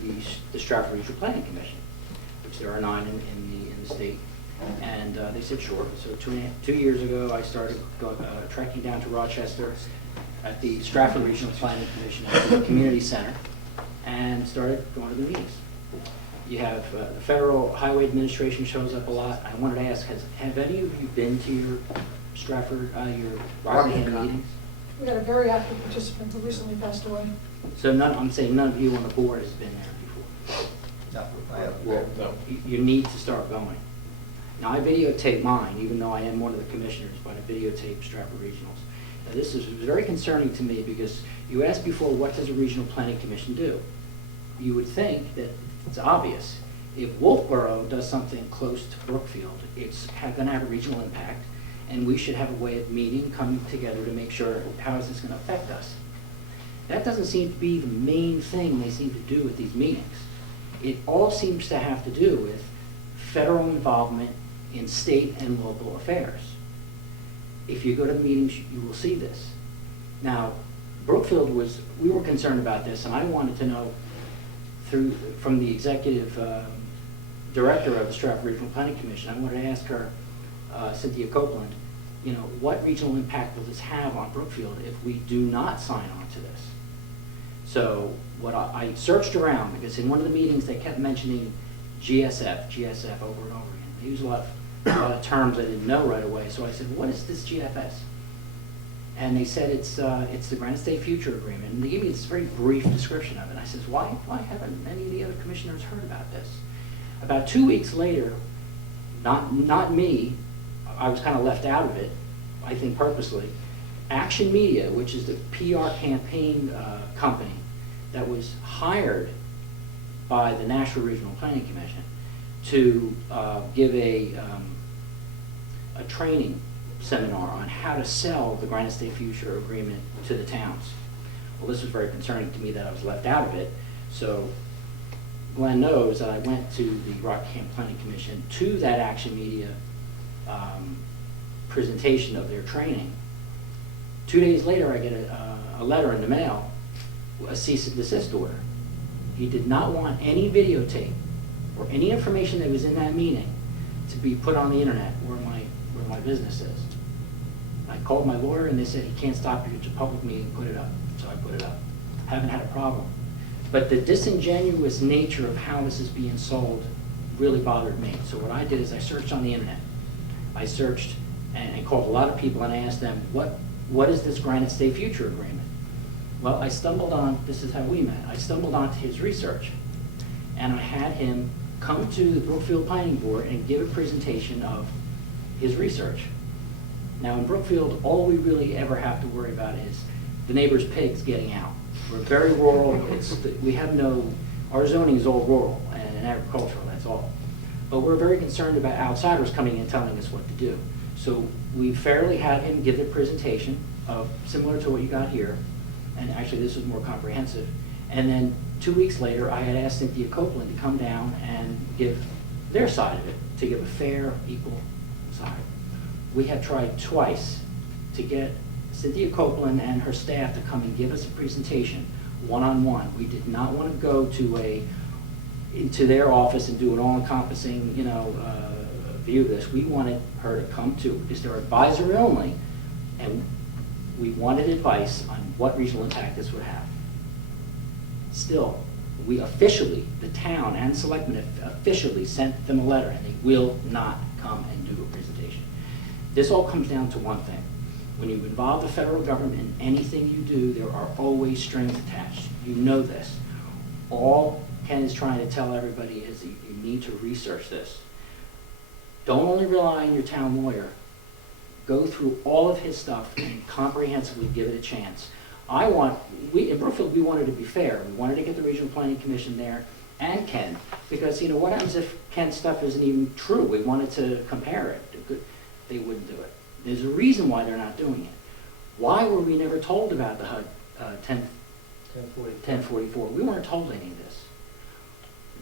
the Stratford Regional Planning Commission, which there are 9 in the state. And they said sure. So 2 years ago, I started trekking down to Rochester at the Stratford Regional Planning Commission at the Community Center, and started going to the meetings. You have the Federal Highway Administration shows up a lot. I wanted to ask, have any of you been to your Stratford, your Rockingham meetings? We had a very active participant who recently passed away. So I'm saying none of you on the board has been there before. No, I haven't. Well, you need to start going. Now, I videotape mine, even though I am one of the commissioners, but I videotape Stratford Regionals. Now, this is very concerning to me because you asked before, what does a regional planning commission do? You would think that it's obvious. If Wolfboro does something close to Brookfield, it's going to have a regional impact, and we should have a way of meeting, coming together to make sure how is this going to affect us. That doesn't seem to be the main thing they seem to do at these meetings. It all seems to have to do with federal involvement in state and local affairs. If you go to meetings, you will see this. Now, Brookfield we were concerned about this, and I wanted to know from the executive director of the Stratford Regional Planning Commission, I wanted to ask her, Cynthia Copeland, you know, what regional impact will this have on Brookfield if we do not sign on to this? So what I searched around, because in one of the meetings they kept mentioning GSF over and over again. They use a lot of terms I didn't know right away. So I said, what is this GFS? And they said it's the Granite State Future Agreement. And they gave me this very brief description of it. And I said, why haven't any of the other commissioners heard about this? About 2 weeks later, not me, I was kind of left out of it, I think purposely. Action Media, which is the PR campaign company that was hired by the National Regional Planning Commission to give a training seminar on how to sell the Granite State Future Agreement to the towns. Well, this was very concerning to me that I was left out of it. So Glenn knows that I went to the Rockingham Planning Commission to that Action Media presentation of their training. 2 days later, I get a letter in the mail, a cease and desist order. He did not want any videotape or any information that was in that meeting to be put on the internet where my business is. I called my lawyer and they said, he can't stop you, it's a public meeting, put it up. So I put it up. Haven't had a problem. But the disingenuous nature of how this is being sold really bothered me. So what I did is I searched on the internet. I searched and called a lot of people and I asked them, what is this Granite State Future Agreement? Well, I stumbled on, this is how we met, I stumbled onto his research. And I had him come to the Brookfield Planning Board and give a presentation of his research. Now in Brookfield, all we really ever have to worry about is the neighbor's pigs getting out. We're very rural, we have no, our zoning is all rural and agricultural, that's all. But we're very concerned about outsiders coming in and telling us what to do. So we fairly had him give a presentation of, similar to what you got here, and actually this was more comprehensive. And then 2 weeks later, I had asked Cynthia Copeland to come down and give their side of it, to give a fair, equal side. We have tried twice to get Cynthia Copeland and her staff to come and give us a presentation, one-on-one. We did not want to go into their office and do an all-encompassing, view of this. We wanted her to come to, because they're advisory only, and we wanted advice on what regional impact this would have. Still, we officially, the town and selectmen officially sent them a letter, and they will not come and do a presentation. This all comes down to one thing. When you involve the federal government in anything you do, there are always strings attached. You know this. All Ken is trying to tell everybody is that you need to research this. Don't only rely on your town lawyer. Go through all of his stuff and comprehensively give it a chance. In Brookfield, we wanted to be fair. We wanted to get the Regional Planning Commission there and Ken, because what happens if Ken's stuff isn't even true? We wanted to compare it. They wouldn't do it. There's a reason why they're not doing it. Why were we never told about the HUD 1044? We weren't told any of this.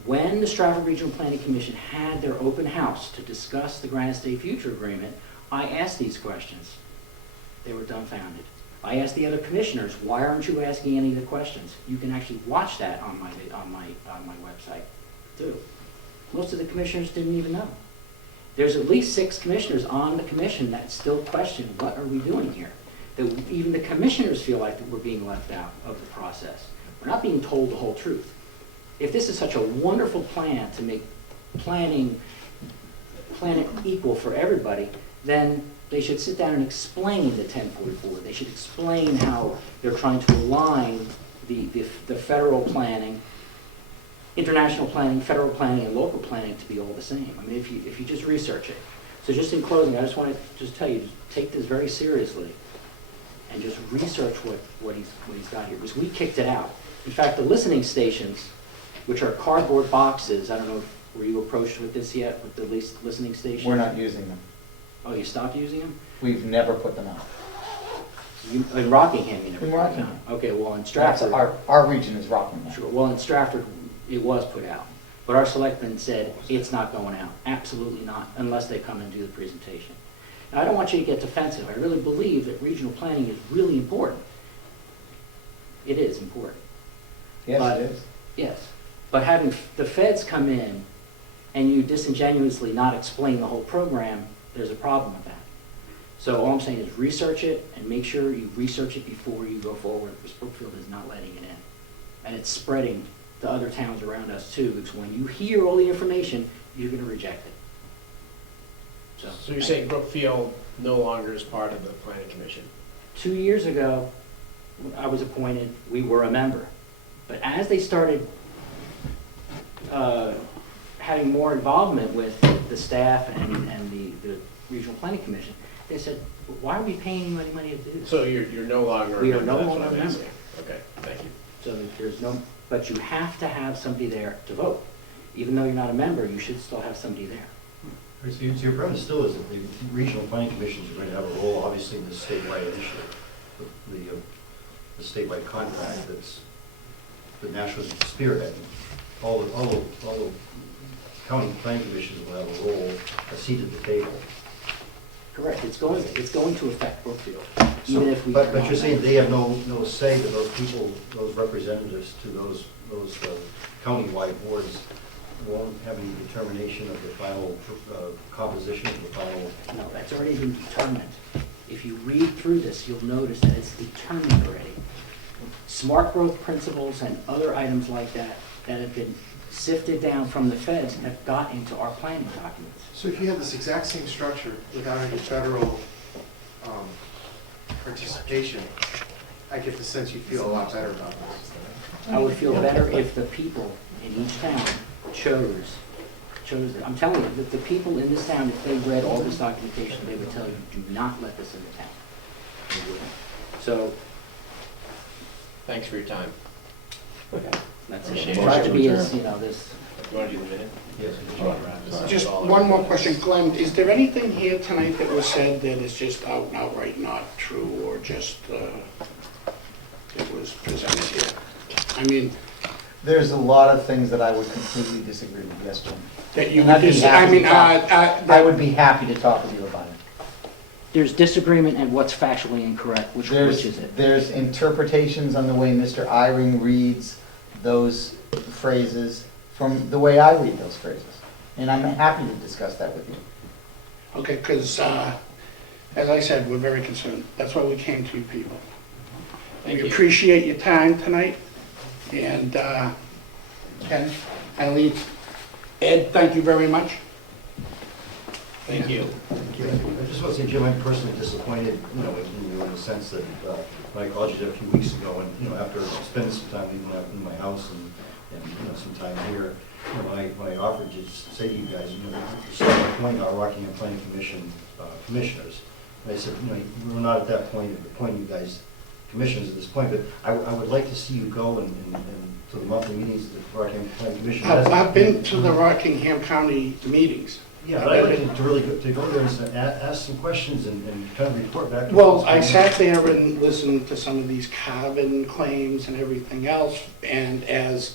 When the Stratford Regional Planning Commission had their open house to discuss the Granite State Future Agreement, I asked these questions. They were dumbfounded. I asked the other commissioners, why aren't you asking any of the questions? You can actually watch that on my website too. Most of the commissioners didn't even know. There's at least 6 commissioners on the commission that still question, what are we doing here? Even the commissioners feel like that we're being left out of the process. We're not being told the whole truth. If this is such a wonderful plan to make planning equal for everybody, then they should sit down and explain the 1044. They should explain how they're trying to align the federal planning, international planning, federal planning, and local planning to be all the same. I mean, if you just research it. So just in closing, I just want to just tell you, just take this very seriously and just research what he's got here, because we kicked it out. In fact, the listening stations, which are cardboard boxes, I don't know, were you approached with this yet, with the listening stations? We're not using them. Oh, you stopped using them? We've never put them out. In Rockingham, you never? In Rockingham. Okay, well, in That's Stratford. our region is Rockingham. Sure, well, in Stratford, it was put out. But our selectmen said, it's not going out. Absolutely not, unless they come and do the presentation. Now, I don't want you to get defensive. I really believe that regional planning is really important. It is important. Yes, it is. Yes, but having the feds come in and you disingenuously not explain the whole program, there's a problem with that. So all I'm saying is research it and make sure you research it before you go forward, because Brookfield is not letting it in. And it's spreading to other towns around us too, because when you hear all the information, you're going to reject it. So you're saying Brookfield no longer is part of the Planning Commission? 2 years ago, when I was appointed, we were a member. But as they started having more involvement with the staff and the Regional Planning Commission, they said, why are we paying any money to do this? So you're no longer a We are member, no that's longer what a I'm member. asking. Okay, thank you. So there's no, but you have to have somebody there to vote. Even though you're not a member, you should still have somebody there. So your premise still is that the regional planning commissions are going to have a role, obviously, in the statewide initiative, the statewide contract that's the national spearhead. All the county planning commissions will have a role, a seat at the table. Correct. It's going to affect Brookfield. So, Even if we but are not you're saying members. they have no say to those people, those representatives to those county-wide boards won't have any determination of the final composition of the final. No, that's already been determined. if you read through this, you'll notice that it's determined already. Smart growth principles and other items like that that have been sifted down from the feds have got into our planning documents. So if you had this exact same structure without any federal participation, I get the sense you'd feel a lot better about this. I would feel better if the people in each town chose, I'm telling you, that the people in this town, if they read all this documentation, they would tell you, do not let this in the town. They wouldn't. So, Thanks for your time. that's Appreciate it. it. Try to be as, this. You want to do the minute? Yes. Just one more question, Glenn, is there anything here tonight that was said that is just outright not true, or just, it was presented here? I mean, There's a lot of things that I would completely disagree with, yes, Jim. that you And I'd would be happy to talk- I would be be happy to talk with you about it. There's disagreement and what's factually incorrect, which is it? There's interpretations on the way Mr. Eyring reads those phrases from the way I read those phrases. And I'm happy to discuss that with you. Okay, because, as I said, we're very concerned. That's why we came to you people. Thank We you. appreciate your time tonight. And Ken, Eileen, Ed, thank you very much. Thank you. I just want to say, Jim, I'm personally disappointed, in you in the sense that when I called you a few weeks ago, and, after spending some time in my house and some time here, when I offered to say to you guys, you're appointing our Rockingham Planning Commission commissioners. And I said, we're not at that point of appointing you guys commissioners at this point, but I would like to see you go and to the monthly meetings of the Rockingham Planning Commission. I've been to the Rockingham County meetings. Yeah, but I'd like to really go there and ask some questions and kind of report back. to Well, what's I going sat there and listened to some of these carbon claims and everything else, and as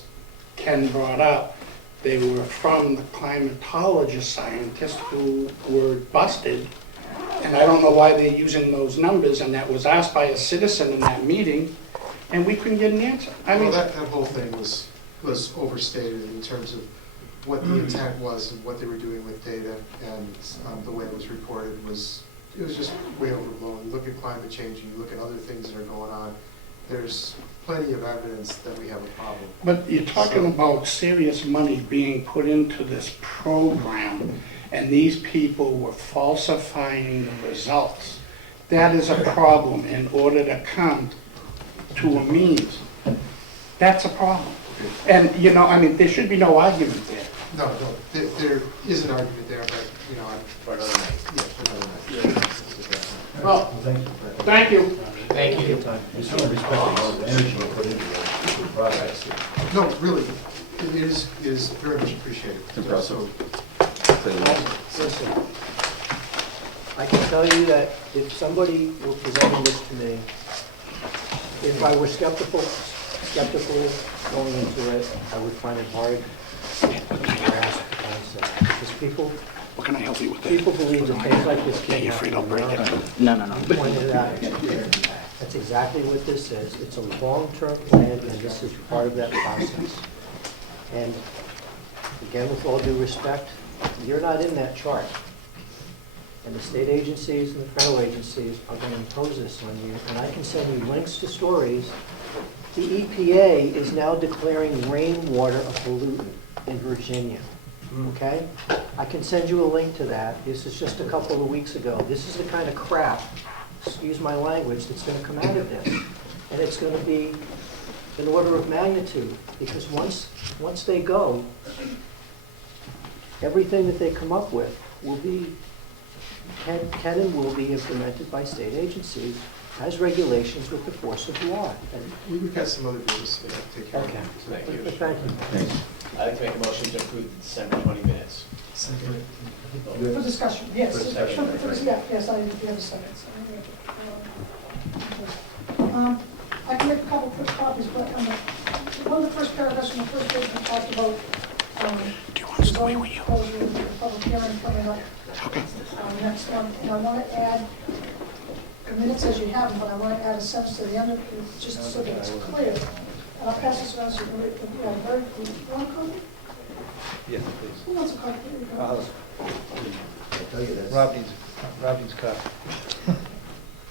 Ken brought up, they were from the climatologist scientists who were busted, and I don't know why they're using those numbers, and that was asked by a citizen in that meeting, and we couldn't get an answer. I mean, Well, that whole thing was overstated in terms of what the intent was and what they were doing with data, and the way it was reported it was just way overblown. You look at climate change, and you look at other things that are going on, there's plenty of evidence that we have a problem. But you're talking about serious money being put into this program, and these people were falsifying the results. That is a problem in order to come to a means. That's a problem. And, there should be no argument there. No, there is an argument there, but, for another night. Yeah, for another night. Well, thank you. thank you. We certainly respect all the energy you put into the process. No, really, it is very much appreciated. So, Listen, I can tell you that if somebody were presenting this to me, if I were skeptical going into it, I would find it hard to grasp the concept. Because people, What can I help you with? people believe that things like this can't you're free to happen. break it. No. You pointed it out. That's exactly what this is. It's a long-term plan, and this is part of that process. And again, with all due respect, you're not in that chart. And the state agencies and the federal agencies are going to impose this on you. And I can send you links to stories. The EPA is now declaring rainwater a pollutant in Virginia. Okay? I can send you a link to that. This is just a couple of weeks ago. This is the kind of crap, excuse my language, that's going to come out of this. And it's going to be an order of magnitude. Because once they go, everything that they come up with will be, can and will be implemented by state agencies as regulations with the force of law. And we've got some other business to take care of. Okay. Thank you. Thank you. I'd like to make a motion to approve the December 20 minutes. For discussion, yes. For discussion, Sure, right. yeah, yes, I have a second. I can make a couple quick copies, but one of the first paragraphs from the first page, we talked about Do you want us to wait with you? the public hearing coming up Okay. next month. And I want to add, the minutes as you have them, but I want to add a sentence to the end of it, just so that it's clear. And I'll pass this around so you can read it. Very cool. You want a copy? Yes, please. Who wants a copy? Here you go. Rob needs a copy.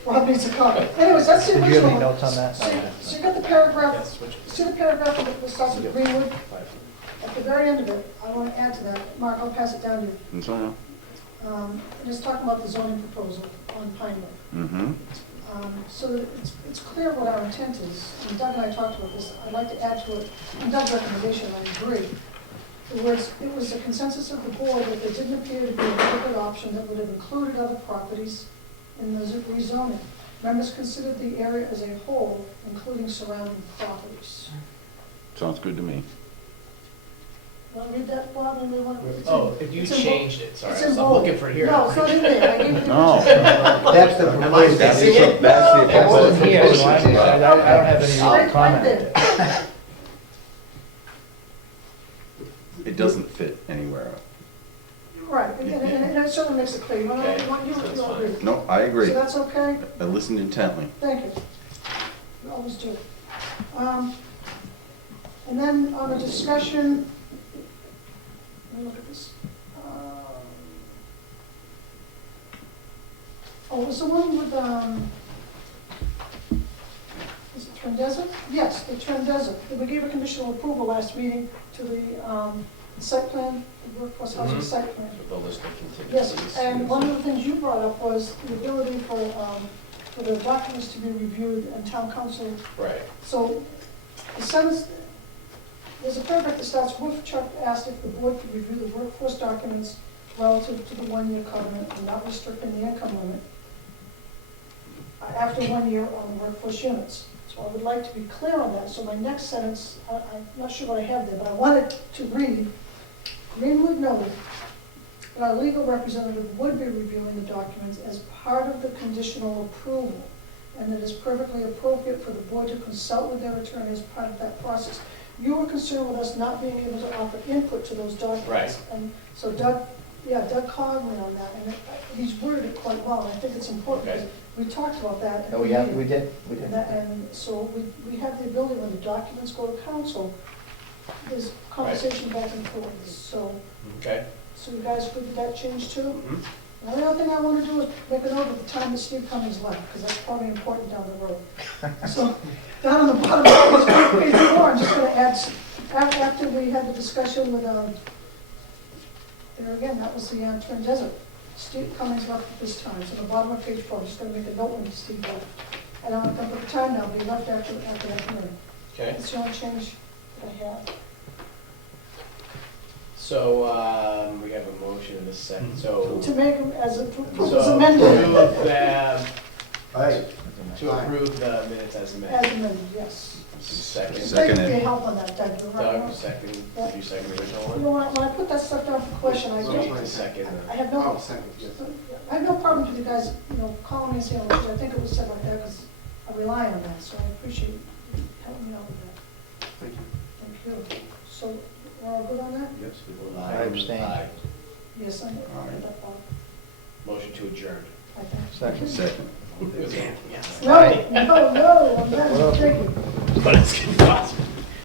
Rob needs a copy. Anyways, that's the Did you have original any one. notes on that? So you got the paragraph, Yeah, switch it. see the paragraph that starts with Greenwood? At the very end of it, I want to add to that. Mark, I'll pass it down to you. And so on. Just talking about the zoning proposal on Pine Road. Mm-hmm. So that it's clear what our intent is. And Doug and I talked about this. I'd like to add to it, and Doug's recommendation, I agree. It was a consensus of the board that there didn't appear to be a adequate option that would have included other properties in the rezoning. Members considered the area as a whole, including surrounding properties. Sounds good to me. Want to read that, Bob? Anybody want to? Oh, if you it's in changed it, sorry, it's I in was bold. looking for here. No, it's not in there. I gave you the No. original. That's the Am I proposed. missing it? That's the It wasn't here, so I proposed. don't have any I comment. did. It doesn't fit anywhere. Right, and it certainly makes it clear. You want Okay, to, you that's don't fine. agree. No, I agree. So that's okay? I listened intently. Thank you. You always do. And then on the discussion, let me look at this. Oh, was the one with, is it Trendezza? Yes, the Trendezza. We gave a conditional approval last meeting to the site plan, the workforce housing site plan. The list of contingencies. Yes, and one of the things you brought up was the ability for the documents to be reviewed and town council. Right. So the sentence, there's a paragraph that starts, Wolfchuck asked if the board could review the workforce documents relative to the one-year covenant and not restricting the income limit after 1 year on the workforce units. So I would like to be clear on that. So my next sentence, I'm not sure what I have there, but I want it to read, Greenwood noted that our legal representative would be reviewing the documents as part of the conditional approval, and that it's perfectly appropriate for the board to consult with their attorney as part of that process. You were concerned with us not being able to offer input to those documents. Right. And so Doug called me on that, and he's worded it quite well, and I think it's important, Okay. because we talked about that. at No, the we have, meeting. we did. And so we have the ability, when the documents go to council, there's conversation back and forth, so. Okay. So you guys good with that change too? Mhm. The only other thing I want to do is make a note of the time that Steve Cummings left, because that's probably important down the road. So, down on the bottom of page 4, I'm just gonna add, after we had the discussion with, there again, that was the Twin Desert. Steve Cummings left at this time, so the bottom of page 4, I'm just gonna make a note when Steve left. And I'm gonna put the time now, but he left after that hearing. Okay. That's the only change that I have. So, we have a motion in a second, so. To make him as So amended. to approve the minutes as amended. As amended, yes. Second. Thank you Second. for your help on that, Doug. You're right. Doug, second, did you second the original You one? know, when I put that stuff down for question, I So do, you can second. I have no, Oh, second, yes. I have no problem with you guys, calling me and saying, I think it was said like that, because I rely on that, so I appreciate you helping me out with that. Thank you. Thank you. So, we're all good on that? Yes. I abstain. Yes, I know. Alright. Motion to adjourn. I think. Second. Second. Yes. No, I'm not, thank you. But it's possible.